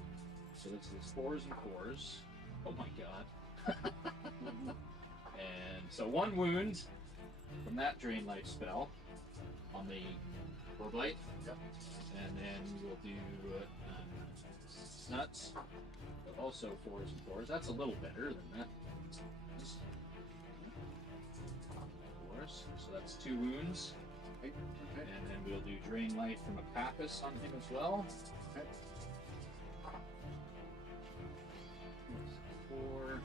So this is 4s and 4s. Oh my god. And so 1 wound from that drain life spell on the Warblight. Yep. And then we'll do nuts, but also 4s and 4s. That's a little better than that. 4s. So that's 2 wounds. Okay. And then we'll do drain life from a Pappas on him as well. Okay. 4,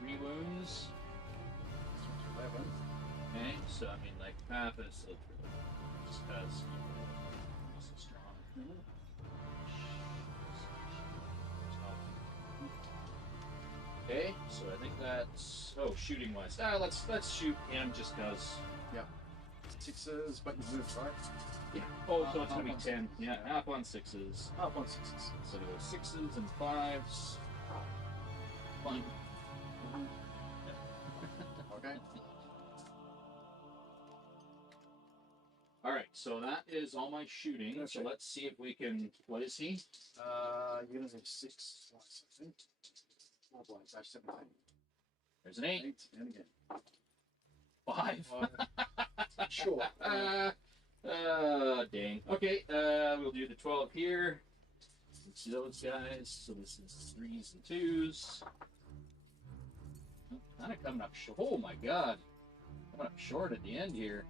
3 wounds. 11. Okay, so I mean, like Pappas, just because he's so strong. Okay, so I think that's shooting wise. Let's shoot him just cause. Yep. 6s, but you move, right? Yeah. Oh, so it's gonna be Up on 10. sixes. Yeah, up on 6s. Up on 6s. So 6s and 5s. Fine. Okay. All right, so that is all my shooting. So Okay. let's see if we can. What is he? You're gonna need 6 slices, I think. 4 blinds, dash 17. There's an 8. 8, and again. 5. Sure. Dang. Okay, we'll do the 12 here. Let's see those guys. So this is 3s and 2s. Kind of coming up short. Oh my god. Coming up short at the end here.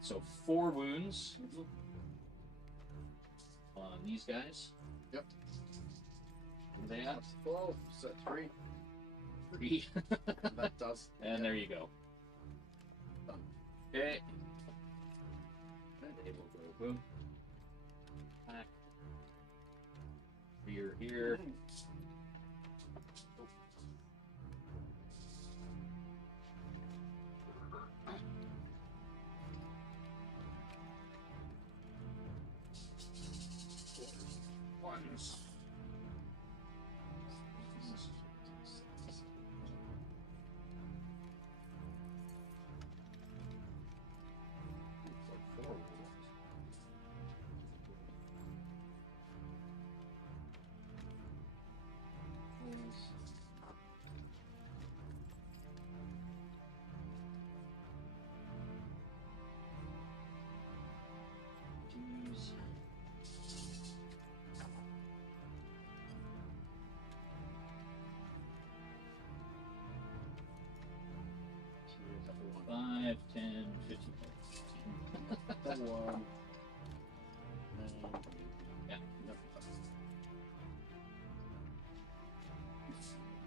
So 4 wounds on these guys. Yep. Where are they at? That's 12, so 3. 3. That does. And there you go. Done. Okay. And it will go boom. Back. Rear here. Ones. Five, 10, 15. That one. Yeah. Yep.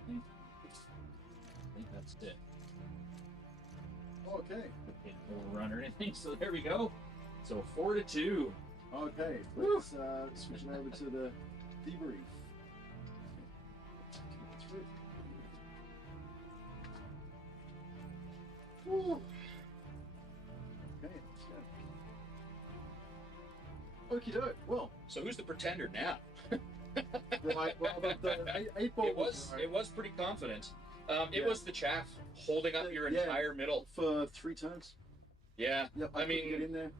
I think that's it. Okay. Didn't overrun or anything, so there we go. So 4 to 2. Okay. Let's switch it over to the debrief. Woo. Okay, let's go. Okie doke. Well, So who's the pretender now? right. Well, but the eight ball It was pretty confident. It Yeah. was the chaff holding up your Yeah. entire middle. for 3 turns. Yeah. Yep. I couldn't get mean, in there.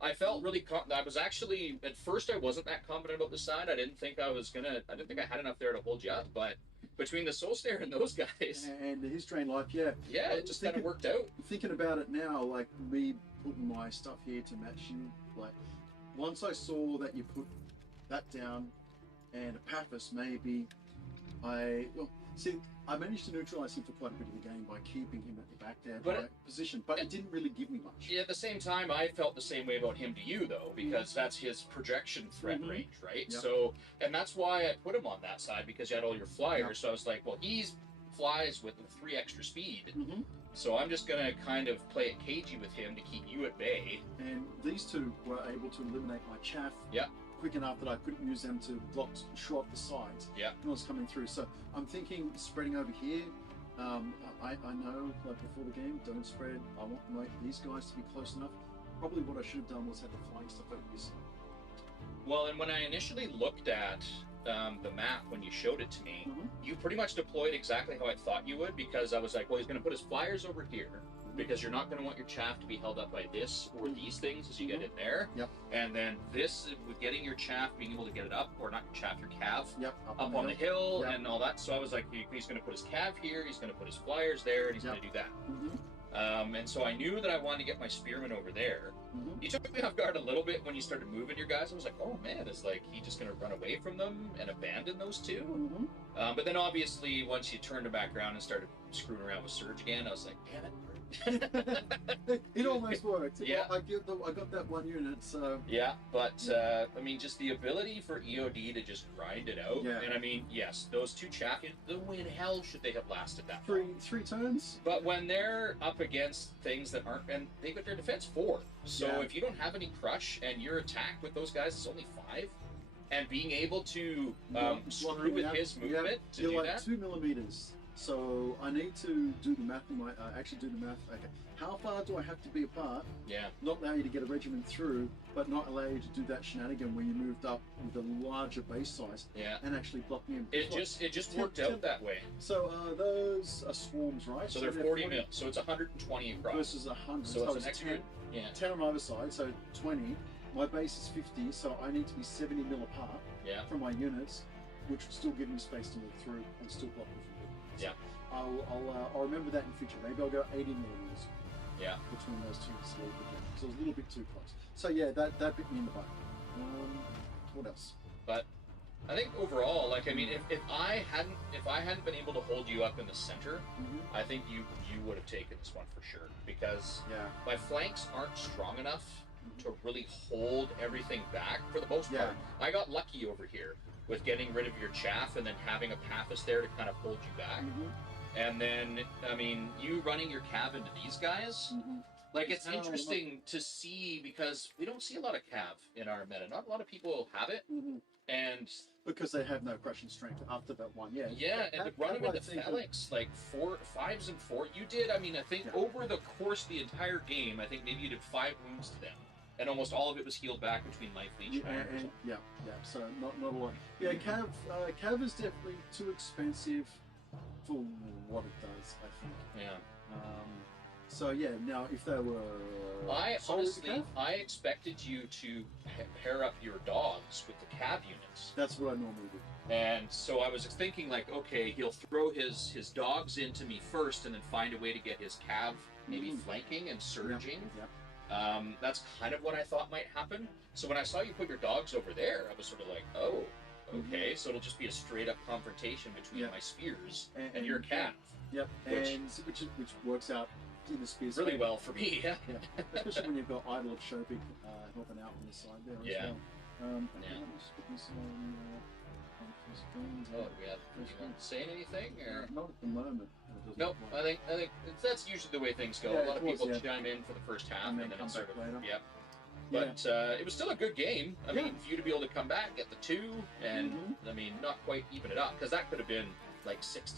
I felt really. I was actually at first I wasn't that confident about the side. I didn't think I was gonna. I didn't think I had enough there to hold you up. But between the Soul Stare and those guys, And his drain life, yeah. yeah, it just kind of worked out. Thinking about it now, like me putting my stuff here to match you, like once I saw that you put that down and Epaphras, maybe I managed to neutralize him for quite a bit of the game by keeping him at the back there, But by position, but it didn't really give me much. Yeah, at the same time, I felt the same way about him to you, though, because that's his projection threat Mhm. range, right? Yep. So, and that's why I put him on that side, because you had all your flyers. Yep. So I was like, well, he's flies with 3 extra speed. Mm-hmm. So I'm just going to kind of play it cagey with him to keep you at bay. And these two were able to eliminate my chaff Yep. quick enough that I couldn't use them to block, shore up the sides Yep. when I was coming through. So I'm thinking spreading over here. I know, like before the game, don't spread. I want these guys to be close enough. Probably what I should have done was had the flying stuff over this side. Well, and when I initially looked at the map when you showed it to me, Mhm. you pretty much deployed exactly how I thought you would, because I was like, well, he's going to put his flyers over here, because you're not going to want your chaff to be held up by this or these things as you get in there. Yep. And then this, with getting your chaff, being able to get it up, or not your chaff, your cav, Yep. up on the hill Yep. and all that. So I was like, he's going to put his cav here, he's going to put his flyers there, and he's Yep. going to do that. Mm-hmm. And so I knew that I wanted to get my spearmen over there. Mm-hmm. You took me off guard a little bit when you started moving your guys. I was like, oh man, is like he just gonna run away from them and abandon those two? Mm-hmm. But then obviously once you turned them back around and started screwing around with Surge again, I was like, damn it. It almost worked. Yeah. I got that one unit, so Yeah, but I mean, just the ability for EOD to just grind it out. Yeah. And I mean, yes, those 2 champions, the way in hell should they have lasted that long? three turns. But when they're up against things that aren't, and they got their defense 4, so Yeah. if you don't have any crush and your attack with those guys is only 5, and being able to screw with his movement to You're do like that, 2 millimeters. So I need to do the math in my actually do the math. Okay, how far do I have to be apart? yeah, Not allow you to get a regiment through, but not allow you to do that shenanigan where you moved up with a larger base size yeah, and actually block me in. it just worked out that way. So those are swarms, right? So they're 40 mil, so it's 120 across. versus 100. So it's an it's extra, 10, yeah, 10 on either side, so 20. My base is 50, so I need to be 70 mil apart yeah, from my units, which will still give me space to move through and still block me from it. So Yeah. I'll remember that in future. Maybe I'll go 80 millimeters yeah. between those two to slow it down. So it was a little bit too close. So yeah, that bit me in the butt. What else? But I think overall, like I mean, if I hadn't been able to hold you up in the center, Mm-hmm. I think you would have taken this one for sure, because Yeah. my flanks aren't strong enough to really hold everything back for the most part. I got lucky over here with getting rid of your chaff and then having a Pathos there to kind of hold you back. Mm-hmm. And then, I mean, you running your cav into these guys, like, it's interesting to see because we don't see a lot of cav in our meta. Not a lot of people have it. And because they have no crushing strength after that one, and to run them into phalanx, like 5s and 4. You did, I mean, I think over the course of the entire game, I think maybe you did 5 wounds to them. And almost all of it was healed back between life leech and so not a lot. Yeah, Cav is definitely too expensive for what it does, I think. Yeah. So yeah, now if they were, I expected you to pair up your dogs with the cav units. That's what I normally do. And so I was thinking, like, okay, he'll throw his dogs into me first, and then find a way to get his cav maybe flanking and surging. That's kind of what I thought might happen. So when I saw you put your dogs over there, I was sort of like, oh, okay, so it'll just be a straight up confrontation between my spears and your cav. Yep, which works out in the spears really well for me. Yeah. Especially when you've got Idol of Shopik helping out on the side there as well. Let me just put this on full screen. Oh, yeah. You want to say anything? Or? Not at the moment. Nope. I think that's usually the way things go. A lot of people chime in for the first half and then come it's sort back of later. But it was still a good game. I mean, for you to be able to come back, get the 2, and I mean, not quite even it up, because that could have been like 6-0.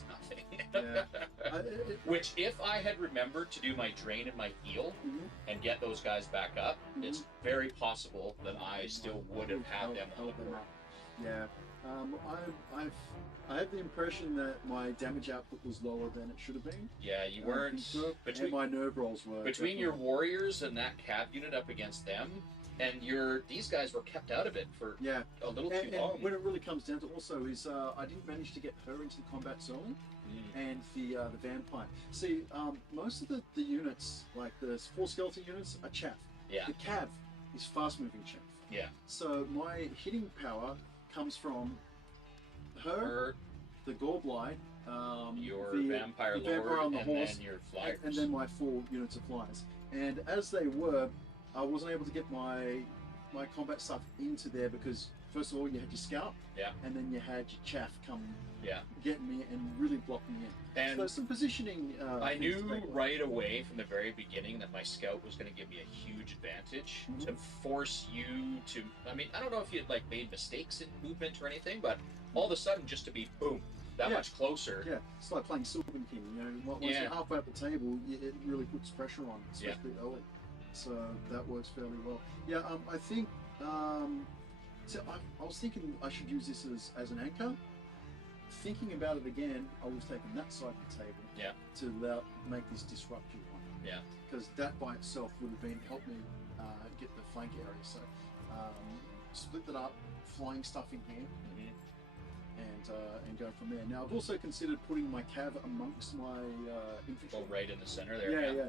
Which, if I had remembered to do my drain and my heal and get those guys back up, it's very possible that I still would have had them on the board. Yeah. I have the impression that my damage output was lower than it should have been. Yeah, you weren't. And my nerve rolls were. Between your warriors and that cav unit up against them, and these guys were kept out of it for a little too long. And when it really comes down to also is I didn't manage to get her into the combat zone, and the vampire. See, most of the units, like the 4 skeleton units, are chaff. Yeah. The cav is fast moving chaff. Yeah. So my hitting power comes from her, the Goreblight, your the vampire vampire on the horse, then your flyers. and then my 4 units of flyers. And as they were, I wasn't able to get my combat stuff into there because first of all you had your scout, and then you had your chaff come get me and really block me in. And so some positioning. I knew right away from the very beginning that my scout was going to give me a huge advantage to force you to. I mean, I don't know if you had like made mistakes in movement or anything, but all of a sudden just to be boom that much closer. Yeah, it's like playing Sylvan King. You know, once you're halfway up the table, it really puts pressure on, especially early. So that works fairly well. Yeah, I think. So I was thinking I should use this as an anchor. Thinking about it again, I was taking that side of the table to make this disruptive one. Yeah. Because that by itself would have helped me get the flank area. So split that up, flying stuff in here, and go from there. Now I've also considered putting my cav amongst my infantry. Oh, right in the center there. Yeah.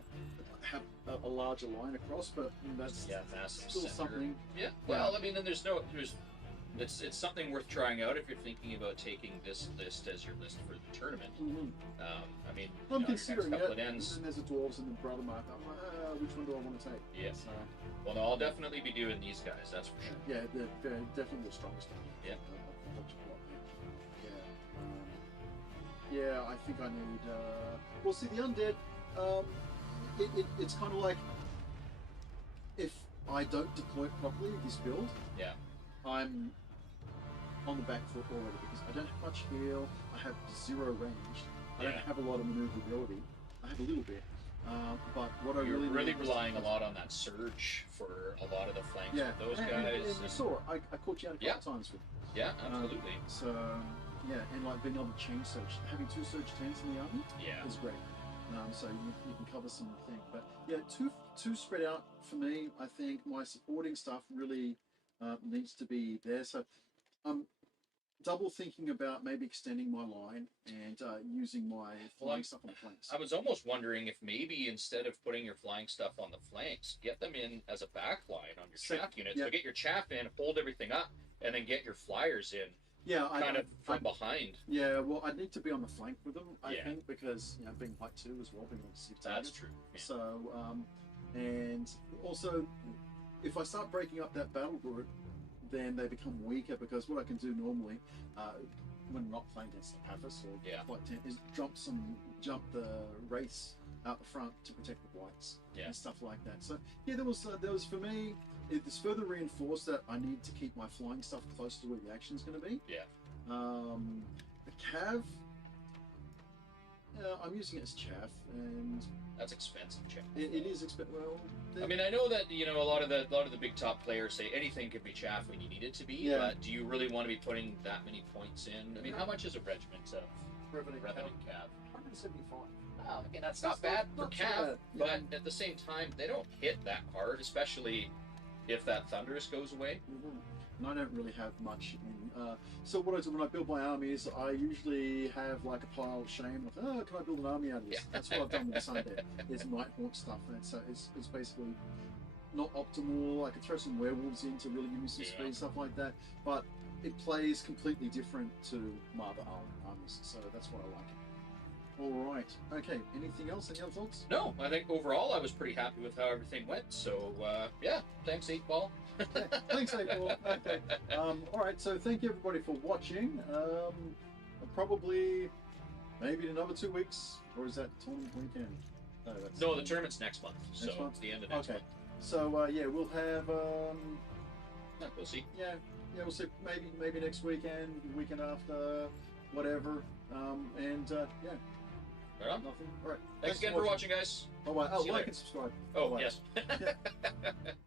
Have a larger line across, but that's massive still center. something. Yeah. Well, I mean, then it's something worth trying out if you're thinking about taking this list as your list for the tournament. I mean, I'm considering it. It ends. And then there's the dwarves and the brother mark. I'm like, which one do I want to take? Yes. Well, no, I'll definitely be doing these guys. That's for sure. Yeah, they're definitely the strongest. Yeah. Yeah, I think I need. Well, see, the undead. It's kind of like if I don't deploy properly this build, I'm on the back foot already because I don't have much heal. I have 0 range. I don't have a lot of maneuverability. I have a little bit, but what You're I really relying a lot on that surge for a lot of the flanks with those guys. And you saw I caught you out a couple times with. Yeah, absolutely. So and like being able to chain surge, having 2 surge 10s in the army is great. So you can cover some things, but too spread out for me. I think my supporting stuff really needs to be there. So I'm double thinking about maybe extending my line and using my flying stuff on the flanks. I was almost wondering if maybe instead of putting your flying stuff on the flanks, get them in as a back line on your chaff unit. So get your chaff in, hold everything up, and then get your flyers in. Yeah, kind of from behind. Yeah, well, I need to be on the flank with them, I think, because being height 2 as well, being on the safe target. That's true. Yeah. So, and also, if I start breaking up that battle group, then they become weaker because what I can do normally, when not playing against the Paphos or Yeah. White Tent, is jump the race out the front to protect the whites Yeah. and stuff like that. So yeah, there was for me. It's further reinforced that I need to keep my flying stuff close to where the action's going to be. Yeah. The Cav, I'm using it as chaff, and That's expensive, Chad. it is well. I mean, I know that a lot of the big top players say anything could be chaff when you need it to be. Yeah. But do you really want to be putting that many points in? I mean, how much is a regiment of Revenant Revenant Cav? 175. Oh, okay, that's not bad for not too Cav, bad, but yeah. at the same time, they don't hit that hard, especially if that Thunderous goes away. Mhm. And I don't really have much in. So what I do when I build my army is I usually have like a pile of shame. Like, oh, can I build an army out of this? Yeah. That's what I've done with the Sundead. It's Nighthawk stuff, and so it's basically not optimal. I could throw some werewolves in to really give me some Yeah. speed, stuff like that. But it plays completely different to my other armies, so that's what I like. All right. Okay. Anything else? Any other thoughts? No, I think overall I was pretty happy with how everything went. So yeah, thanks 8 Ball. Okay, thanks, April. Okay. All right. So thank you everybody for watching. Probably maybe in another 2 weeks, or is that tournament weekend? No, that's No, the tournament's next month. So Next month? it's the end of next Okay. month. So yeah, we'll have Yeah, we'll see. yeah, we'll see maybe next weekend, weekend after, whatever. And yeah, Right on. nothing. All right. Thanks again for watching, guys. Oh, See you like later. and subscribe. Oh, Bye-bye. yes.